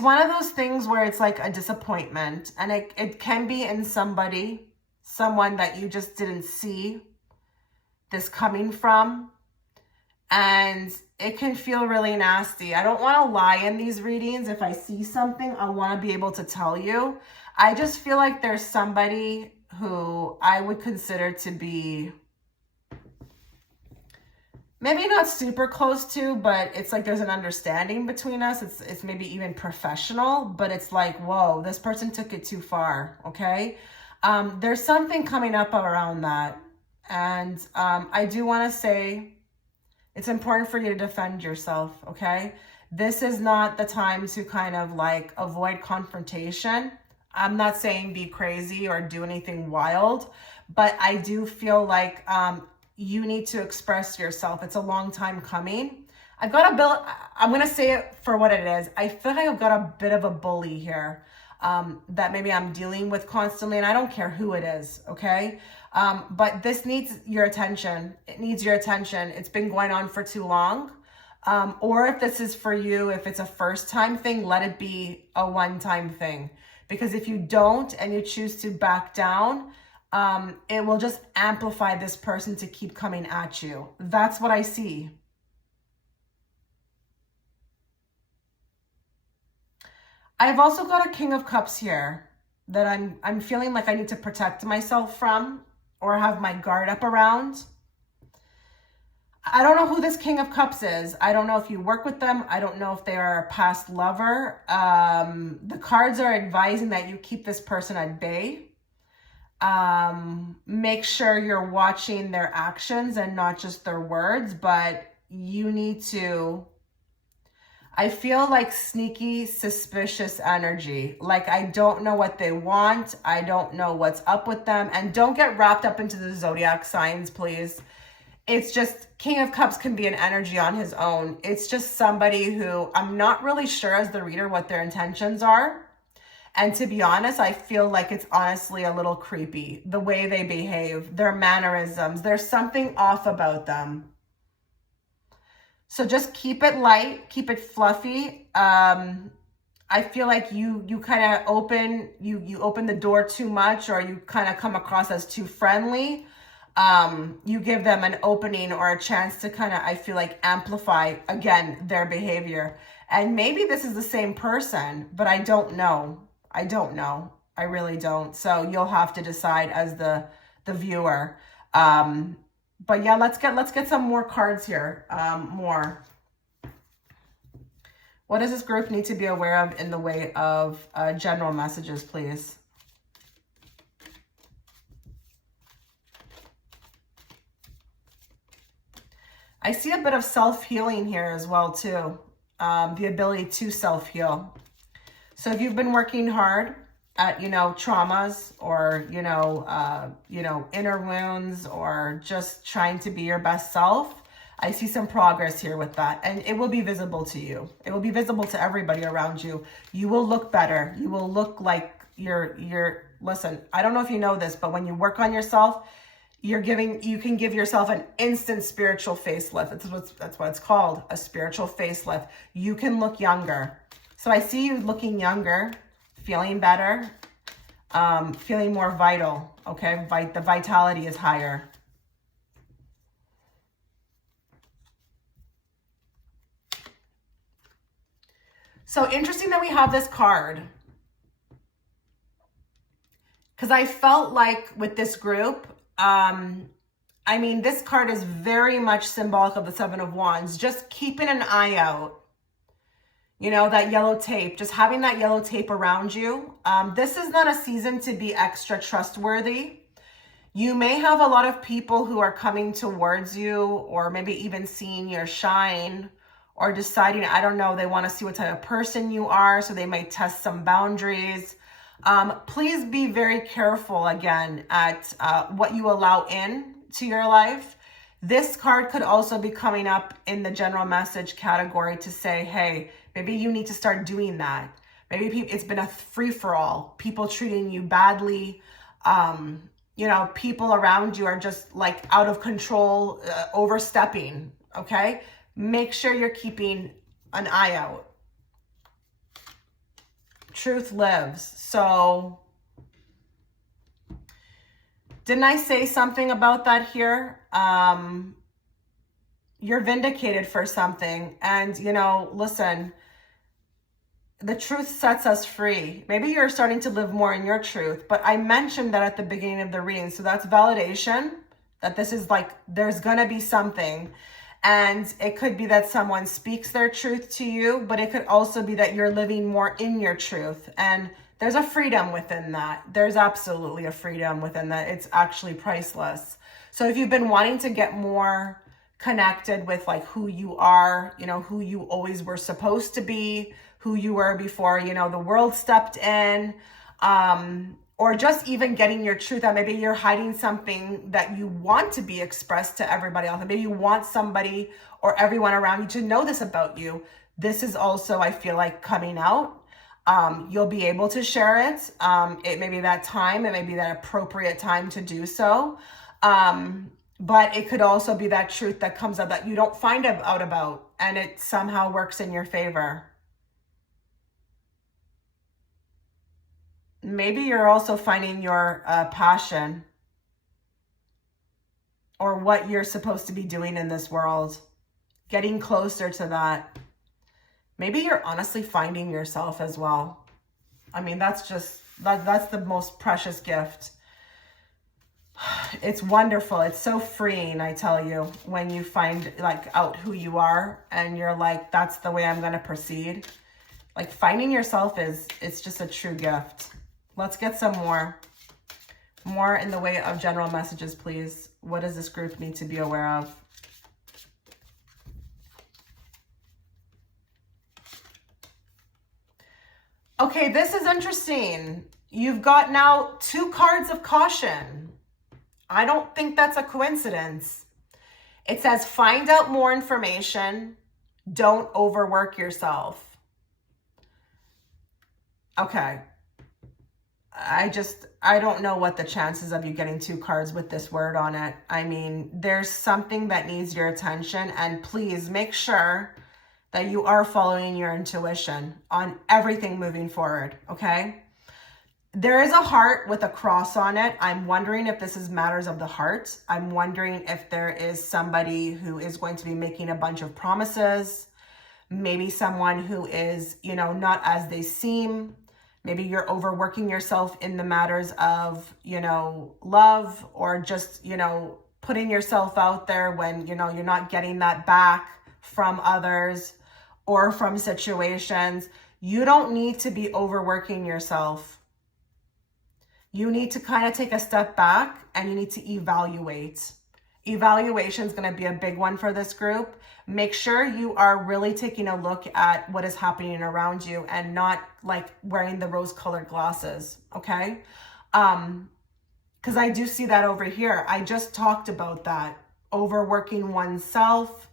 one of those things where it's like a disappointment, and it can be in someone that you just didn't see this coming from. And it can feel really nasty. I don't want to lie in these readings. If I see something, I want to be able to tell you. I just feel like there's somebody who I would consider to be maybe not super close to, but it's like there's an understanding between us. It's maybe even professional, but it's like, whoa, this person took it too far. Okay. There's something coming up around that. And I do want to say, it's important for you to defend yourself, okay? This is not the time to kind of like avoid confrontation. I'm not saying be crazy or do anything wild, but I do feel like you need to express yourself. It's a long time coming. I'm going to say it for what it is. I feel like I've got a bit of a bully here that maybe I'm dealing with constantly, and I don't care who it is, okay? But this needs your attention. It needs your attention. It's been going on for too long. Or if this is for you, if it's a first time thing, let it be a one-time thing. Because if you don't and you choose to back down, it will just amplify this person to keep coming at you. That's what I see. I've also got a King of Cups here that I'm feeling like I need to protect myself from, or have my guard up around. I don't know who this King of Cups is. I don't know if you work with them. I don't know if they are a past lover. The cards are advising that you keep this person at bay. Make sure you're watching their actions and not just their words, but you need to, I feel like sneaky, suspicious energy. Like, I don't know what they want. I don't know what's up with them. And don't get wrapped up into the zodiac signs, please. It's just, King of Cups can be an energy on his own. It's just somebody who I'm not really sure as the reader what their intentions are. And to be honest, I feel like it's honestly a little creepy. The way they behave, their mannerisms, there's something off about them. So just keep it light, keep it fluffy. I feel like you kind of open, you open the door too much, or you kind of come across as too friendly. You give them an opening or a chance to kind of, I feel like, amplify, again, their behavior. And maybe this is the same person, but I don't know. I don't know. I really don't. So you'll have to decide as the viewer. But yeah, let's get some more cards here. More. What does this group need to be aware of in the way of general messages, please? I see a bit of self-healing here as well, too. The ability to self-heal. So if you've been working hard at, traumas or, inner wounds, or just trying to be your best self, I see some progress here with that. And it will be visible to you. It will be visible to everybody around you. You will look better. You will look like listen, I don't know if you know this, but when you work on yourself, you can give yourself an instant spiritual facelift. That's what it's called, a spiritual facelift. You can look younger. So I see you looking younger, feeling better, feeling more vital, okay? The vitality is higher. So interesting that we have this card. Because I felt like with this group, this card is very much symbolic of the Seven of Wands. Just keeping an eye out. That yellow tape, just having that yellow tape around you. This is not a season to be extra trustworthy. You may have a lot of people who are coming towards you, or maybe even seeing your shine, or deciding, I don't know, they want to see what type of person you are, so they might test some boundaries. Please be very careful, again, at what you allow in to your life. This card could also be coming up in the general message category to say, hey, maybe you need to start doing that. Maybe it's been a free-for-all. People treating you badly. People around you are just like out of control, overstepping, okay? Make sure you're keeping an eye out. Truth lives. So didn't I say something about that here? You're vindicated for something. And, listen, the truth sets us free. Maybe you're starting to live more in your truth, but I mentioned that at the beginning of the reading. So that's validation that this is like, there's going to be something. And it could be that someone speaks their truth to you, but it could also be that you're living more in your truth. And there's a freedom within that. There's absolutely a freedom within that. It's actually priceless. So if you've been wanting to get more connected with like who you are, who you always were supposed to be, who you were before, the world stepped in, or just even getting your truth out. Maybe you're hiding something that you want to be expressed to everybody else. Maybe you want somebody or everyone around you to know this about you. This is also, I feel like, coming out. You'll be able to share it. It may be that time. It may be that appropriate time to do so. But it could also be that truth that comes out that you don't find out about, and it somehow works in your favor. Maybe you're also finding your passion, or what you're supposed to be doing in this world, getting closer to that. Maybe you're honestly finding yourself as well. That's the most precious gift. It's wonderful. It's so freeing, I tell you, when you find like out who you are and you're like, that's the way I'm going to proceed. Like finding yourself it's just a true gift. Let's get some more in the way of general messages, please. What does this group need to be aware of? Okay, this is interesting. You've got now 2 cards of caution. I don't think that's a coincidence. It says, find out more information. Don't overwork yourself. Okay. I don't know what the chances of you getting 2 cards with this word on it. I mean, there's something that needs your attention, and please make sure that you are following your intuition on everything moving forward, okay? There is a heart with a cross on it. I'm wondering if this is matters of the heart. I'm wondering if there is somebody who is going to be making a bunch of promises. Maybe someone who is, you know, not as they seem. Maybe you're overworking yourself in the matters of, you know, love, or just, you know, putting yourself out there when, you know, you're not getting that back from others or from situations. You don't need to be overworking yourself. You need to kind of take a step back and you need to evaluate. Evaluation is going to be a big one for this group. Make sure you are really taking a look at what is happening around you and not like wearing the rose-colored glasses, okay? Because I do see that over here. I just talked about that. Overworking oneself,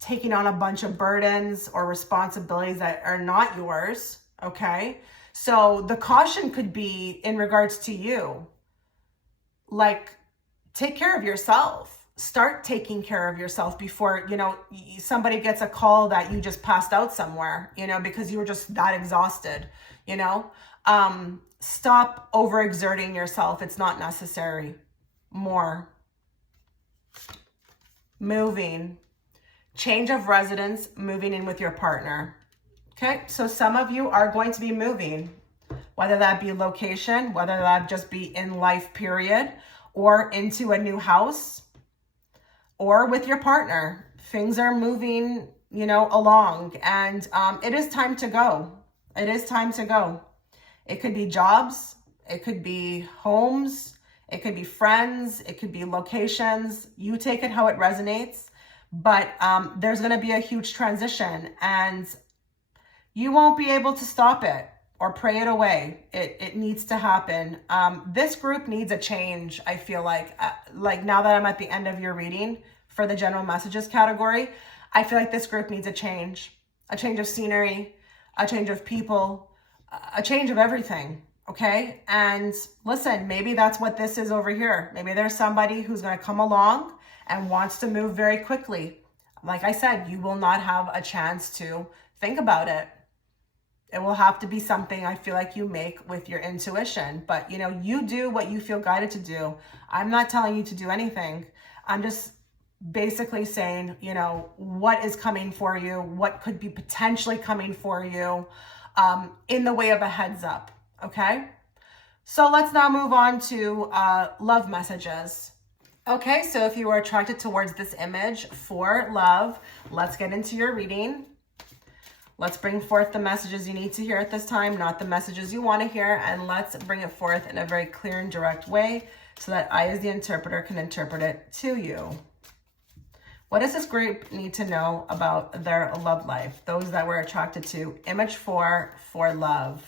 taking on a bunch of burdens or responsibilities that are not yours, okay? So the caution could be in regards to you. Like, take care of yourself. Start taking care of yourself before, you know, somebody gets a call that you just passed out somewhere, you know, because you were just that exhausted, you know. Stop overexerting yourself. It's not necessary. More. Moving. Change of residence, moving in with your partner. Okay, so some of you are going to be moving, whether that be location, whether that just be in life period, or into a new house, or with your partner. Things are moving, you know, along, and it is time to go. It is time to go. It could be jobs, it could be homes, it could be friends, it could be locations. You take it how it resonates, but there's going to be a huge transition, and you won't be able to stop it or pray it away. It needs to happen. This group needs a change, I feel like now that I'm at the end of your reading for the general messages category, I feel like this group needs a change of scenery, a change of people, a change of everything, okay? And listen, maybe that's what this is over here. Maybe there's somebody who's going to come along and wants to move very quickly. Like I said, you will not have a chance to think about it. It will have to be something I feel like you make with your intuition. But, you know, you do what you feel guided to do. I'm not telling you to do anything. I'm just basically saying, you know, what is coming for you, what could be potentially coming for you in the way of a heads up, okay? So let's now move on to love messages. Okay, so if you are attracted towards this image for love, let's get into your reading. Let's bring forth the messages you need to hear at this time, not the messages you want to hear, and let's bring it forth in a very clear and direct way so that I, as the interpreter, can interpret it to you. What does this group need to know about their love life? Those that were attracted to image 4 for love.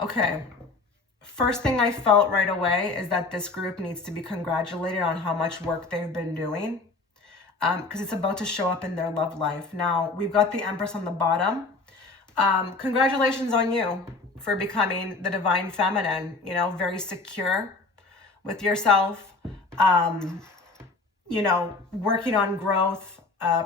Okay, first thing I felt right away is that this group needs to be congratulated on how much work they've been doing, because it's about to show up in their love life. Now, we've got the Empress on the bottom. Congratulations on you for becoming the divine feminine, you know, very secure with yourself, you know, working on growth,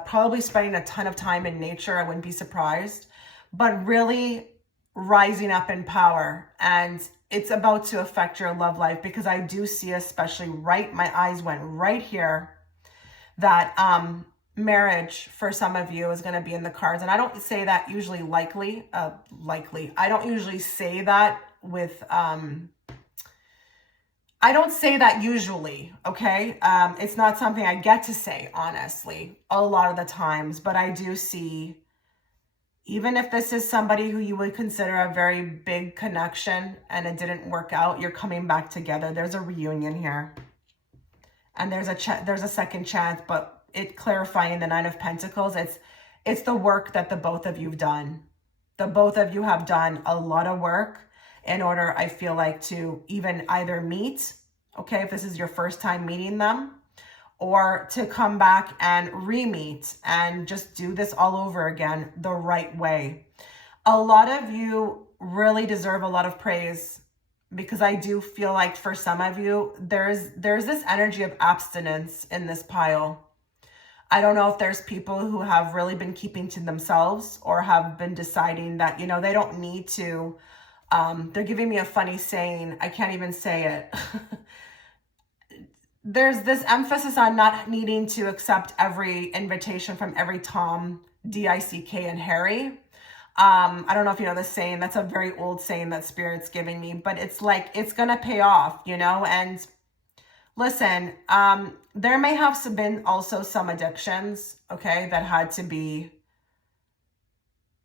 probably spending a ton of time in nature. I wouldn't be surprised, but really rising up in power. And it's about to affect your love life, because I do see, especially my eyes went right here, that marriage for some of you is going to be in the cards. And I don't say that usually likely. I don't usually say that with, I don't say that usually, okay? It's not something I get to say, honestly, a lot of the times. But I do see, even if this is somebody who you would consider a very big connection and it didn't work out, you're coming back together. There's a reunion here. And there's a second chance, but it clarifying the Nine of Pentacles, it's the work that the both of you've done. The both of you have done a lot of work in order, I feel like, to even either meet, okay, if this is your first time meeting them, or to come back and re-meet and just do this all over again the right way. A lot of you really deserve a lot of praise, because I do feel like for some of you, there's this energy of abstinence in this pile. I don't know if there's people who have really been keeping to themselves, or have been deciding that, you know, they don't need to. They're giving me a funny saying. I can't even say it. There's this emphasis on not needing to accept every invitation from every Tom, D-I-C-K, and Harry. I don't know if you know this saying. That's a very old saying that Spirit's giving me, but it's like, it's going to pay off, you know? And listen, there may have been also some addictions, okay, that had to be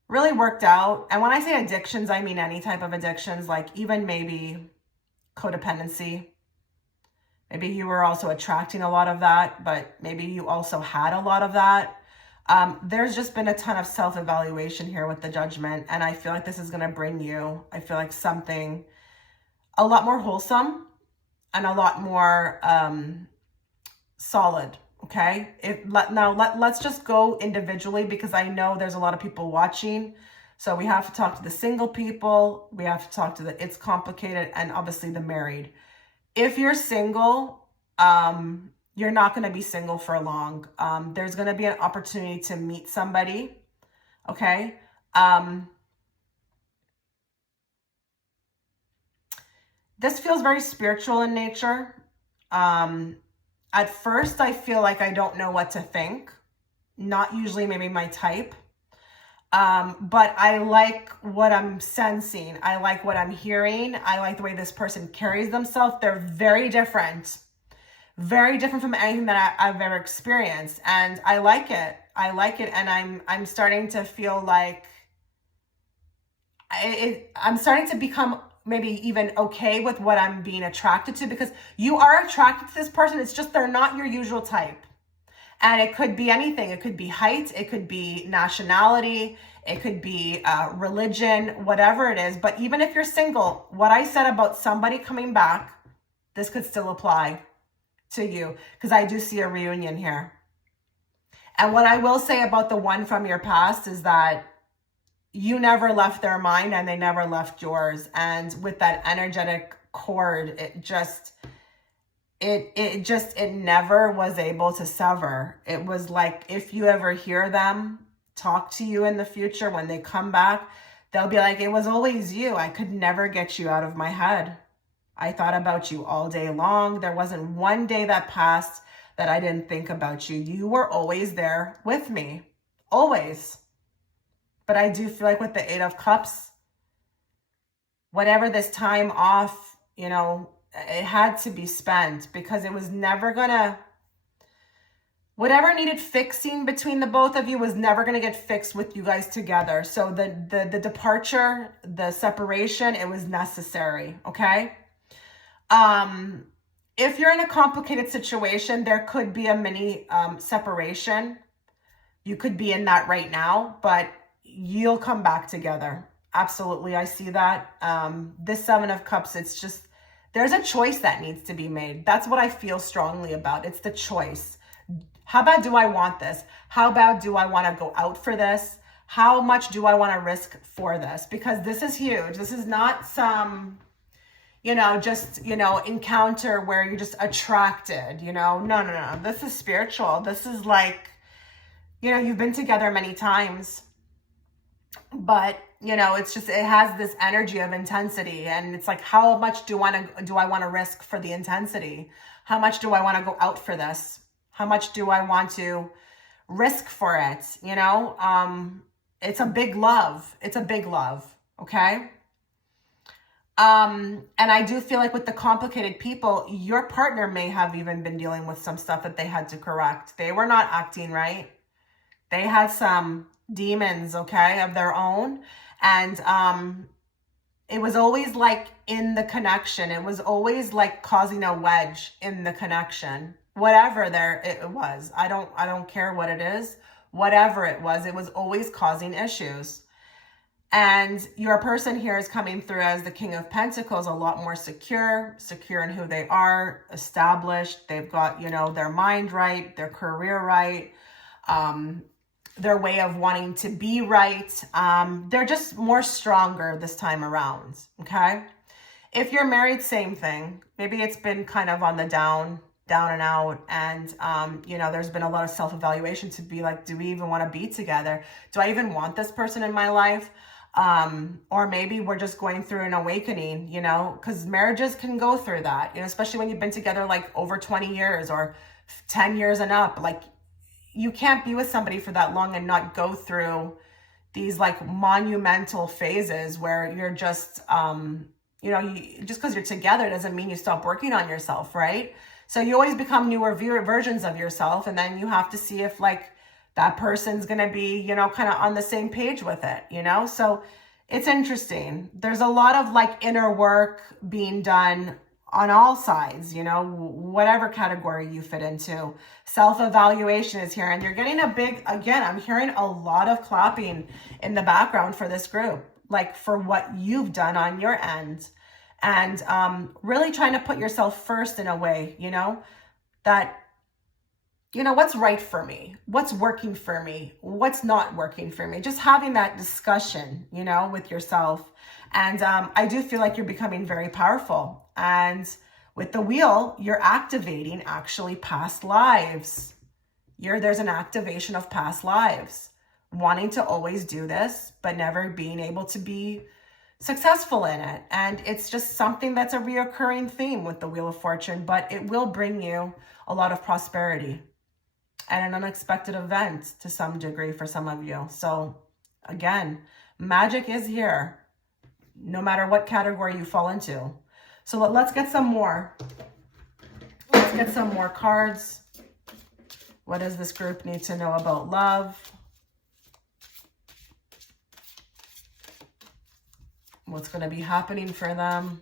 really worked out. And when I say addictions, I mean any type of addictions, like even maybe codependency. Maybe you were also attracting a lot of that, but maybe you also had a lot of that. There's just been a ton of self-evaluation here with the Judgment. And I feel like this is going to bring you, I feel like, something a lot more wholesome and a lot more solid. Okay. Let's just go individually, because I know there's a lot of people watching. So we have to talk to the single people. We have to talk to the it's complicated, and obviously the married. If you're single, you're not going to be single for long. There's going to be an opportunity to meet somebody. Okay. This feels very spiritual in nature. At first, I feel like I don't know what to think. Not usually maybe my type. But I like what I'm sensing. I like what I'm hearing. I like the way this person carries themselves. They're very different. Very different from anything that I've ever experienced. And I like it. I like it. And I'm starting to feel like I'm starting to become maybe even okay with what I'm being attracted to, because you are attracted to this person. It's just they're not your usual type. And it could be anything. It could be height. It could be nationality. It could be religion, whatever it is. But even if you're single, what I said about somebody coming back, this could still apply to you, because I do see a reunion here. And what I will say about the one from your past is that you never left their mind and they never left yours. And with that energetic cord, it never was able to sever. It was like, if you ever hear them talk to you in the future, when they come back, they'll be like, it was always you. I could never get you out of my head. I thought about you all day long. There wasn't one day that passed that I didn't think about you. You were always there with me, always. But I do feel like with the Eight of Cups, whatever this time off, you know, it had to be spent, because it was never gonna, whatever needed fixing between the both of you was never gonna get fixed with you guys together. So the departure, the separation, it was necessary, okay? If you're in a complicated situation, there could be a mini separation. You could be in that right now, but you'll come back together. Absolutely, I see that. This Seven of Cups, it's just, there's a choice that needs to be made. That's what I feel strongly about. It's the choice. How bad do I want this? How bad do I want to go out for this? How much do I want to risk for this? Because this is huge. This is not some, just, encounter where you're just attracted, no. This is spiritual. This is like, you've been together many times, but it's just, it has this energy of intensity, and it's like, how much do I want to risk for the intensity? How much do I want to go out for this? How much do I want to risk for it? It's a big love. It's a big love. Okay. And I do feel like with the complicated people, your partner may have even been dealing with some stuff that they had to correct. They were not acting right. They had some demons, okay, of their own. And it was always like in the connection. It was always like causing a wedge in the connection. Whatever it was. I don't care what it is. Whatever it was always causing issues. And your person here is coming through as the King of Pentacles, a lot more secure in who they are, established. They've got, their mind right, their career right, their way of wanting to be right. They're just more stronger this time around, okay? If you're married, same thing. Maybe it's been kind of on the down and out, and there's been a lot of self-evaluation to be like, do we even want to be together? Do I even want this person in my life? Or maybe we're just going through an awakening, because marriages can go through that, especially when you've been together like over 20 years or 10 years and up. Like, you can't be with somebody for that long and not go through these like monumental phases where you're just, just because you're together doesn't mean you stop working on yourself, right? So you always become newer versions of yourself, and then you have to see if like that person's going to be, kind of on the same page with it, So it's interesting. There's a lot of like inner work being done on all sides, whatever category you fit into. Self-evaluation is here, and you're getting I'm hearing a lot of clapping in the background for this group, like for what you've done on your end. And really trying to put yourself first in a way, that, what's right for me, what's working for me, what's not working for me. Just having that discussion, with yourself. And I do feel like you're becoming very powerful. And with the wheel, you're activating actually past lives. There's an activation of past lives, wanting to always do this, but never being able to be successful in it. And it's just something that's a reoccurring theme with the Wheel of Fortune, but it will bring you a lot of prosperity and an unexpected event to some degree for some of you. So again, magic is here, no matter what category you fall into. So let's get some more. Let's get some more cards. What does this group need to know about love? What's going to be happening for them?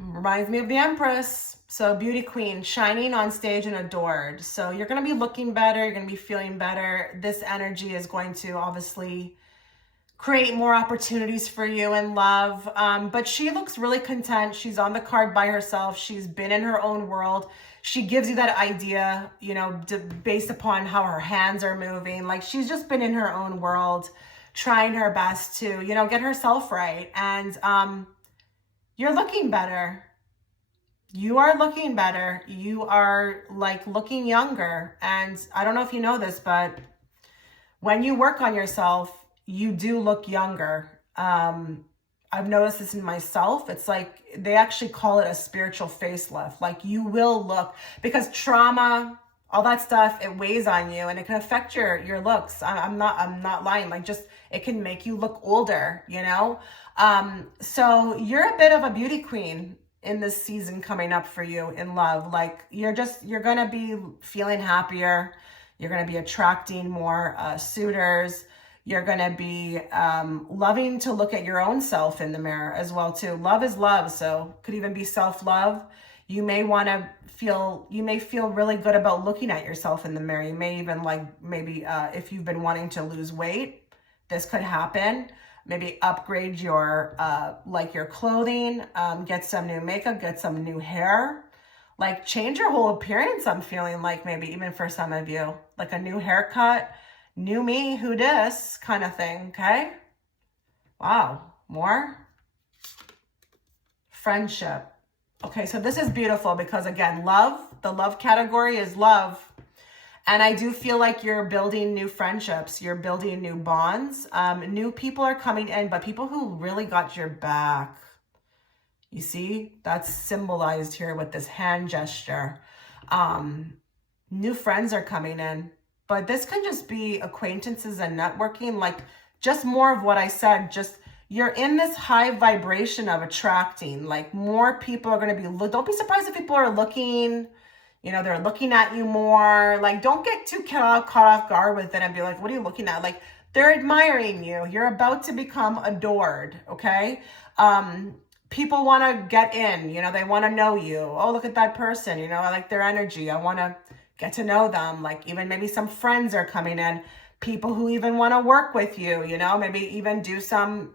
Reminds me of the Empress. So beauty queen, shining on stage and adored. So you're going to be looking better. You're going to be feeling better. This energy is going to obviously create more opportunities for you in love. But she looks really content. She's on the card by herself. She's been in her own world. She gives you that idea, based upon how her hands are moving. Like, she's just been in her own world, trying her best to, get herself right. And you're looking better. You are looking better. You are like looking younger. And I don't know if you know this, but when you work on yourself, you do look younger. I've noticed this in myself. It's like they actually call it a spiritual facelift. Like, you will look, because trauma, all that stuff, it weighs on you and it can affect your looks. I'm not lying. Like, just, it can make you look older, So you're a bit of a beauty queen in this season coming up for you in love. Like, you're going to be feeling happier. You're going to be attracting more suitors. You're going to be loving to look at your own self in the mirror as well, too. Love is love. So could even be self-love. You may feel really good about looking at yourself in the mirror. You may even maybe if you've been wanting to lose weight, this could happen. Maybe upgrade your your clothing, get some new makeup, get some new hair. Like change your whole appearance, I'm feeling like, maybe even for some of you. Like a new haircut, new me, who dis kind of thing, okay? Wow, more? Friendship. Okay, so this is beautiful because again, love, the love category is love. And I do feel like you're building new friendships. You're building new bonds. New people are coming in, but people who really got your back. You see, that's symbolized here with this hand gesture. New friends are coming in, but this can just be acquaintances and networking. Like just more of what I said, just you're in this high vibration of attracting, like more people are going to be, don't be surprised if people are looking, you know, they're looking at you more. Like, don't get too caught off guard with it and be like, what are you looking at? Like, they're admiring you. You're about to become adored, okay? People want to get in, you know, they want to know you. Oh, look at that person, you know, I like their energy. I want to get to know them. Like even maybe some friends are coming in, people who even want to work with you, you know, maybe even do some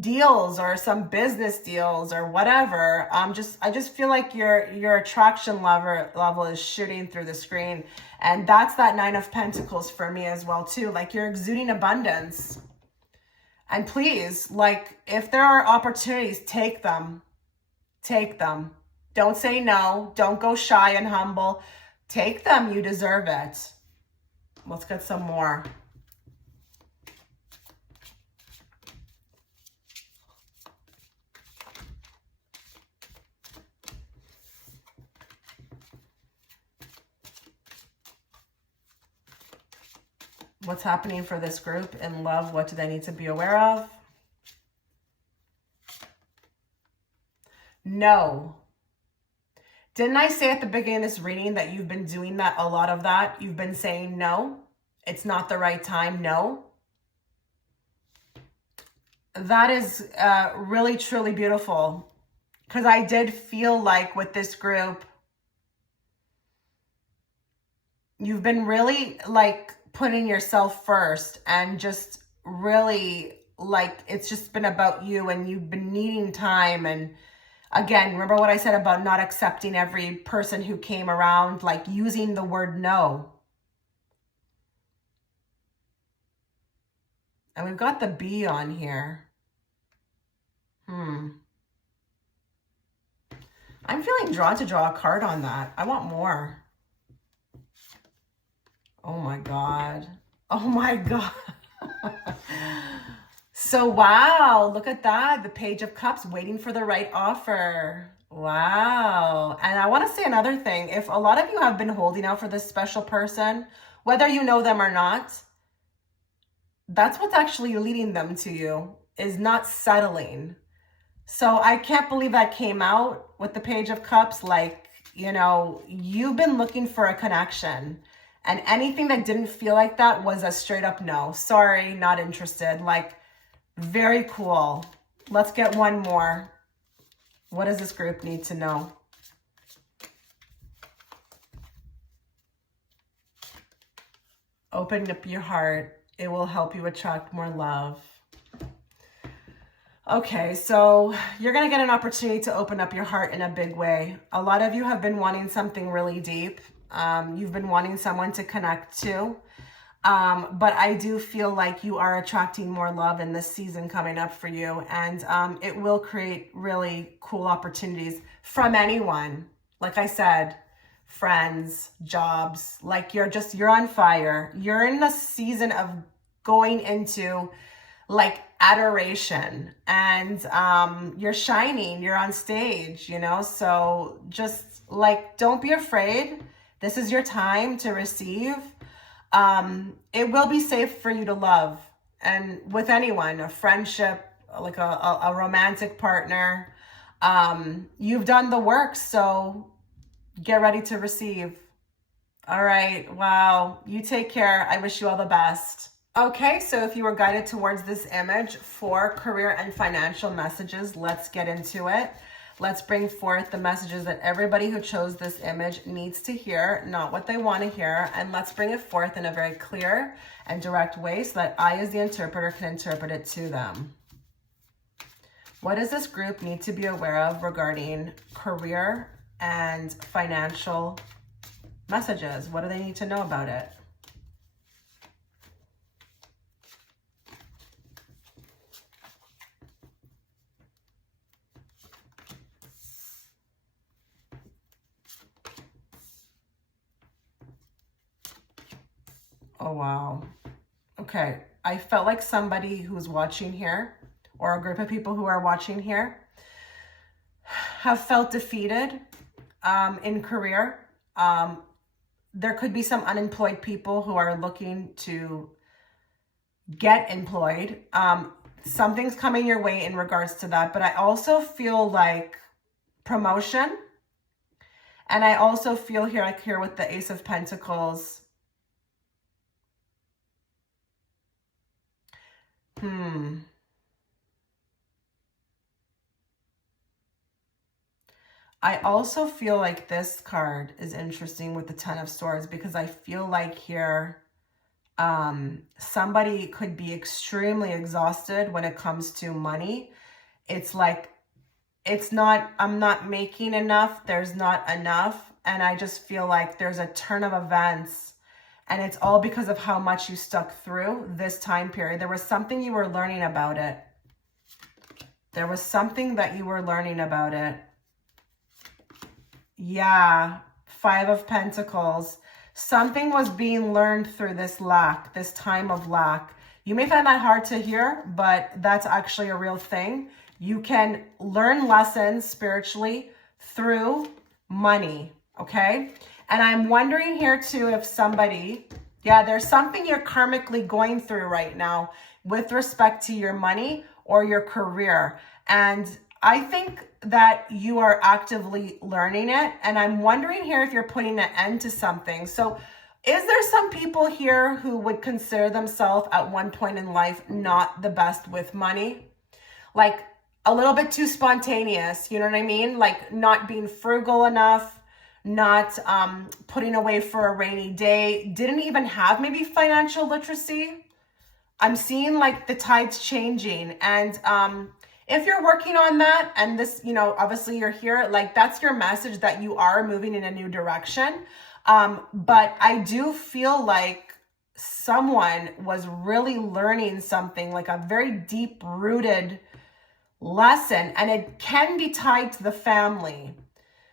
deals or some business deals or whatever. I just feel like your attraction level is shooting through the screen. And that's that Nine of Pentacles for me as well too. Like you're exuding abundance. And please, like if there are opportunities, take them. Take them. Don't say no. Don't go shy and humble. Take them. You deserve it. Let's get some more. What's happening for this group in love? What do they need to be aware of? No. Didn't I say at the beginning of this reading that you've been doing that, a lot of that? You've been saying no. It's not the right time. No. That is really, truly beautiful. Because I did feel like with this group, you've been really like putting yourself first and just really like it's just been about you and you've been needing time. And again, remember what I said about not accepting every person who came around, like using the word no. And we've got the bee on here. I'm feeling drawn to draw a card on that. I want more. Oh my God. Oh my God. So, wow, look at that. The Page of Cups, waiting for the right offer. Wow. And I want to say another thing. If a lot of you have been holding out for this special person, whether you know them or not, that's what's actually leading them to you, is not settling. So I can't believe that came out with the Page of Cups. Like, you know, you've been looking for a connection. And anything that didn't feel like that was a straight up no. Sorry, not interested. Like, very cool. Let's get one more. What does this group need to know? Open up your heart. It will help you attract more love. Okay, so you're going to get an opportunity to open up your heart in a big way. A lot of you have been wanting something really deep. You've been wanting someone to connect to. But I do feel like you are attracting more love in this season coming up for you. And it will create really cool opportunities from anyone. Like I said, friends, jobs, like you're on fire. You're in the season of going into like adoration and you're shining, you're on stage, you know? So just like, don't be afraid. This is your time to receive. It will be safe for you to love, and with anyone, a friendship, like a romantic partner. You've done the work, so get ready to receive. All right. Wow. You take care. I wish you all the best. Okay. So if you were guided towards this image for career and financial messages, let's get into it. Let's bring forth the messages that everybody who chose this image needs to hear, not what they want to hear. And let's bring it forth in a very clear and direct way so that I, as the interpreter, can interpret it to them. What does this group need to be aware of regarding career and financial messages. What do they need to know about it? Oh, wow. Okay. I felt like somebody who's watching here, or a group of people who are watching here, have felt defeated in career. There could be some unemployed people who are looking to get employed. Something's coming your way in regards to that, but I also feel like promotion. And I also feel here, like here with the Ace of Pentacles, I also feel like this card is interesting with the Ten of Swords, because I feel like here somebody could be extremely exhausted when it comes to money. It's like, I'm not making enough, there's not enough, and I just feel like there's a turn of events, and it's all because of how much you stuck through this time period. There was something you were learning about it. There was something that you were learning about it. Yeah, Five of Pentacles. Something was being learned through this lack, this time of lack. You may find that hard to hear, but that's actually a real thing. You can learn lessons spiritually through money, okay? And I'm wondering here too if somebody, there's something you're karmically going through right now with respect to your money or your career. And I think that you are actively learning it. And I'm wondering here if you're putting an end to something. So is there some people here who would consider themselves at one point in life not the best with money? Like a little bit too spontaneous, you know what I mean? Like not being frugal enough, not putting away for a rainy day, didn't even have maybe financial literacy. I'm seeing like the tides changing. And if you're working on that, and this, obviously you're here, like that's your message that you are moving in a new direction. But I do feel like someone was really learning something, like a very deep rooted lesson, and it can be tied to the family.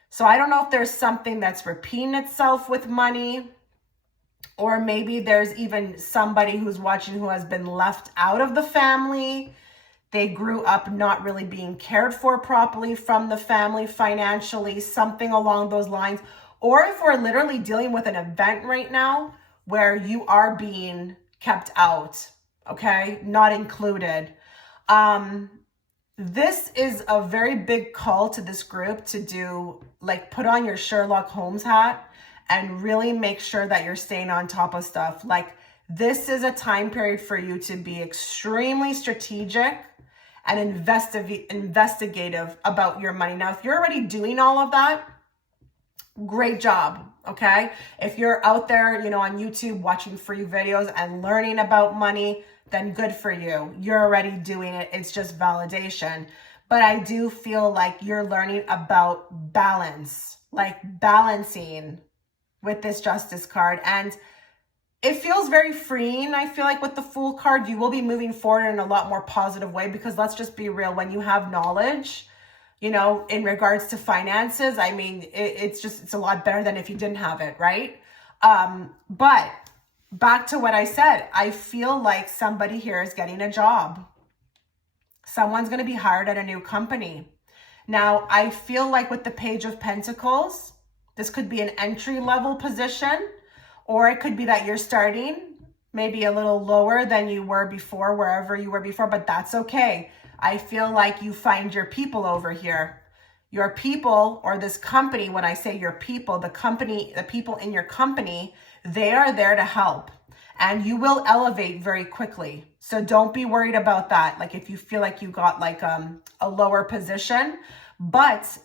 So I don't know if there's something that's repeating itself with money, or maybe there's even somebody who's watching who has been left out of the family. They grew up not really being cared for properly from the family financially, something along those lines. Or if we're literally dealing with an event right now where you are being kept out, okay, not included. This is a very big call to this group to do, like, put on your Sherlock Holmes hat and really make sure that you're staying on top of stuff. Like, this is a time period for you to be extremely strategic and investigative about your money. Now, if you're already doing all of that, great job, okay? If you're out there, on YouTube watching free videos and learning about money, then good for you. You're already doing it. It's just validation. But I do feel like you're learning about balance, like balancing with this Justice card. And it feels very freeing. I feel like with the Fool card, you will be moving forward in a lot more positive way, because let's just be real, when you have knowledge, in regards to finances, I mean, it's a lot better than if you didn't have it, right? But back to what I said, I feel like somebody here is getting a job. Someone's going to be hired at a new company. Now, I feel like with the Page of Pentacles, this could be an entry-level position, or it could be that you're starting maybe a little lower than you were before, wherever you were before, but that's okay. I feel like you find your people over here. Your people, or this company, when I say your people, the company, the people in your company, they are there to help. And you will elevate very quickly. So don't be worried about that. Like if you feel like you got like a lower position. But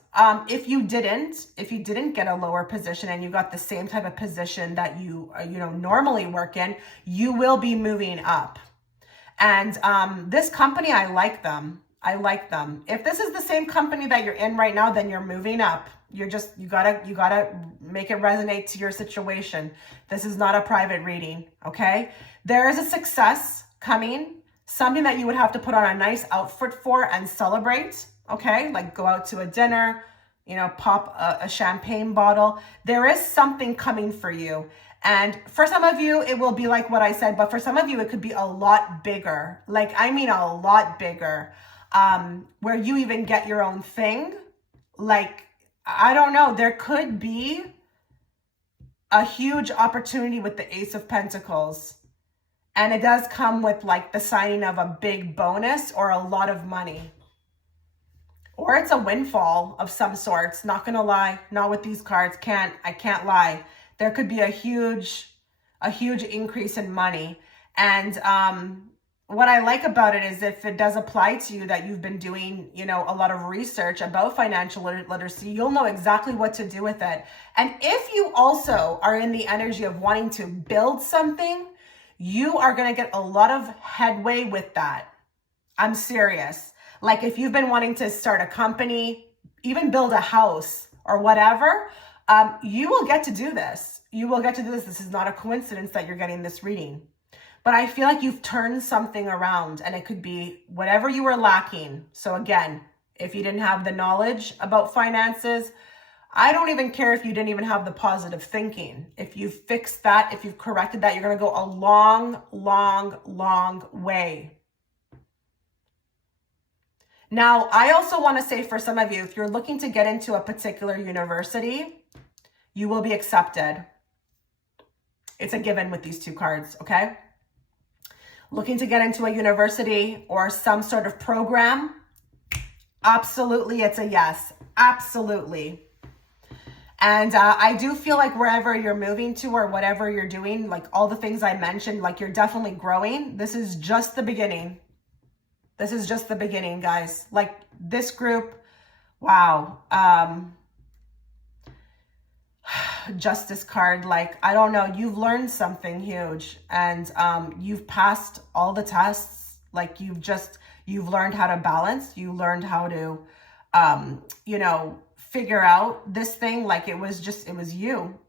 if you didn't get a lower position and you got the same type of position that you normally work in, you will be moving up. And this company, I like them. I like them. If this is the same company that you're in right now, then you're moving up. you gotta make it resonate to your situation. This is not a private reading, okay? There is a success coming, something that you would have to put on a nice outfit for and celebrate, okay? Like go out to a dinner, pop a champagne bottle. There is something coming for you. And for some of you, it will be like what I said, but for some of you, it could be a lot bigger. Like, I mean, a lot bigger, where you even get your own thing. Like, I don't know, there could be a huge opportunity with the Ace of Pentacles. And it does come with like the signing of a big bonus or a lot of money. Or it's a windfall of some sorts. Not gonna lie, not with these cards. I can't lie. There could be a huge increase in money. And what I like about it is if it does apply to you, that you've been doing, a lot of research about financial literacy, you'll know exactly what to do with it. And if you also are in the energy of wanting to build something, you are going to get a lot of headway with that. I'm serious. Like if you've been wanting to start a company, even build a house or whatever, you will get to do this. You will get to do this. This is not a coincidence that you're getting this reading. But I feel like you've turned something around, and it could be whatever you were lacking. So again, if you didn't have the knowledge about finances, I don't even care if you didn't even have the positive thinking. If you've fixed that, if you've corrected that, you're going to go a long, long, long way. Now, I also want to say for some of you, if you're looking to get into a particular university, you will be accepted. It's a given with these two cards, okay? Looking to get into a university or some sort of program, absolutely, it's a yes. Absolutely. And I do feel like wherever you're moving to or whatever you're doing, like all the things I mentioned, like you're definitely growing. This is just the beginning. This is just the beginning, guys. Like this group, wow. Justice card, like, I don't know, you've learned something huge, and you've passed all the tests. Like you've learned how to balance. You learned how to, figure out this thing. Like it was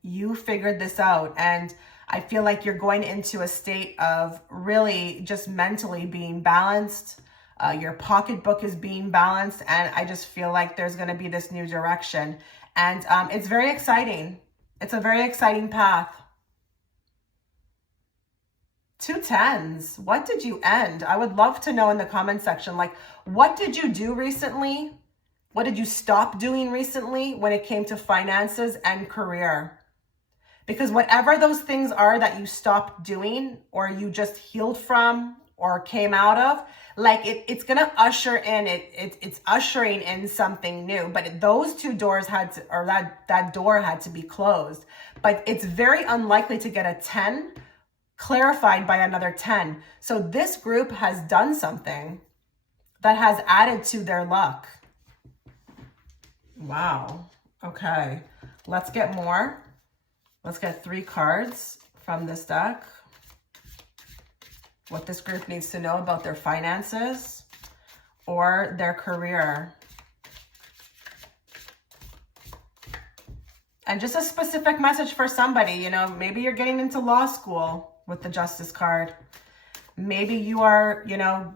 you figured this out. And I feel like you're going into a state of really just mentally being balanced. Your pocketbook is being balanced. And I just feel like there's going to be this new direction. And it's very exciting. It's a very exciting path. 2 tens. What did you end? I would love to know in the comment section, like, what did you do recently? What did you stop doing recently when it came to finances and career? Because whatever those things are that you stopped doing or you just healed from or came out of, like it's going to usher in, it's ushering in something new. But those 2 doors had to, or that door had to be closed. But it's very unlikely to get a 10 clarified by another 10. So this group has done something that has added to their luck. Wow. Okay. Let's get more. Let's get 3 cards from this deck. What this group needs to know about their finances or their career. And just a specific message for somebody, maybe you're getting into law school with the Justice card. Maybe you are,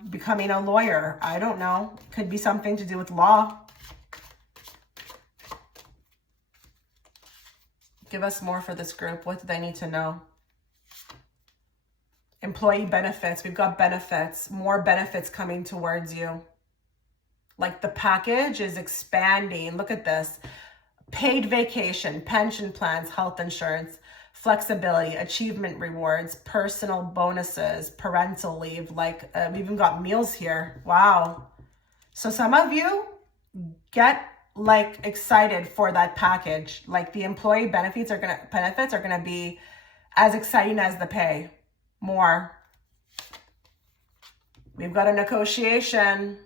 becoming a lawyer. I don't know. Could be something to do with law. Give us more for this group. What do they need to know? Employee benefits. We've got benefits. More benefits coming towards you. Like the package is expanding. Look at this. Paid vacation, pension plans, health insurance, flexibility, achievement rewards, personal bonuses, parental leave. Like we even got meals here. Wow. So some of you get like excited for that package. Like the employee benefits are gonna be as exciting as the pay. More. We've got a negotiation.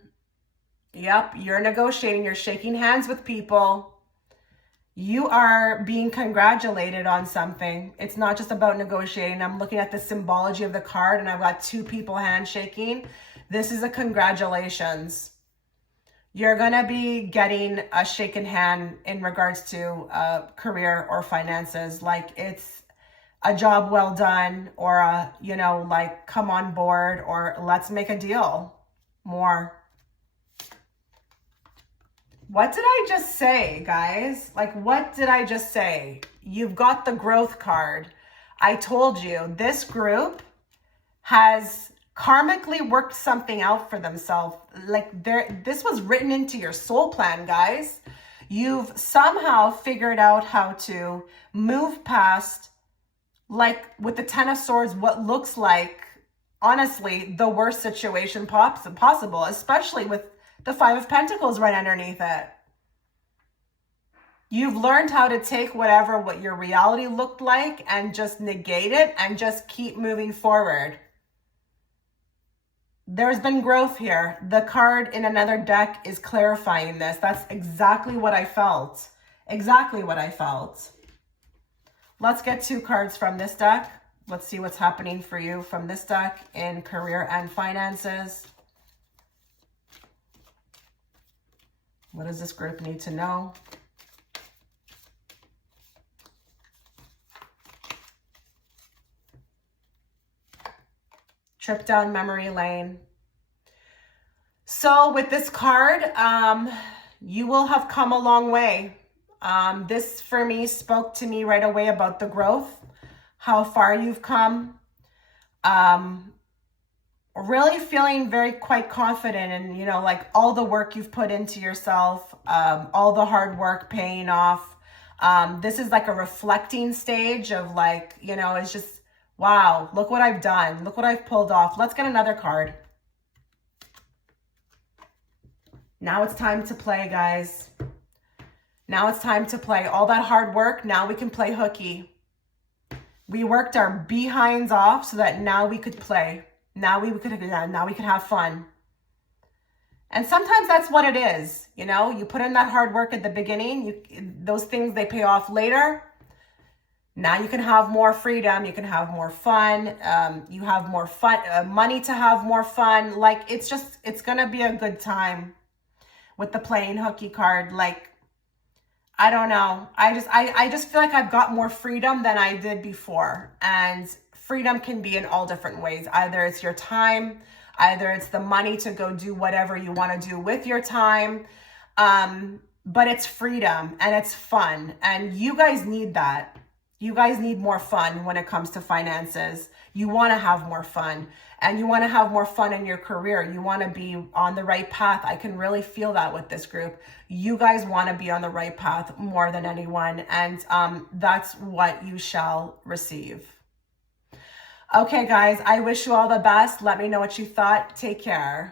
Yep, you're negotiating. You're shaking hands with people. You are being congratulated on something. It's not just about negotiating. I'm looking at the symbology of the card and I've got 2 people handshaking. This is a congratulations. You're going to be getting a shaken hand in regards to career or finances. Like it's a job well done, or a, you know, like come on board, or let's make a deal more. What did I just say, guys? Like, what did I just say? You've got the growth card. I told you this group has karmically worked something out for themselves. Like this was written into your soul plan, guys. You've somehow figured out how to move past, like with the Ten of Swords, what looks like, honestly, the worst situation possible, especially with the Five of Pentacles right underneath it. You've learned how to take what your reality looked like and just negate it and just keep moving forward. There's been growth here. The card in another deck is clarifying this. That's exactly what I felt. Exactly what I felt. Let's get 2 cards from this deck. Let's see what's happening for you from this deck in career and finances. What does this group need to know? Trip down memory lane. So with this card, you will have come a long way. This for me spoke to me right away about the growth, how far you've come. Really feeling quite confident in, you know, like all the work you've put into yourself, all the hard work paying off. This is like a reflecting stage of like, you know, it's just, wow, look what I've done. Look what I've pulled off. Let's get another card. Now it's time to play, guys. Now it's time to play. All that hard work, now we can play hooky. We worked our behinds off so that now we could play. Now we could have fun. And sometimes that's what it is. You know, you put in that hard work at the beginning. Those things, they pay off later. Now you can have more freedom. You can have more fun. You have more fun, money to have more fun. Like it's going to be a good time with the playing hooky card. Like, I don't know. I just feel like I've got more freedom than I did before. And freedom can be in all different ways. Either it's your time, either it's the money to go do whatever you want to do with your time. But it's freedom and it's fun. And you guys need that. You guys need more fun when it comes to finances. You want to have more fun, and you want to have more fun in your career. You want to be on the right path. I can really feel that with this group. You guys want to be on the right path more than anyone, and that's what you shall receive. Okay, guys, I wish you all the best. Let me know what you thought. Take care.